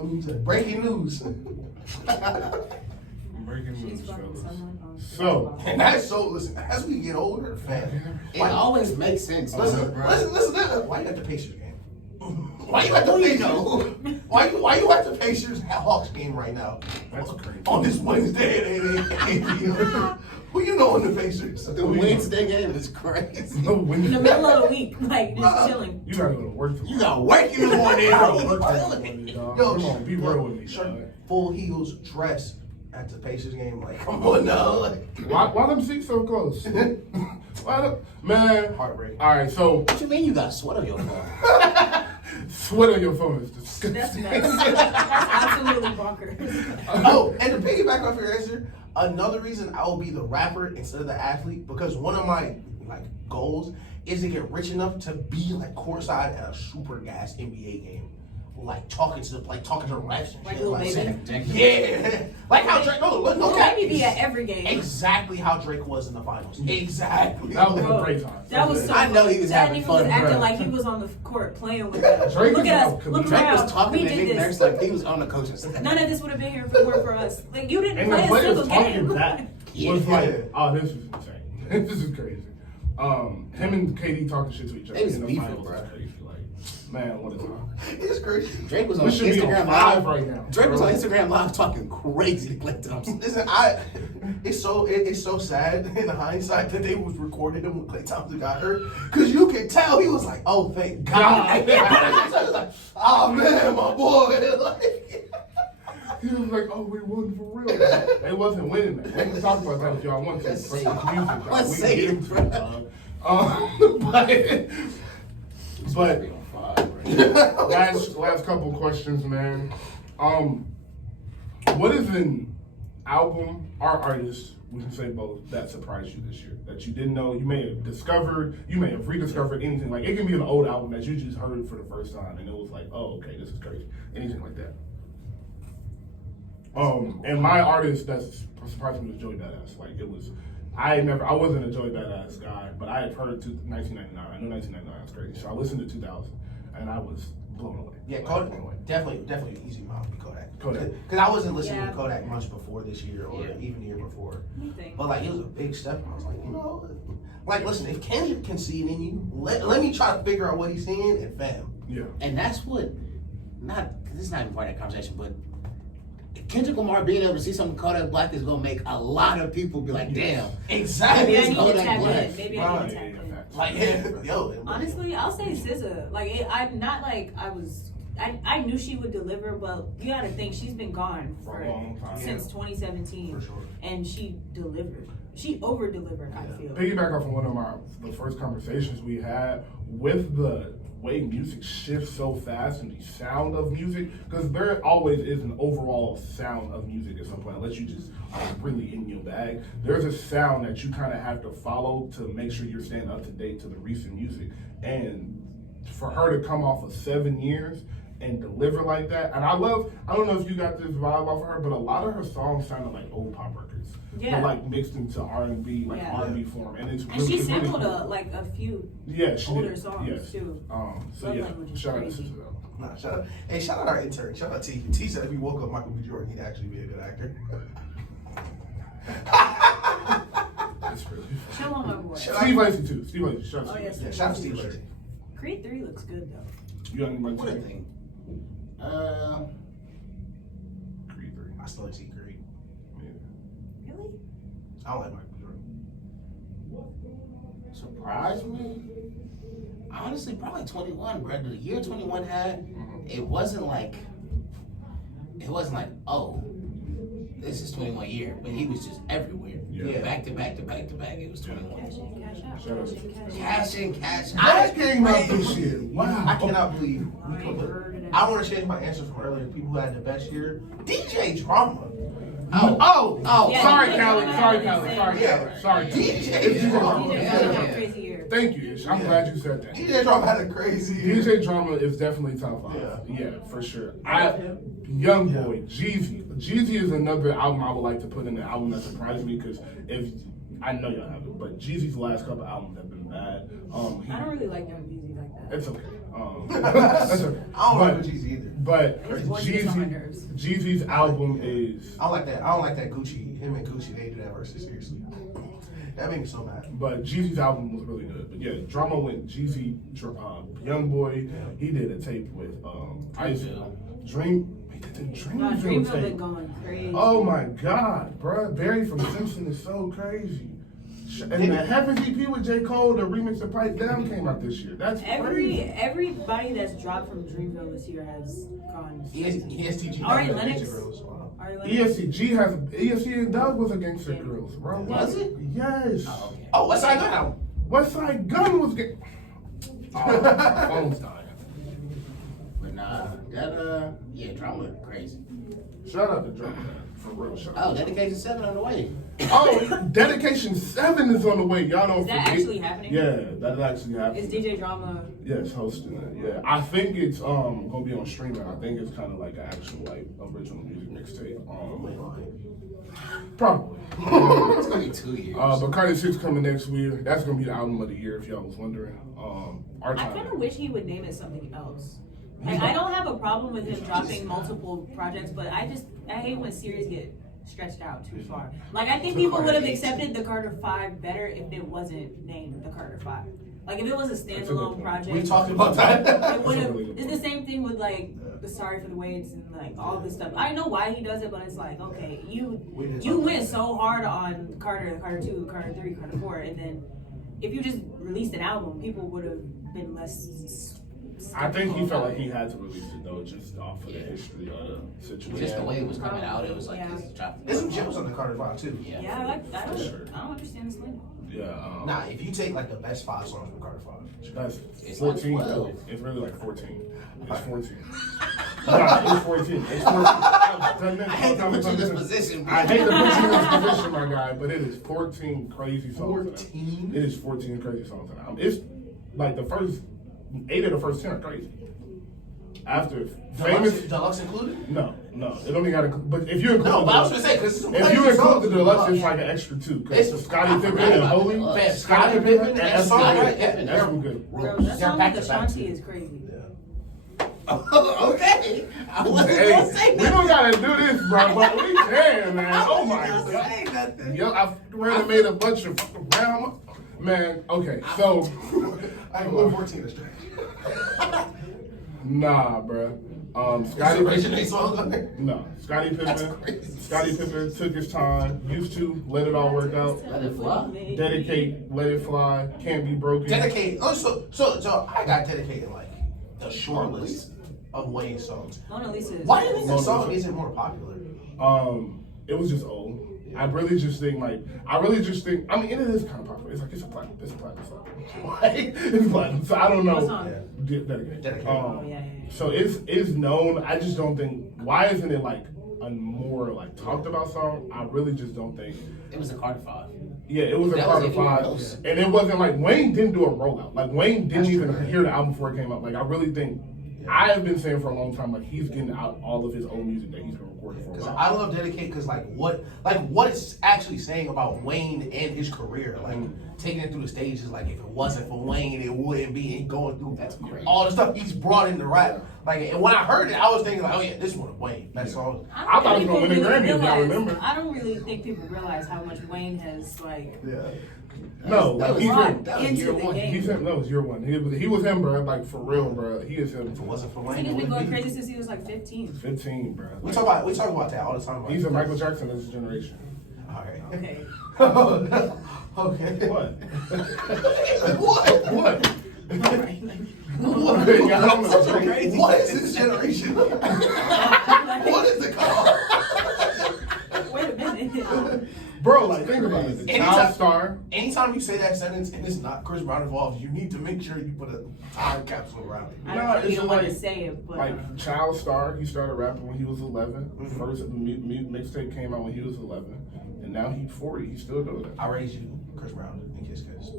me tell you. Breaking news. Breaking She's news, fucking fellas. someone else. So, And that's so, listen, as we get older, fam. It always makes sense. Listen, bro. listen. Why you at the Pacers game? Why you at the Pacers? Why you at the Pacers Hawks game right now? That's crazy. On this Wednesday at 8 p.m. Who you know in the Pacers? The Wednesday game is crazy. no In the middle of the week, like just chilling. You gotta go to work tomorrow. You got work in the morning. You gotta bro. work tomorrow, dog. Yo, Come on, be real with me, shirt, dog. full heels dress at the Pacers game. Like, come on now. Like, Why them seats so close? Why them, man. heartbreak. All right, so What you mean you got sweat on your phone? sweat on your phone is disgusting. That's nuts. That's absolutely bonkers. Oh, and to piggyback off your answer, another reason I will be the rapper instead of the athlete, because one of my like goals is to get rich enough to be like courtside at a super gas NBA game, like talking to refs and Like shit. Lil Baby? Yeah, like how Drake. No, Maybe be at every game. exactly how Drake was in the finals. Exactly. That was a Bro, great time. that was so. I know he was that having nigga fun, was acting bro. like he was on the court playing with us. Drake Look is at out, us. Look Drake around. was talking we to did Nick this. Nurse like he was on the coaching staff. None of this would have been here if it weren't for us. Like you didn't And the play a players single talking game. that was like, oh, this is insane. This is crazy. Him and KD talking shit to each other They was in the beefing, finals bro. is crazy. Like, man, what a time. It's crazy. Drake was on We should be on Instagram 5 Live right now. Drake was bro. on Instagram Live talking crazy to Klay Thompson. Listen, it's so sad in hindsight that they was recording him when Klay Thompson got hurt, because you could tell he was like, oh, thank God. Like, oh man, my boy. Like, He was like, oh, we won for real. They wasn't winning that. We can talk about that if y'all want to. Let's For say some it. music, dog. Let's We say can it, get bro. into it, dog. But last couple questions, man. What is an album or artist, we can say both, that surprised you this year? That you didn't know, you may have discovered, you may have rediscovered, anything. Like, it can be an old album that you just heard for the first time and it was like, oh, okay, this is crazy. Anything like that. And my artist that's surprised me was Joey Badass. Like, it was, I wasn't a Joey Badass guy, but I had heard 1999. I know 1999 was crazy. So I listened to 2000. and I was blown away. Yeah, Like, Kodak, blown away. definitely easy mouth would be Kodak. Kodak. Because I wasn't listening Yeah. to Kodak much before this year or even the year before. Anything. But like it was a big step. I was like, like listen, if Kendrick can see it in you, let me try to figure out what he's seeing and fam. Yeah. And that's what, this is not even part of that conversation, but Kendrick Lamar being able to see something Kodak Black is gonna make a lot of people be like, damn. Exactly. Maybe I need to Kodak tap Black. in. Maybe I need to tap in. Like yo. Honestly, I'll say SZA. Like, I'm not like I knew she would deliver, but you gotta think she's been gone For a long time. since 2017, For sure. and she delivered. She over delivered. I feel. Piggyback off of one of the first conversations we had with the way music shifts so fast and the sound of music, because there always is an overall sound of music at some point, unless you just are really in your bag. There's a sound that you kind of have to follow to make sure you're staying up to date to the recent music. And for her to come off of 7 years and deliver like that, and I don't know if you got this vibe off of her, but a lot of her songs sounded like old pop records. Yeah. But like mixed into R&B, like Yeah. R&B form, and it's And really, she it's really sampled cool. a few Yeah, she older did. songs Yes. too. So Love yeah, Language is shout out to crazy. SZA though. Nah, shout out our intern. Shout out T. T said if he woke up Michael B. Jordan, he'd actually be a good actor. That's really Show on my boy. Steve Lacy too. Steve Lacy. Shout out Oh, to yes. Steve Yeah, shout out to Steve Lacy. Creed 3 looks good though. Lacy. You got anybody What a to thing. Creed 3. I still like see Creed. Yeah. Really? I don't like Michael B. Jordan. Surprised me? Honestly, probably 21, bro. The year 21 had, it wasn't like, oh, this is 21 year, but he was just everywhere. Yeah. Back to back to back to back, it was 21. Cash in, cash out. Shout out. Cash in, Cash cash out. in, cash That out. came out this year. Wow. I cannot believe we I put heard it. I want to change my answer from earlier. People who had the best year. DJ Drama. Oh, Yeah, sorry, DJ Callie. Drama Sorry, had Callie. the Sorry, same- Callie. Sorry, DJ Drama. DJ Yeah. Drama had a crazy year. Thank you, Ish. I'm glad you said that. DJ Drama had a crazy year. DJ Drama is definitely top 5. Yeah, for sure. Young Boy, Jeezy. Jeezy is another album I would like to put in the album that surprised me, because if I know y'all haven't, but Jeezy's last couple albums have been bad. I don't really like Young Jeezy like that. It's okay. That's okay. I don't like Jeezy either. But His voice gets on my nerves. Jeezy's album is. I don't like that. I don't like that Gucci. Him and Gucci, they do that versus seriously. That made me so mad. But Jeezy's album was really good. But yeah, Drama went Jeezy, Young Boy. He did a tape with Ice Dream. He did the No, Dreamville Dreamville been tape. going crazy. Oh my God, bruh. Barry from Simpson is so crazy. And the Heavens EP with J. Cole, the remix of Pipe Down came out this year. That's crazy. Everybody that's dropped from Dreamville this year has gone. ESTG. Ari Lennox. Wow. Ari Lennox. ESC and Doug was against the girls, bro. Was it? Yes. Oh, okay. Oh, West Side Gun album. West Side Gun was getting. Oh, my phone's dying. But nah, that, yeah, Drama crazy. Shout out to Drama, man. For real, shout out. Oh, Dedication 7 on the way. Oh, Dedication 7 is on the way. Y'all don't Is that forget. actually happening? Yeah, that's actually happening. Is DJ Drama? Yes, hosting it. Yeah, I think it's gonna be on streaming. I think it's kind of like an actual like original music mixtape. Probably. It's gonna be 2 years. But Cardi 6 coming next week. That's gonna be the album of the year, if y'all was wondering. Our I time. kind of wish he would name it something else. Like, I don't have a problem with him dropping multiple projects, but I hate when series get stretched out too far. Like, I think people would have accepted the Carter 5 better if it wasn't named the Carter 5. Like, if it was a That's a good standalone point. project. We talked about that. It would That's a have. really good It's the same thing with like the Sorry for the Waits and like all this stuff. I know why he does it, but it's like, okay, you went so hard on Carter 2, Carter 3, Carter 4, and then if you just released an album, people would have been less. I think he felt like he had to release it though, just off of the history of the situation. Just the way it was coming out, it was like, Yeah. just dropped. There's some gems on the Carter 5 too. Yeah. Yeah, I don't Sure. understand this label. Yeah. Nah, if you take like the best 5 songs from Carter 5. That's It's 14. like 12. Really. It's really like 14. It's 14. Nah, it's 14. It's 14. I hate to put you in this position, bro. I hate to put you in this position, my guy, but it is 14 crazy songs. 14? It is 14 crazy songs. It's like the first 8 of the first 10 are crazy. After famous, Deluxe included? no, it only got to. But if you include, No, but I was gonna say because if you include the deluxe, it's like an extra 2. It's Because Scottie Pippen and Holy, Scottie Scottie Pippen and that's song, some right? good. That's some good. Bro, that They're song back with to back Ashanti too. is crazy. Yeah. Okay. I wasn't Hey, gonna say we nothing. don't gotta do this, bro, but we can, man. I Oh my wasn't gonna say god. nothing. Yo, I really made a bunch of round. Man, okay, so. I ain't going 14 is straight. Nah, bro. Scottie Inspiration Pippen. ain't song on there? No, Scottie That's Pippen. crazy. Scottie Pippen took his time, used to let it all work out. Let it fly. Dedicate, let it fly, can't be broken. Dedicate. Oh, so I got dedicated like the short list of Wayne songs. Mona Lisa is. Why do you think the Mona song Lisa. isn't more popular? It was just old. I really just think I mean, it is kind of popular. It's a platinum song. It's platinum. So I don't know. What song? Dedicate. Dedicate. Oh, yeah. So it's known. I just don't think. Why isn't it like a more like talked about song? I really just don't think. It was a Carter 5. Yeah, it was a That Carter was anyone 5, else. and it wasn't like Wayne didn't do a rollout. Like Wayne didn't That's even true. hear the album before it came out. Like I really think. I have been saying for a long time, like he's getting out all of his old music that he's been recording for a Because while. I love Dedicate because what it's actually saying about Wayne and his career, like taking it through the stages. Like if it wasn't for Wayne, it wouldn't be. And going through That's great. all the stuff he's brought into rap. Like, and when I heard it, I was thinking like, oh yeah, this one of Wayne. That song. I thought he was gonna win a People Grammy, if y'all realize- remember. I don't really think people realize how much Wayne has like Yeah. No, That like was he's right. him. That was into year the one. game. He's him. No, it's year one. He was him, bro. Like for real, bro. He is him. If it wasn't for I Wayne, think it he's been wouldn't going be. crazy since he was like 15. 15, bro. We talk about that all the time. Like, He's a Michael Jackson of his generation. All right. Okay. Okay. What? What? What? What? Yeah, I don't know. What is this generation? What is the call? Wait a minute. Bro, like think about it. The child star. Anytime you say that sentence and it's not Chris Brown involved, you need to make sure you put a time capsule around it. I No, don't really it's don't want to like- say it, but Like child star, he started rapping when he was 11. First mixtape came out when he was 11, and now he's 40. He's still doing it. I raised you, Chris Brown, and Kiss Kiss.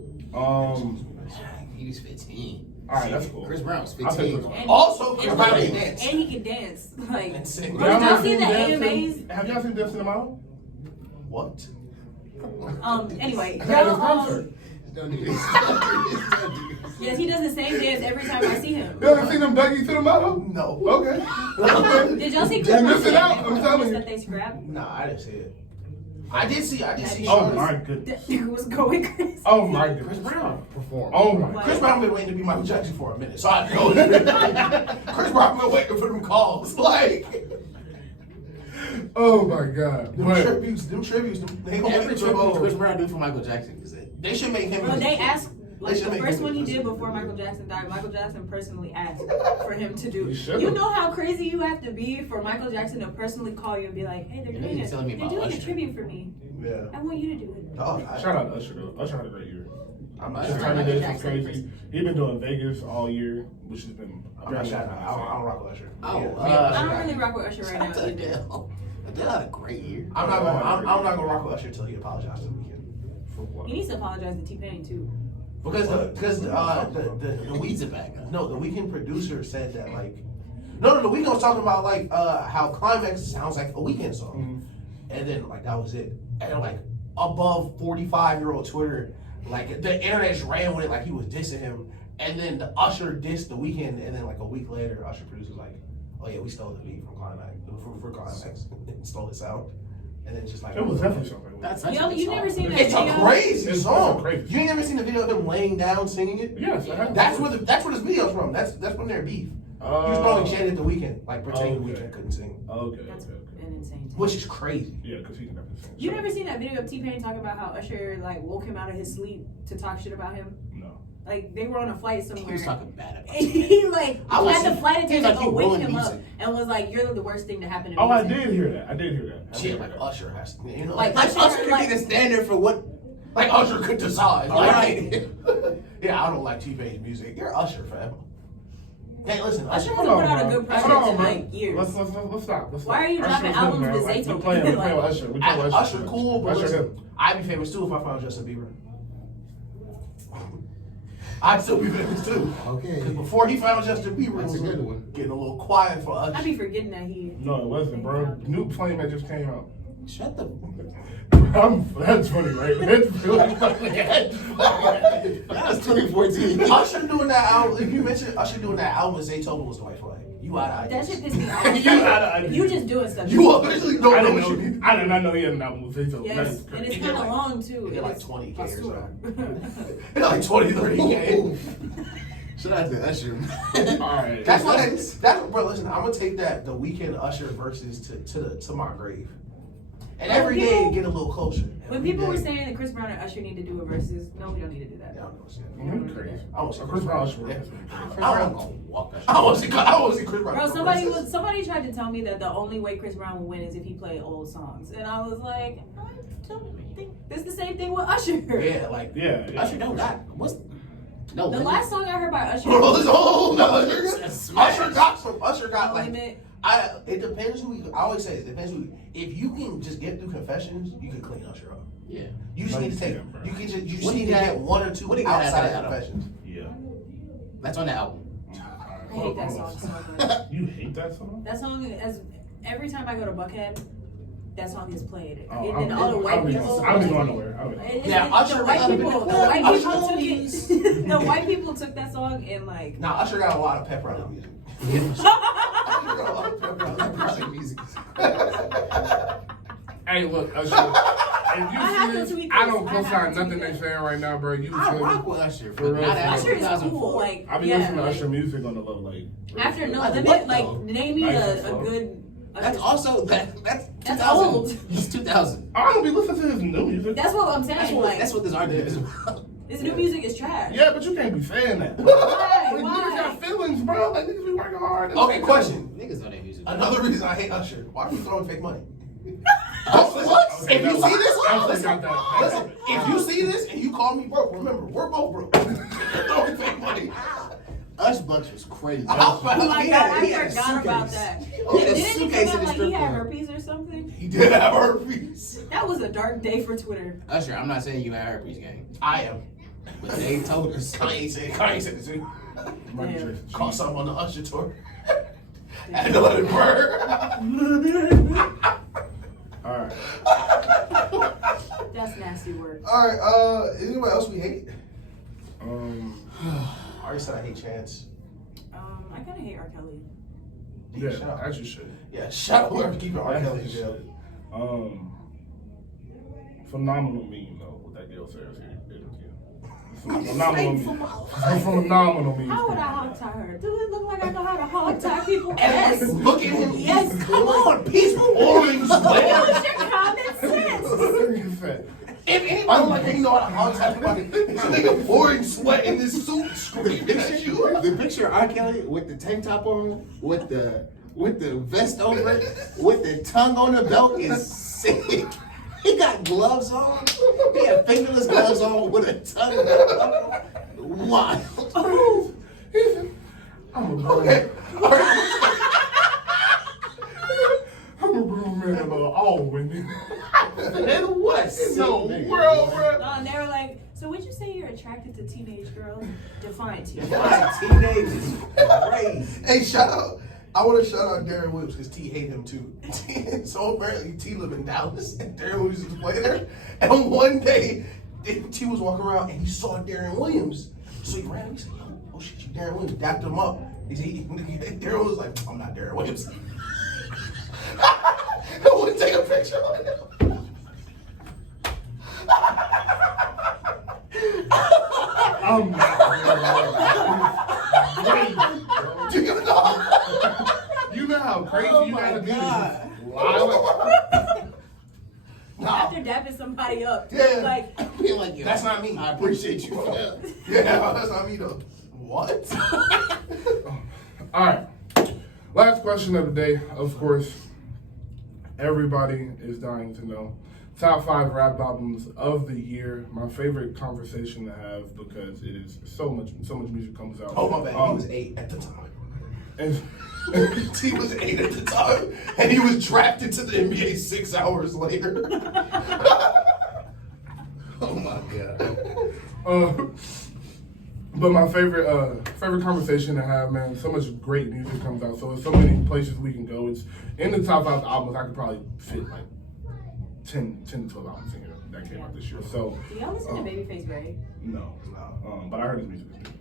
He was 15. All right, that's cool. Chris Brown was I'll take 15. Chris Brown. Also, Chris Brown Everybody can dance. dance. and he can dance. Like, And sing. Did y'all not see seen the Dancing? AMAs? Have y'all seen Dancing in the Mile? What? Anyway, At his concert. Don't do this. Don't do this. Don't do this. yes, he does the same dance every time I see him. You haven't seen him Dougie to the Mile? No. Okay. Okay. Did y'all see You're Chris missing Brown out, I'm telling you. that they scrapped? Nah, I didn't see it. I did see Oh Shawty's- my goodness. That nigga was going crazy. Oh my Chris goodness. Brown performed. Oh my. Chris Brown been waiting to be Michael Jackson for a minute, so I know. Chris Brown been waiting for them calls. Like, Oh my God. them But tributes, they gonna Every make tribute them Chris Brown do for Michael Jackson is it? They should make him. Well, they asked, like, should the make first him one he listen. did before Michael Jackson died, Michael Jackson personally asked for him to do. He should've. You know how crazy you have to be for Michael Jackson to personally call you and be like, hey, they're And doing you're it. telling me They're about doing a Usher. tribute for me. Yeah. I want you to do it. Dog, shout out to Usher though. Usher had a great year. I'm not His sure. Tiny Michael Days was Jackson crazy. He's been doing Vegas all year, which has been. I'm not shouting out. I don't rock with Usher. Oh, Yeah. I don't really rock with Usher right now Shout out to either. Adele. Adele had a great year. I'm not gonna rock with Usher until he apologizes to the weekend. For what? He needs to apologize to T-Pain too. Because the Weeds it back up. No, the Weeknd producer said that like, no, the Weeknd was talking about like how Climax sounds like a Weeknd song, and then like that was it, and like above 45-year-old Twitter, like the internet just ran with it like he was dissing him, and then the Usher dissed the Weeknd, and then like a week later, Usher producer's like, oh yeah, we stole the beat from Climax for Climax, and stole his sound, and then just like It was definitely something. That's You such a good never song. seen that It's a video? crazy It's song. a crazy You ain't never seen the video of him laying down singing it? Yes, I have. That's where this video's from. That's when they're beef. He was probably chanting the Weeknd, like pretending the Okay. Weeknd couldn't sing, Okay. That's Okay. an insane take. which is crazy. Yeah, because he can never sing. You never seen that video of T-Pain talking about how Usher like woke him out of his sleep to talk shit about him? No. Like they were on a flight He somewhere. was talking bad about And it. he like I was- had the flight he was attendant like, go "You wake ruined him up music." and was like, "You're the worst thing to happen to Oh, I music." did hear that. I did hear that. I did Shit, hear like that. Usher has, you know, Like, like Usher could be the standard for what. like Usher could decide. Right. Yeah, I don't like T-Pain's music. You're Usher, fam. Hey, listen, Usher Usher. hasn't put out a good project Hold on, in bro. like years. Let's stop. Let's Why stop. are you Usher dropping is albums him, with man. Zaytoven? We playing with Like- Usher. We play with Usher cool, but Usher listen, him. I'd be famous too if I found Justin Bieber. I'd still be famous too. Okay. Because before he found Justin Bieber, That's it a was good one. getting a little quiet for Usher. I be forgetting that he. No, it wasn't, bro. New Flame that just came out. Shut the. That's funny, right? That's really funny. That was 2014. Usher doing that album. If you mentioned Usher doing that album with Zaytoven was the white flag. You out of That ideas. shit pissed me You off. out of ideas. You just doing stuff. You officially I don't know didn't what you know. need. I did not know he had an album with Faith. Yes, That's and crazy. it's He kind did of like- long too. he did like It's 20K or basura. It's like 20, 30K. Shout out to Usher. All right. That's why that's bro. Listen, I'm gonna take that the Weeknd Usher versus to my grave, and every day people- get a little closer. When Every people were day. saying that Chris Brown and Usher need to do a versus, no, we don't need to do that. Yeah, I don't know. Shit. You're crazy. I want to see Chris Brown. Yeah. Chris Brown gonna walk Usher. I want to see Chris Brown. Bro, versus. somebody tried to tell me that the only way Chris Brown will win is if he played old songs, and I was like, I don't think it's the same thing with Usher. Yeah, like Yeah. Usher don't got what's no The limit. last song I heard by Usher. bro, it's whole no. That's Usher got some. Usher got No like. Limit. It depends who. I always say it depends who. If you can just get through Confessions, you can clean Usher up. Yeah. You just No, need to you take. can't, bro. You can just. You just What need he to got- get one or two what he got outside out of of Confessions. Yeah. That's on the album. I hate that song so much. You hate that song? That song is every time I go to Buckhead, that song is played. Oh, And then all the white people. I don't even want nowhere. Yeah, Usher the white got a people. bit- The white Usher people took movies. it. The white people took that song and like. Now Usher got a lot of pep around the music. Usher got a lot of pep around the music. Hey, look, Usher. If I have you to see tweet this, I this. don't I have co-sign to nothing tweet they're this. saying right now, bro. You I feel rock me? with Usher, For but real, not for after Usher is 2004. cool. Like I be yeah, listening to like, Usher music on the low, like. After No Like Limit, what, like though? name me Nice a and slow. good. That's Usher also that's That's 2000. old. It's 2000. I don't be listening to his new music. That's what I'm saying. That's what this argument is about. His new music is trash. Yeah, but you can't be saying that. Why? Like, niggas got feelings, bro. Like, niggas be working hard. Okay, question. Niggas know that music. Another reason I hate Usher. Why are you throwing fake money? What? If you see this, I listen, got that. listen. If you see this and you call me broke, remember we're both broke. Throwing fake money. Us Bucks was crazy. Oh my He god, had- I he had a forgot about suitcase. that. He had a Didn't he suitcase come in out the like strip he had club. herpes or something? He did have herpes. That was a dark day for Twitter. Usher, I'm not saying you had herpes, gang, I am. but they told us. Kanye said it too. Michael Yeah. Jackson. Caught something on the Usher tour. Had to let it burn. All right. That's nasty work. Alright, anybody else we hate? I I already said I hate Chance. I kind of hate R. Kelly. yeah, Shut up. as you should. Yeah, shut up whoever keeping R. As Kelly you in jail. should. Phenomenal meme though with that Gil Sayers interview. Phenomenal meme. Phenomenal meme. How would I hog tie her? Do it look like I know how to hog tie people? And Yes. look at him. Yes. Come on, he's pouring sweat. What's your common sense? If anybody like you know how to hog tie somebody, this nigga pouring sweat in this suit screaming at you. The picture of R. Kelly with the tank top on, with the vest over it, with the tongue on the belt is sick. He got gloves on. He had fingerless gloves on with a tongue on. Wild. Oh, I'm a grown okay. All right. I'm a grown man of all women. And what in the Nigga, world, bro? And they were like, so would you say you're attracted to teenage girls? Define teenage. Teenage is crazy. Hey, shout out. I want to shout out Darren Williams because T hate him too. So apparently T live in Dallas and Darren Williams is playing there. And one day T was walking around and he saw Darren Williams. So he ran. He said, "Yo, oh shit, you Darren Williams." Dapped him up. Darren was like, "I'm not Darren Williams." I want to take a picture of him. I'm not. Wait, bro. Do you know? You know how crazy Oh you my gotta be to God. just lie? Nah, After dapping somebody up, Yeah. like, I feel like yo, That's not me. I appreciate you for that. yeah, that's not me though. What? All right. Last question of the day, of course. Everybody is dying to know. Top 5 rap albums of the year. My favorite conversation to have because it is so much music comes out. Oh my bad. He was 8 at the time. And He was 8 at the time, and he was drafted to the NBA 6 hours later. Oh my god. But my favorite conversation to have, man, so much great music comes out. So there's so many places we can go. It's in the top 5 albums. I could probably fit like 10 to 12 albums in here that came out this year. So do y'all listen to Babyface Ray? no, but I heard his music is good.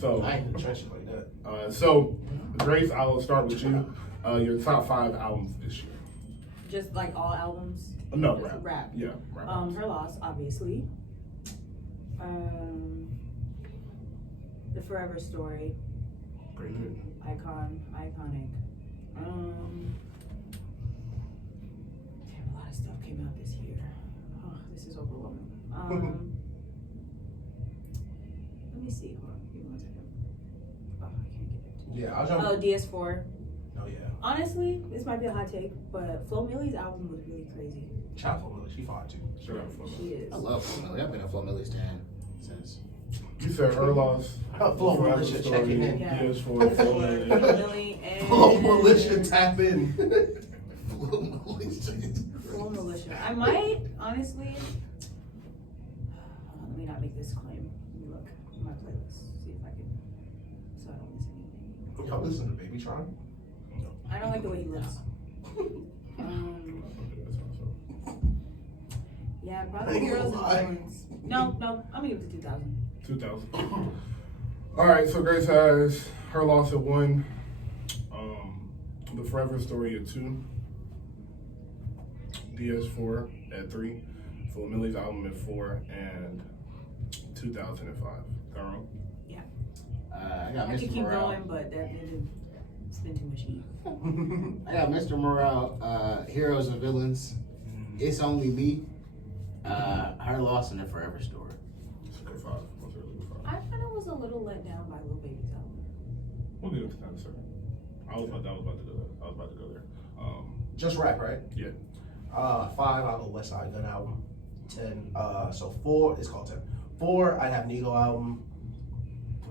So I ain't in the trenches like that. so Grace, I will start with you. Your top 5 albums this year. Just like all albums. No, Just rap. Yeah, rap. Her Loss, obviously. The Forever Story. Great hit. Iconic. Damn, a lot of stuff came out this year. Oh, this is overwhelming. Let me see. Hold on. Give me 1 second. Oh, I can't get it. Yeah, I'll jump. Oh, DS4. Oh, yeah. Honestly, this might be a hot take, but Flo Millie's album was really crazy. Shout out to Lily. She fine too. Shout out for She is. I love Flo Milli. I've been a Flo Milli stan since. You said Her Loss. Flo Forever Militia Story, checking in. Yeah. PS4, Flo Milli. Flo Milli and Flo Militia tap in. Flo Milli. Flo Militia. I might, honestly. Let me not make this claim. Let me look at my playlist, see if I can, so I don't miss anything. Y'all listen to Baby Tron? I don't like the way he looks. Yeah, probably I ain't Heroes gonna and lie. Villains. No, I'm gonna give it to 2000. 2000. All right, so Grace has Her Loss at 1, The Forever Story at 2, DS4 at 3, Flo Milli's album at 4, and 2005. Tyrone? I got I could Mr. keep Morale. going, but that didn't spend too much heat. I got Mr. Morale, Heroes and Villains, It's Only Me, Her Loss, and The Forever Story. It's a good 5. That's a really good 5. I kind of was a little let down by Lil Baby's album. We'll get into that in a second. I was about to go there. Just rap, right? Yeah. 5, I'll go West Side Gun album. 10, so 4, it's called 10. 4, I'd have Nigo album.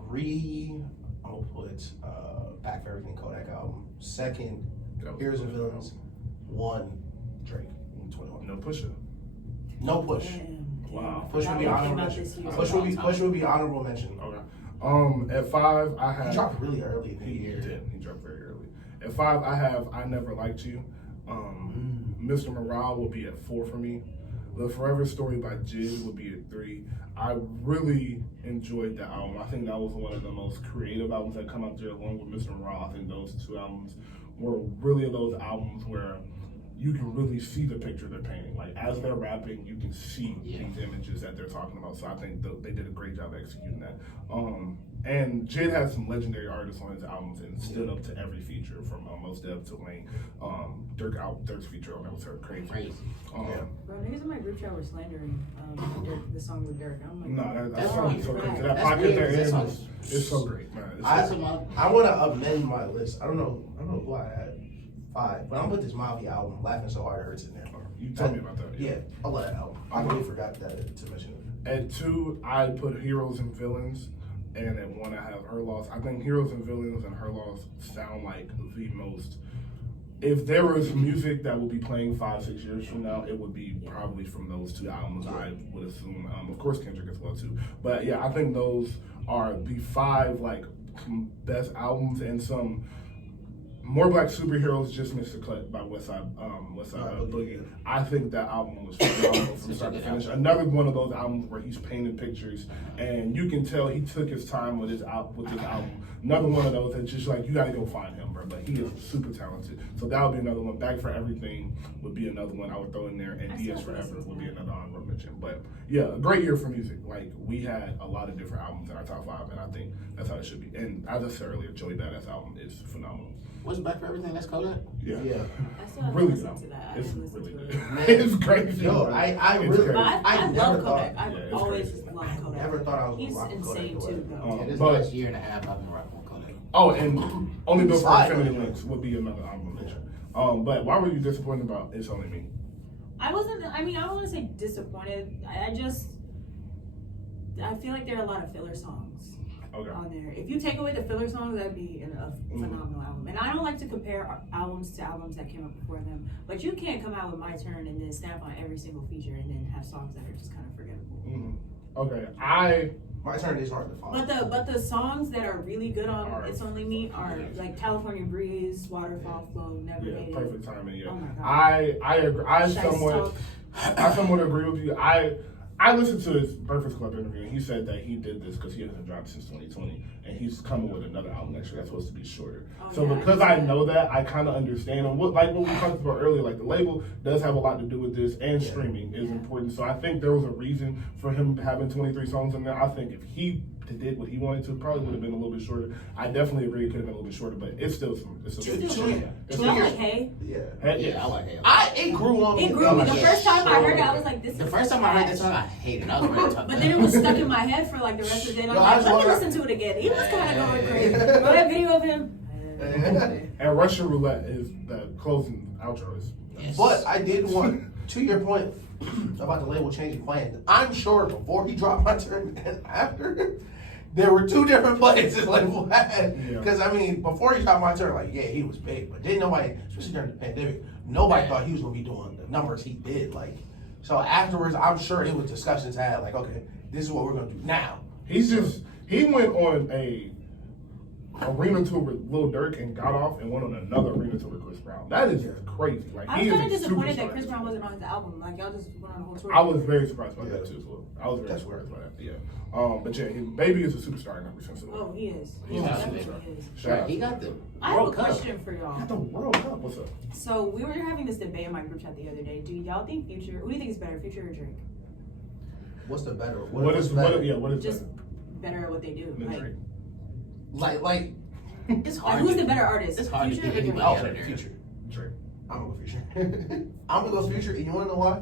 3, I'm gonna put Back for Everything Kodak album. 2nd, Heroes and Villains. 1, Drake. 21. No Pusha. No Push. Damn. Wow. Push would be That one honorable came out mention. this year. Push would be honorable mention. Okay. At 5, I have. He dropped really early in the He year. did. He dropped very early. At 5, I have I Never Liked You. Mr. Morale will be at 4 for me. The Forever Story by Jid would be at 3. I really enjoyed the album. I think that was one of the most creative albums that come out there along with Mr. Morale. I think those 2 albums were really those albums where you can really see the picture they're painting. Like as they're rapping, you can see these images that they're talking about. So I think they did a great job executing that. And Jid has some legendary artists on his albums and stood up to every feature from Mos Def to Wayne. Dirk's feature on that was crazy. Bro, niggas in my group chat were slandering the song with Dirk. I'm like, No, that That's song is so right. crazy. That That's pocket weird. they're That's in all- is so great, man. It's I so- want to amend my list. I don't know who I had 5, but I'm gonna put this Mafia album, Laughing So Hard It Hurts, in there. You told me about that. Yeah, I love that album. I really forgot that to mention it. At 2, I put Heroes and Villains, and at 1, I have Her Loss. I think Heroes and Villains and Her Loss sound like the most. If there was music that will be playing 5-6 years from now, it would be probably from those 2 albums. I would assume. Of course, Kendrick as well too. But yeah, I think those are the 5 like best albums, and some More Black Superheroes Just Missed a Cut by Westside Boogie. I think that album was phenomenal from start to finish. Another one of those albums where he's painting pictures, and you can tell he took his time with this album. Another one of those that's just like, you got to go find him, bro. But he is super talented. So that would be another one. Back for Everything would be another one I would throw in there, and DS Forever would be another honorable mention. But yeah, a great year for music. Like, we had a lot of different albums in our top 5, and I think that's how it should be. And as I said earlier, Joey Badass album is phenomenal. What's Back for Everything? That's Kodak? Yeah. I still haven't Really good listened album. to that. I It's didn't listen really to good. it. It's crazy. Yo, bro. I It's really, crazy. But I never love thought. Kodak. I've Yeah, it's always crazy. just loved Kodak. Never thought I was He's gonna rock with insane Kodak too, the way. though. Yeah, this But- last year and a half I've been rocking with Kodak. Oh, and Only Built for Slide. Infinity Links would be another honorable mention. But why were you disappointed about It's Only Me? I wasn't. I mean, I don't want to say disappointed. I feel like there are a lot of filler songs Okay. on there. If you take away the filler songs, that'd be a phenomenal album. And I don't like to compare albums to albums that came up before them. But you can't come out with My Turn and then snap on every single feature and then have songs that are just kind of forgettable. Okay. My Turn is hard to find. But the songs that are really good on Are- It's Only Me are like California Breeze, Waterfall Flow, Never Yeah, Made It. perfect timing. Yeah, Oh my God. I agree. I Shice somewhat Talk. agree with you. I I listened to his Breakfast Club interview, and he said that he did this because he hasn't dropped since 2020, and he's coming with another album next year that's supposed to be shorter. So because I know that, I kind of understand, and what we talked about earlier, like the label does have a lot to do with this, and streaming is important. So I think there was a reason for him having 23 songs in there. I think if he did what he wanted to, probably would have been a little bit shorter. I definitely agree it could have been a little bit shorter, but it's still some. It's still It's still good. good. Do y'all like Hey? Yeah, I like Hey. It grew on me. It grew me. The first time I heard it, I was like, this is The first time I heard that song, I hated it. I was ready to talk But then it was stuck in my head for like the rest of the day. And No, I'm I like, let me just listen to it again. He was kind of going crazy. Remember that video of him? And Russian Roulette is the closing outro is. Yes. But I did want, to your point about the label changing plans, I'm sure before he dropped My Turn and after, there were two different plans this label had. Because, I mean, before he dropped My Turn, like, yeah, he was big. But didn't nobody, especially during the pandemic, nobody thought he was going to be doing the numbers he did. Like, so afterwards, I'm sure it was discussions had, like, okay, this is what we're going to do now. He went on a arena tour with Lil Durk and got off and went on another arena tour with Chris Brown. That is crazy. Like, I he was is kind of a disappointed superstar. that Chris Brown wasn't on his album. Like, y'all just went on a whole tour. I was very surprised by that too as well. I was very That's surprised by that. Yeah. But yeah, his baby is a superstar in every sense of the Oh, word. he is. He's He not definitely super. is. Shout out. He got the I have a World Cup. question for y'all. Got the World Cup. What's up? So we were having this debate in my group chat the other day. Do y'all think Future? Who do you think is better, Future or Drake? What's the better? What is better? Just better at what they do. Than Drake? Like, It's Like, hard. who's to- the better artist? It's hard to Future get or Drake? anybody out oh, of there. Future. Drake. I'm gonna go Future. I'm gonna go Future, and you wanna know why?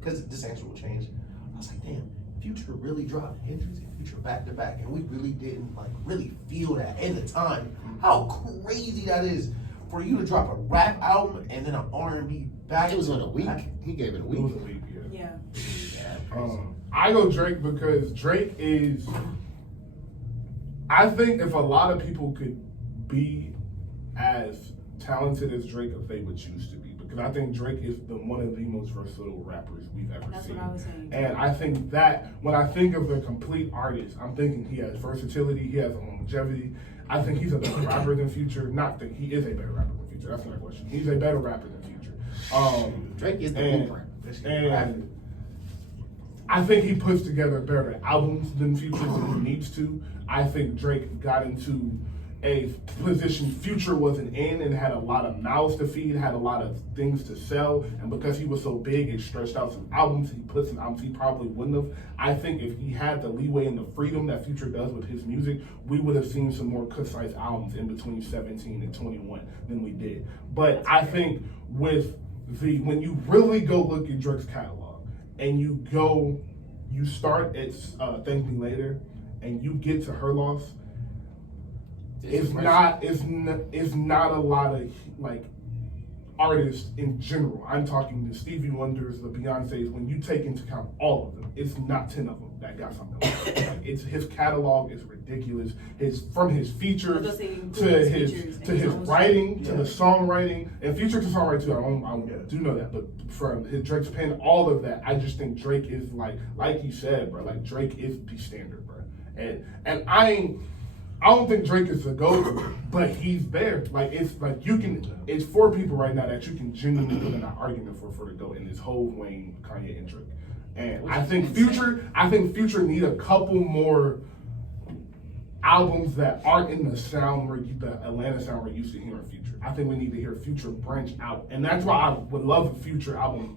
Because this answer will change. I was like, damn, Future really dropped Hendrix and Future back to back, and we really didn't really feel that at the time. How crazy that is for you to drop a rap album and then an R&B back. It was on a week. back. He gave it a It was week. a week, yeah. Yeah. Yeah. I go Drake because Drake is. I think if a lot of people could be as talented as Drake, if they would choose to be, because I think Drake is one of the most versatile rappers we've ever That's seen. what I was saying. And I think that when I think of the complete artist, I'm thinking he has versatility, he has longevity. I think he's a better rapper than Future. Not that he is a better rapper than Future. That's not a question. He's a better rapper than Future. Drake is the blueprint. And I think he puts together better albums than Future than he needs to. I think Drake got into a position Future wasn't in and had a lot of mouths to feed, had a lot of things to sell, and because he was so big, it stretched out some albums. He put some albums he probably wouldn't have. I think if he had the leeway and the freedom that Future does with his music, we would have seen some more concise albums in between 17 and 21 than we did. But I think with when you really go look at Drake's catalog and you start at Thank Me Later and you get to Her Loss, it's not a lot of artists in general. I'm talking the Stevie Wonders, the Beyoncés. When you take into account all of them, it's not 10 of them that got something like that. It's his catalog is ridiculous. From his features to his writing to the songwriting, and Future to songwriting too. I do know that, but from his Drake's pen, all of that, I just think Drake is like you said, bro. Like Drake is the standard, bro. And I don't think Drake is the GOAT, but he's there. It's four people right now that you can genuinely put in an argument for the GOAT, and it's Hov, Wayne, Kanye, and Drake. And I think Future need a couple more albums that aren't in the sound the Atlanta sound we're used to hearing Future. I think we need to hear Future branch out, and that's why I would love a Future album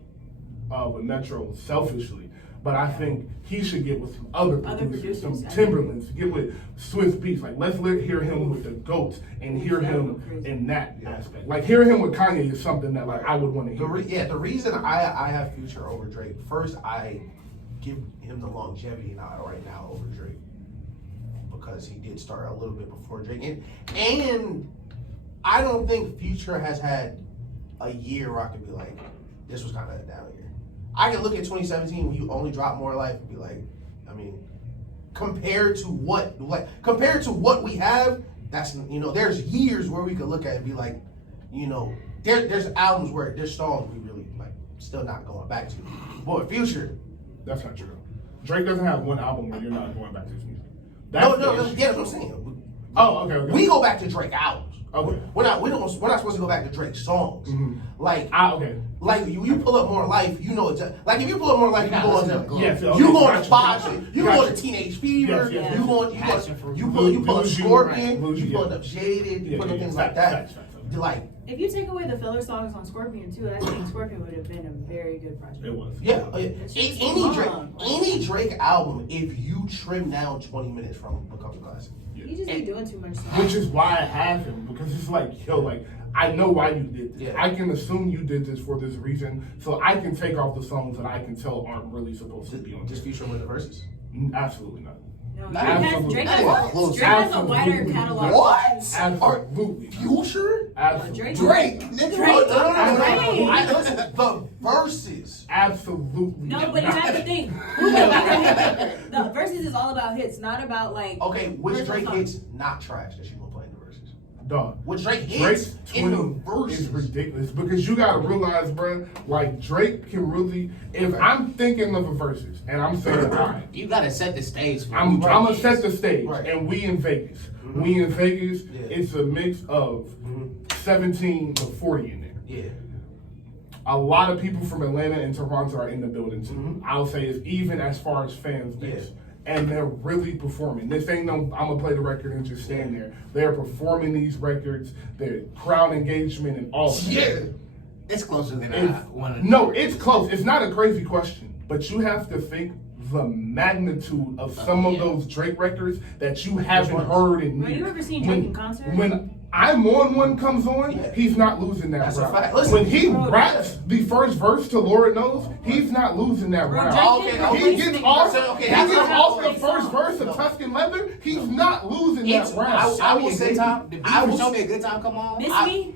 with Metro selfishly. But I think he should get with some other producers, some Timberlands, get with Swiss Beats. Let's hear him with the GOATs and hear him in that aspect. Hearing him with Kanye is something that I would want to hear. The reason I have Future over Drake, first I give him the longevity right now over Drake because he did start a little bit before Drake, and I don't think Future has had a year where I could be like, this was kind of a down year. I can look at 2017 when you only drop More Life and be like, I mean, compared to what we have, that's there's years where we could look at it and be like, there's albums where there's songs we really still not going back to. But Future, that's not true. Drake doesn't have one album where you're not going back to his music. that's what I'm saying. Oh, okay. We go back to Drake albums. Okay. We're not supposed to go back to Drake's songs. Mhm. Like, Okay. like you pull up More Life, you know it's like if you pull up More Life, you go on to Yes, okay, you go on gotcha, to Fox, gotcha, you gotcha. go to Teenage Fever, Yes. you pull up Lose You, Scorpion, Lose You, you pull yeah. up Jaded, you Yeah, pull up yeah, things yeah. like that. Facts. Like, If you take away the filler songs on Scorpion too, I think Scorpion would have been a very good project. It was. yeah, It's just any long. Drake album, if you trim down 20 minutes from it, becomes a classic. You just be doing too much stuff. Which is why I have him, because it's like, yo, like, I know why you did this. Yeah. I can assume you did this for this reason, so I can take off the songs that I can tell aren't really supposed to be on This this. Future with the verses. Absolutely not. No, Not Drake even close. has a Absolutely. wider catalog. What? Absolutely. Future? Absolutely. Drake, nigga. I listen, the verses. Absolutely. No, but you not. have to think. The verses is all about hits, not about like. Okay, which original Drake songs. hits not trash that you gonna play in the verses? Dog. Which Drake hits Drake's in the 20 verses? is ridiculous because you gotta realize, bro, like Drake can really. If I'm thinking of a verses and I'm saying, all right, You gotta set the stage for I'm who Drake gonna is. set the stage, Right. and we in Vegas. Mhm. We in Vegas. Yeah. It's a mix of 17 to 40 in there. Yeah. A lot of people from Atlanta and Toronto are in the building too. Mhm. I'll say it's even as far as fans base. Yeah. And they're really performing. This ain't no, I'm gonna play the record and just stand there. They're performing these records, their crowd engagement and all of that. Yeah. It's closer than I If- wanted. no, it's close. It's not a crazy question, but you have to think the magnitude of some of yeah. those Drake records that you haven't ones? heard in Bro, you years. ever seen Drake in concert? When I'm on one comes on, Yeah. he's not losing that That's a round. fact. Listen, when he bro, raps the first verse to Lord Knows, he's not losing that Bro, round. Drake Okay, did He release gets the- off. Okay, He that's gets not off the Drake first song. verse of No. Tuscan Leather. He's not losing that It's- round. Show me will a say- good time. Did I will show say- me a good time? Come on. Miss I- Me?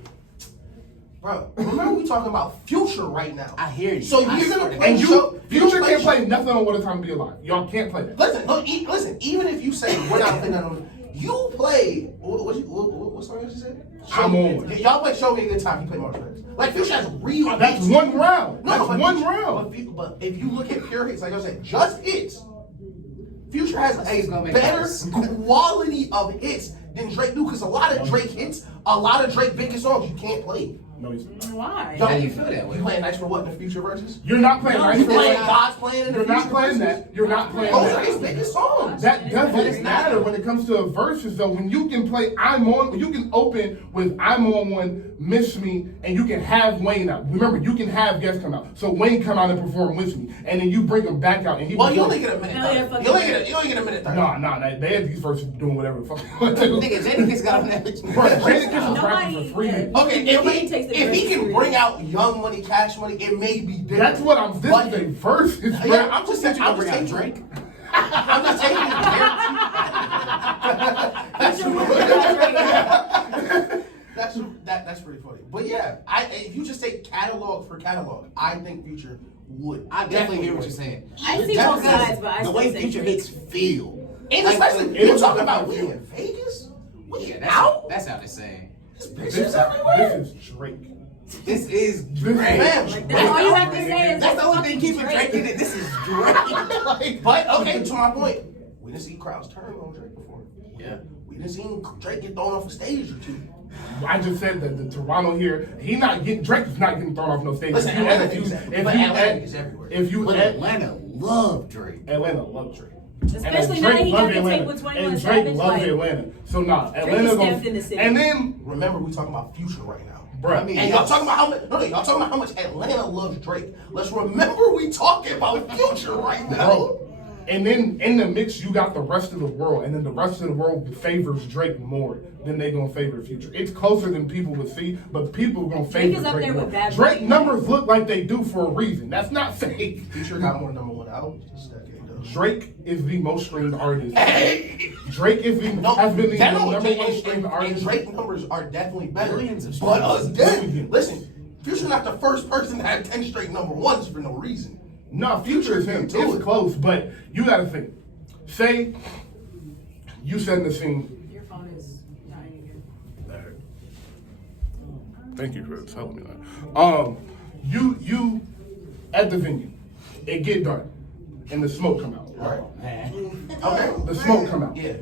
Bro, remember we talking about Future right now. I hear you. So I you're swear gonna to play And show, Future gonna can't show- play nothing on What a Time to Be Alive. Y'all can't play that. Listen, look, listen. Even if you say we're not playing that on, you play. What song did you say? I'm on. Y'all play "Show Me a Good Time." You play March Madness. Like Future has real. That's hits. one round. No, That's but one Future- round. But if you look at pure hits, like I said, just hits. Future has He's a gonna make better hits. quality of hits than Drake do, because a lot of Drake hits, a lot of Drake biggest songs you can't play. No, he's not. Why? Y'all- How do you feel that way? You playing Nice for What in the Future verses? You're not playing No, Nice You for playing What. God's Playing in the You're Future not playing verses? that. You're not playing Those are that. his biggest songs. That doesn't It's not. matter when it comes to a verses though. When you can play I'm on, you can open with I'm on one, Miss Me, and you can have Wayne out. Remember, you can have guests come out. So Wayne come out and perform with me, and then you bring him back out and he. Well, you perform- only get a minute. Hell yeah, 30. fuck You only yeah. get a minute 30. Nah, they had these verses doing whatever the fuck they want to do. Nigga, Jadakiss got on that bitch. Bro, Jadakiss was rapping Nobody- for free. yeah. Okay, Nobody takes the if he verses can bring out Young Money, Cash Money, it may be different. That's what I'm. This But- is a verses, bro. Yeah, I'm just saying. I'm bring just out taking Drake. I'm just taking it. That's pretty funny. But yeah, if you just take catalog for catalog, I think Future would. I definitely hear what would. you're saying. I see That's both because sides, but I the still way say Future Drake. hits feel. And Like, especially it you're was talking about about we Future. in Vegas. We Yeah, out. that's how they say. There's This, bitches everywhere. this is Drake. This is This Drake. Man, Like, that's all you have to say is That's the only thing keeping Drake. Drake in it. This is Drake. Like, but okay, to my point, we didn't see crowds turn on Drake before. Yeah. We didn't see Drake get thrown off a stage or two. I just said that the Toronto here, Drake is not getting thrown off no stage. Listen, If you Atlanta add- is everywhere. But if you Atlanta add- is everywhere. If you But add- Atlanta love Drake. Atlanta love Drake. Especially now that he got to take with 21 and Drake Savage, loves like, Atlanta. So nah, Atlanta is goes. stamped in the city. And then, Remember, we talking about Future right now. bruh, I mean, And y'all talking about how much? No, y'all talking about how much Atlanta loves Drake. Let's remember we talking about Future right now. bro. And then in the mix, you got the rest of the world, and then the rest of the world favors Drake more than they gonna favor Future. It's closer than people would see, but people gonna favor Drake is up Drake there more. with Bad Drake Bunny. numbers look like they do for a reason. That's not fake. Future got more #1 albums this decade, though. Drake is the most streamed artist. Hey, Drake is the no, has been the that number and- one and- streamed and artist. Drake numbers are definitely better. Millions of But streams. again, listen, Future not the first person to have 10 straight #1s for no reason. No, Future is him. Do It's it. close, but you gotta think. Say you set the scene. Your phone is dying again. Thank you for telling me that. You at the venue, it get dark, and the smoke come out. Right. Man. Okay. The smoke come out. Yeah.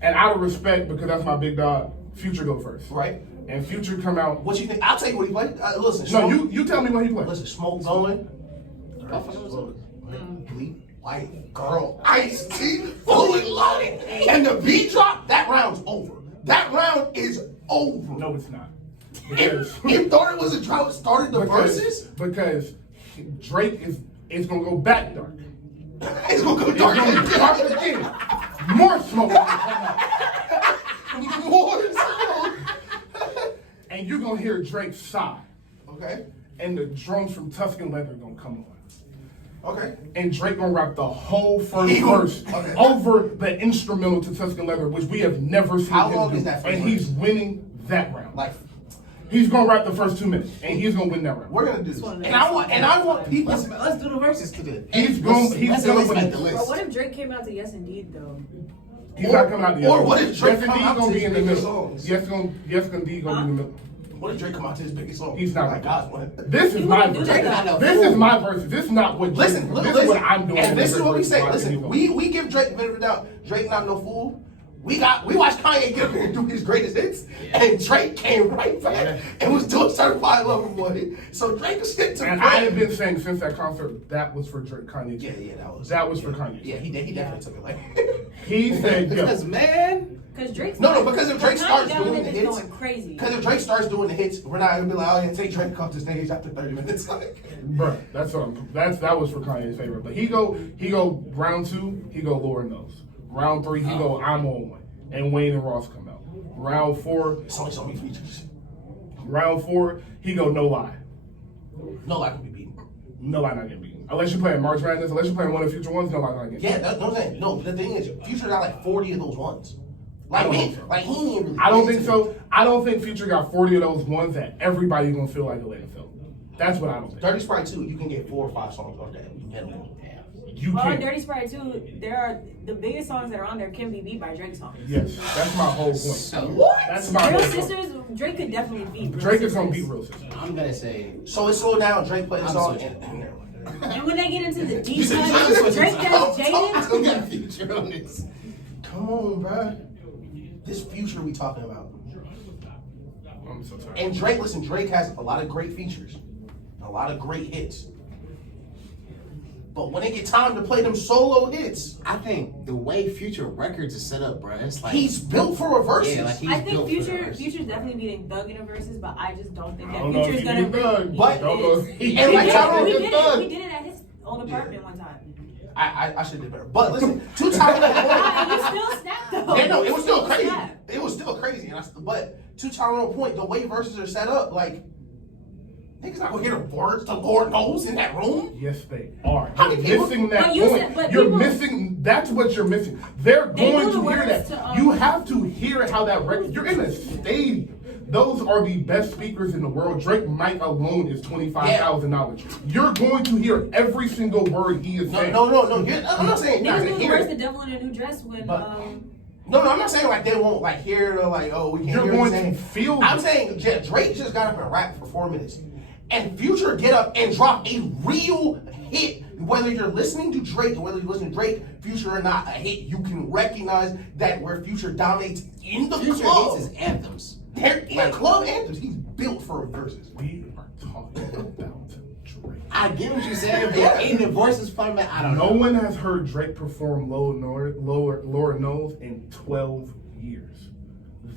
And out of respect, because that's my big dog, Future go first. Right. and Future come out. What you think? I'll tell you what he played. Listen, No, Smoke, you tell me what he played. listen, Smoke going. Bleep, white girl, ice tea, fully loaded, and the beat drop. That round's over. That round is over. No, it's not. If thought it was a drought, started the verses. Because Drake is gonna go back dark. It's gonna go It's dark. gonna be dark again. More smoke. More smoke. And you're gonna hear Drake sigh. Okay. And the drums from Tuscan Leather gonna come on. Okay. And Drake gonna rap the whole first He verse okay. over the instrumental to Tuscan Leather, which we have never seen How him long do. is that first And verse? he's winning that round. Like, He's gonna rap the first 2 minutes, and he's gonna win that round. we're gonna do this, and I want people. Let's do the verses today. He's gonna win. Make the Bro, list. what if Drake came out to Yes Indeed though? He's not coming out the Or other what one. if Drake Yes, come indeed out gonna to be in the his biggest middle. songs? Yes, indeed gonna be in the middle. What if Drake come out to his biggest song? He's not Like, gonna guys, what? This is You my wouldn't do verse. that. This is my verse. This is not what Drake. Listen, this listen. is what I'm doing. And this is what we versus say. my Listen, opinion. we give Drake the benefit of the doubt. Drake not no fool. We watched Kanye get up here and do his greatest hits, and Drake came right back and was doing Certified Lover Boy. So Drake is stick to. And I have been saying since that concert that was for Drake, Kanye. Yeah, that was for Kanye. Yeah, he definitely took it like. He said, "Yo, Because man, Because Drake's No, because if Drake starts Kanye doing the is hits, going crazy. because if Drake starts doing the hits, we're not gonna be like, oh yeah, take Drake off the stage after 30 minutes. Like, bro, that was for Kanye's favorite." But he go round 2, he go Lord Knows. Round 3, he go I'm on one, and Wayne and Ross come out. Round 4, it's only so many features. round 4, he go No Lie. No lie can be beaten. No Lie not getting beaten. Unless you're playing March Madness, unless you're playing one of the future ones, No Lie not getting beaten. Yeah, that's what I'm saying. No, the thing is, Future got like 40 of those ones. Like, don't he think so. like he ain't really. I don't think so. I don't think Future got 40 of those ones that everybody gonna feel like a landfill. That's what I don't think. Dirty Sprite 2, you can get 4 or 5 songs off that. Minimum. You On can't. Dirty Sprite 2, there are the biggest songs that are on there can be beat by Drake songs. Yes, that's my whole point. So, That's my Real whole point. Sisters, Drake could definitely beat Real Drake is gonna Sisters. beat Real Sisters. I'm gonna say So it slowed down. Drake played the I'm song. switching. And when they get into the deep said cuts, Drake? Drake does I'm Jaden. gonna get Future on this. Come on, bruh. This Future we talking about. I'm so sorry. And Drake, listen, Drake has a lot of great features, a lot of great hits. But when they get time to play them solo hits, I think the way Future Records is set up, bro, it's like he's built for a versus. yeah, like he's I think built for the Future's verses. definitely beating Thug in a verses, but I just don't think I that don't know if Future's he gonna beat Thug, but- don't know if he And like beat Tyrone we Thug. did it. We did it at his old apartment one time. I should have did better. But listen, 2 Tyrone. Wow, and you still snapped though. Yeah, no, it was still You crazy. snapped. It was still crazy. But to Tyrone point, the way verses are set up, like niggas not gonna hear the words the Lord knows in that room. Yes, they are. How You're many people- missing that But you point. said- but You're people- missing. That's what you're missing. They're They going do to the hear words that. to, You have to hear how that record. You're in a stadium. Those are the best speakers in the world. Drake mic alone is $25,000. You're going to hear every single word he is saying. No. I'm not saying you're not Niggas gonna knew the hear words to it. Devil in a New Dress when But- No, I'm not saying like they won't like hear it or like, oh, we can't You're hear going it. to feel I'm it. saying Drake just got up and rapped for 4 minutes. And Future get up and drop a real hit. Whether you're listening to Drake or whether you're listening to Drake, Future or not, a hit, you can recognize that where Future dominates in the Future club. hits his anthems. Club anthems, he's built for verses. We are talking about Drake. I get what you're saying, but in the voices format, I don't No know. one has heard Drake perform Lord Knows in 12 years.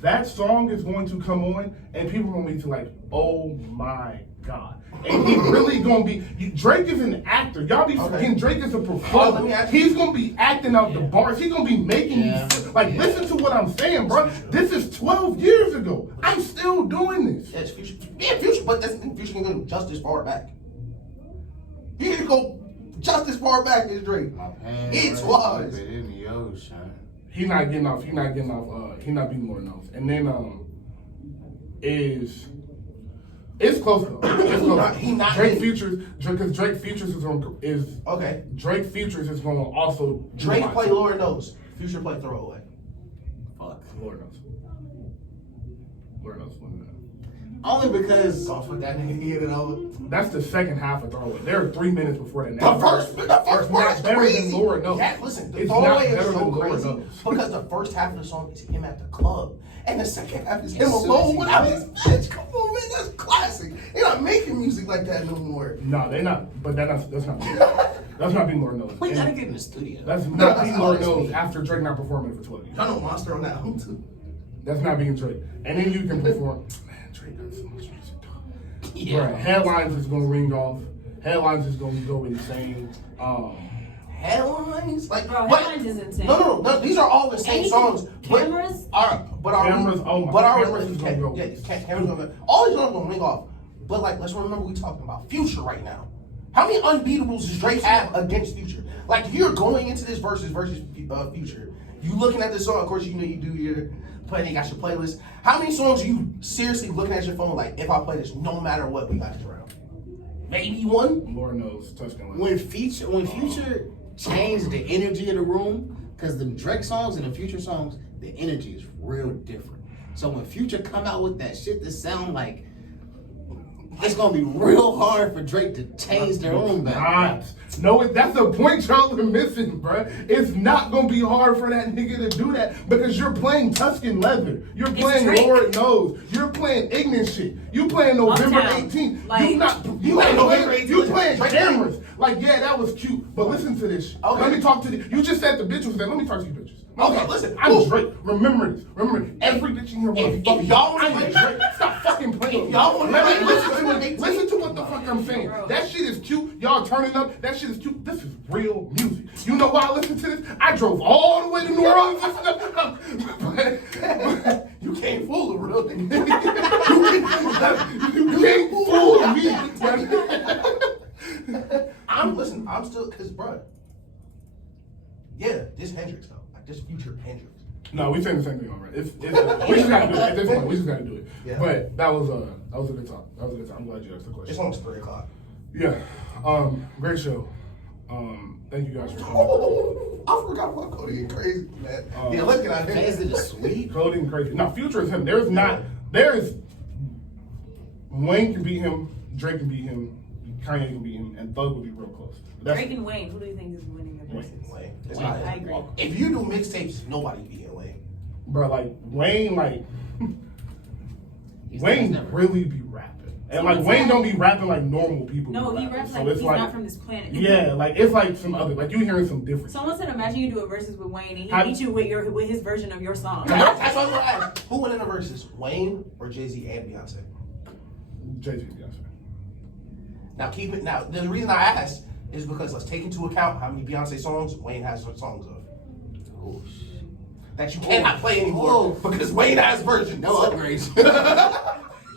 That song is going to come on, and people are going to be like, oh my God. And he really going to be, Drake is an actor. Y'all be forgetting Drake is a let me performer. ask you- He's going to be acting out the bars. He's going to be making you feel, like, listen to what I'm saying, bro. This is 12 years ago. I'm still doing this. Yes, Future. Yeah, Future, but that's Future can go just as far back. He can go just as far back as Drake. My pants It's right wise. deep in the ocean. He's not getting off. He's not beating Lord Knows. And then it's close though. It's close. He not Drake getting- Futures because Drake Futures is Okay. Drake Futures is going to also do Drake my play too. Lord Knows. Future play Throwaway. Fuck. Lord knows. Lord knows. Only because Don't put that nigga in it over. That's the second half of Throwaway. There are 3 minutes before that. The first It's part not is better crazy. than Lord Knows. Yeah, listen, the It's throwaway not is better so than Lord crazy Knows. because the first half of the song is him at the club, and the second half is him As soon as alone he without leaves. his bitch. Come on, man, that's classic. They're not making music like that no more. No, they're not. But that's not. That's not being Lord Knows. we gotta And get in the studio. that's not being Lord That's Knows me. after Drake not performing for 12 years. Y'all know Monster on that album too. That's not being Drake. And then you can perform. Man, Drake got so much music, dog. Yeah. Bruh, Headlines is gonna ring off. Headlines is gonna go insane. Headlines, like Bro, but- Headlines is insane. No. These are all the same Anything- songs. Cameras? But are Cameras, oh my- but are Cameras is gonna go. Yeah, cameras gonna go. All these songs gonna ring off. But like, let's remember we talking about Future right now. How many unbeatables does Drake have against Future? Like, if you're going into this versus Future, you looking at this song. Of course, you know you do your play. You got your playlist. How many songs are you seriously looking at your phone like, if I play this, no matter what, we got this around? Maybe one. Lord Knows, Touchdown. When Future changed the energy of the room, because the Drake songs and the Future songs, the energy is real different. So when Future come out with that shit that sound like, it's gonna be real hard for Drake to change their room back. Not. No, that's the point y'all are missing, bruh. It's not gonna be hard for that nigga to do that because you're playing Tuscan Leather. You're playing Drake. Lord Knows. You're playing ignorant shit. You playing November Uptown. 18th. Like- You playing November playing 18th. you playing Drake. cameras. Like, yeah, that was cute, but listen to this shit. Okay. Let me talk to you just said the bitch was there. Let me talk to you bitches. Okay, listen. I'm Ooh. Drake. Remember this. Remember every bitch in here If y'all wanna I'm play Drake. Stop fucking playing. If y'all wanna Let me play listen to what the fuck I'm saying. Bro. That shit is cute. Y'all turning up. That shit is cute. This is real music. You know why I listen to this? I drove all the way to New Orleans. But You can't fool a real nigga. you can't fool me. I'm still, cause bruh. Yeah, this Hendrix though. Like this Future Hendrix. No, we saying the same thing already. We just gotta do it. At this point, we just gotta do it. Yeah. But that was a good talk. That was a good talk. I'm glad you asked the question. It's almost 3:00. Yeah. Great show. Thank you guys for coming. Oh, I forgot about Cody and Crazy, man. Yeah, look at that. Is it a sweep? Cody and Crazy. No, Future is him. Wayne can beat him, Drake can beat him, Kanye can beat him, and Thug will be real close. Drake and Wayne, who do you think is winning the versus? Wayne. It's Wayne. not. I agree. If you do mixtapes, nobody beating Wayne. Bro, like Wayne, He's Wayne never- really be rapping. And like Someone Wayne said- don't be rapping like normal people. No, be he rapping. raps So like it's he's not from this planet. Yeah, like it's like some other, like you hearing some different. Someone said, imagine you do a versus with Wayne and he How- beat you with his version of your song. That's what I was gonna ask. Who win in the verses? Wayne or Jay-Z and Beyonce? Jay-Z and Beyonce. Now keep it. Now the reason I asked is because let's take into account how many Beyonce songs Wayne has songs of Oh, shit. that you cannot play anymore Oh. because Wayne has versions. No upgrades.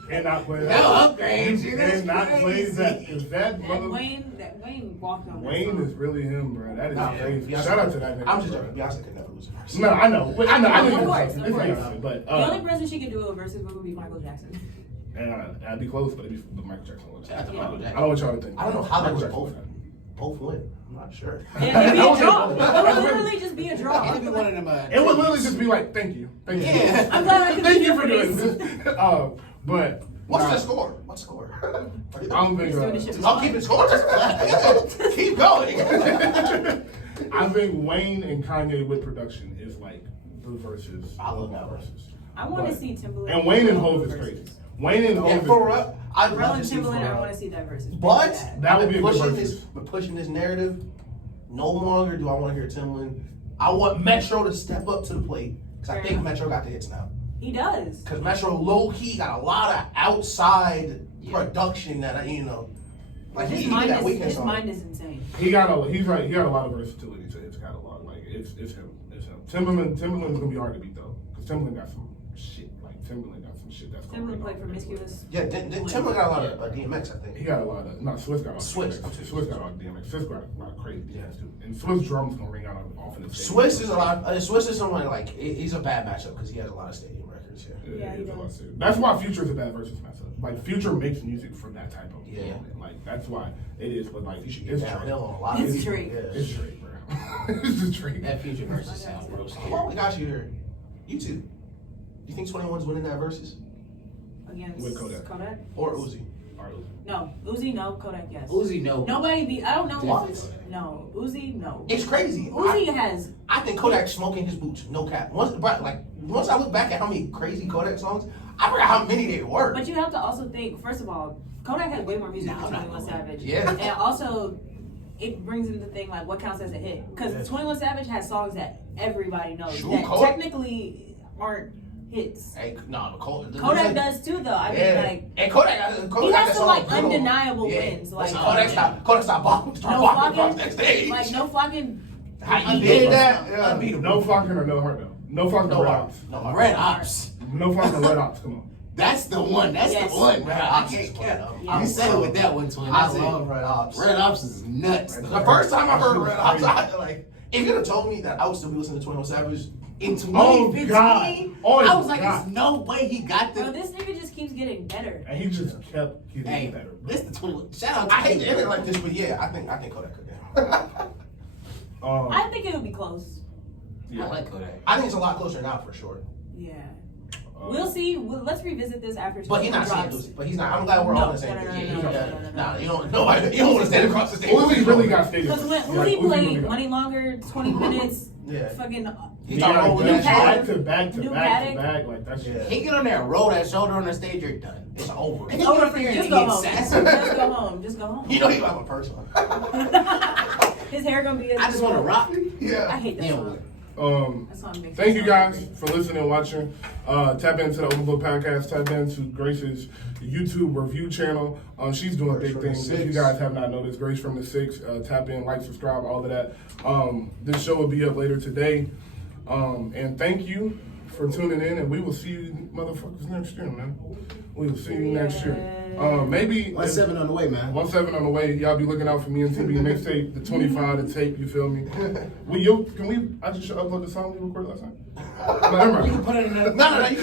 Cannot play No that. upgrades. You Cannot play crazy. that. Cause that brother, That Wayne walked on that Wayne song. is really him, bro. That is Nah, crazy. Beyonce- Shout out to that nigga. I'm just bro. joking. Beyonce could never lose a verse. No, I know. I know. Of course, It's of course. Beyonce, but The only person she could do a versus with would be Michael Jackson. and I'd be close, but it'd be Michael Jackson. Shout out to Michael Jackson. I don't want y'all to think. I don't know how they Michael would Jackson. both win. I'm not sure. And it'd be a draw. Okay. It would literally just be a draw. It'd be one of them. It would literally just be like, thank you. Thank you. Yeah. I'm glad I could Thank be you here for doing this. this. But What's nah, the score? What's the score? I don't think. He's doing this shit. I'll keep it score. Keep going. I think Wayne and Kanye with production is like the verses. I love that verses. I want to But- see Timbaland. And Wayne and Hov Hov is versus. crazy. Wayne and Hov And is for crazy. I'd Pharrell love and to see Timbaland, I Pharrell. want to see that versus. But That would be a good pushing versus. pushing this narrative. No longer do I want to hear Timbaland. I want Metro to step up to the plate because I Fair think enough. Metro got the hits now. He does. Because Metro low key got a lot of outside Yeah. production that like His he did that mind weekend is song. insane. He's right. He got a lot of versatility to his catalog. Like it's him. It's him. Timberland's gonna be hard to beat though, because Timberland got some shit. Like Timberland got some shit that's. gonna Timbaland ring played off promiscuous. Yeah, Timbaland got a lot of DMX, I think. He got a lot of Swiss got a lot. Swiss. Of DMX. Swiss got a lot of DMX. Swiss got a lot of crazy DMX too. And Swiss drums gonna ring out off in the stadium. Swiss is a lot. Swiss is someone like he's a bad matchup because he has a lot of stadium records. Yeah, he it's a lot does. too. That's why Future is a bad versus matchup. Like Future makes music for that type of Yeah. moment. Like that's why it is. But like You should get it's downhill on a lot It's of Drake. Yeah. It's Drake, bro. It's just Drake. That Future versus sound real Hold on, we scary. got you here. You two. You think 21's winning that versus? against With Kodak. Or Uzi. No, Uzi, no. Kodak, yes. Uzi, no. Nobody beat. I don't know What? No, Uzi, no. It's crazy. Uzi has. I think Kodak's smoking his boots. No cap. Once I look back at how many crazy Kodak songs, I forgot how many they were. But you have to also think. First of all, Kodak has way more music Nah, than I'm not 21 gonna lie. Savage. Yeah. And also, it brings into the thing like what counts as a hit. Because Yeah. 21 Savage has songs that everybody knows Sure, that Kodak- technically aren't hits. Hey, nah, but Kodak does too, though. I mean, like. and Kodak He got has that some song like good. undeniable wins. Like Kodak stopped bopping, started no walking across fucking, that stage. like no fucking. How you Unbeatable. did that? Yeah. Unbeatable. No fucking or no heart though. No fucking No red heart. ops. No heart. Red Ops. No fucking red ops. Come on. That's the one. That's Yes. the one. Red I Ops can't is count. fun. Yeah. You said it with that one, twin. I That's it. love Red Ops. Red Ops is nuts. The first time I heard Red Ops, I like. If you'd have told me that I would still be listening to 21 Savage, In Oh, 2015, God. Oh, I was like, God. there's no way he got Bro, the. this nigga just keeps getting better. And he just kept getting Hey, better. Bro. this the 21. Shout out to I hate to you. end it like this, but yeah, I think Kodak could have. I think it'll be close. I like Kodak. I think it's a lot closer now for sure. Yeah. We'll see. Let's revisit this after. But he's not saying drops. Lucy. But he's not. I'm glad we're all on the same No, page. no, no, Yeah, no, no, no. Nah, you don't. Nobody. You don't want to stand across the stage. Uzi really got stated. Because when Like, Uzi Uzi played really got- Money Longer, 20 minutes, Yeah. fucking. He's He on got roll with back that Paddock. to back to New back to Paddock. back. Like that shit. Yeah. He get on there and roll that shoulder on the stage, you're done. It's over. If It's you over get up for there you. and Just go get home. sassy, Just go home. Just go home. You know he have a person. His hair gonna be. I just want to rock. I Yeah. hate that Yeah, song. That song makes Thank me you so guys angry. for listening and watching. Tap into the Overlook Podcast. Tap into Grace's YouTube review channel. She's doing Grace big from the things. If Six. you guys have not noticed, Grace from the Six. Tap in, like, subscribe, all of that. This show will be up later today. And thank you for tuning in. And we will see you motherfuckers next year, man. We will see you next year. Maybe 1-7 on the way, man. 1-7 on the way. Y'all be looking out for me and TV mixtape, the 25, the tape. You feel me? I just should upload the song we recorded last time. No, never mind. You can put it in the. No. You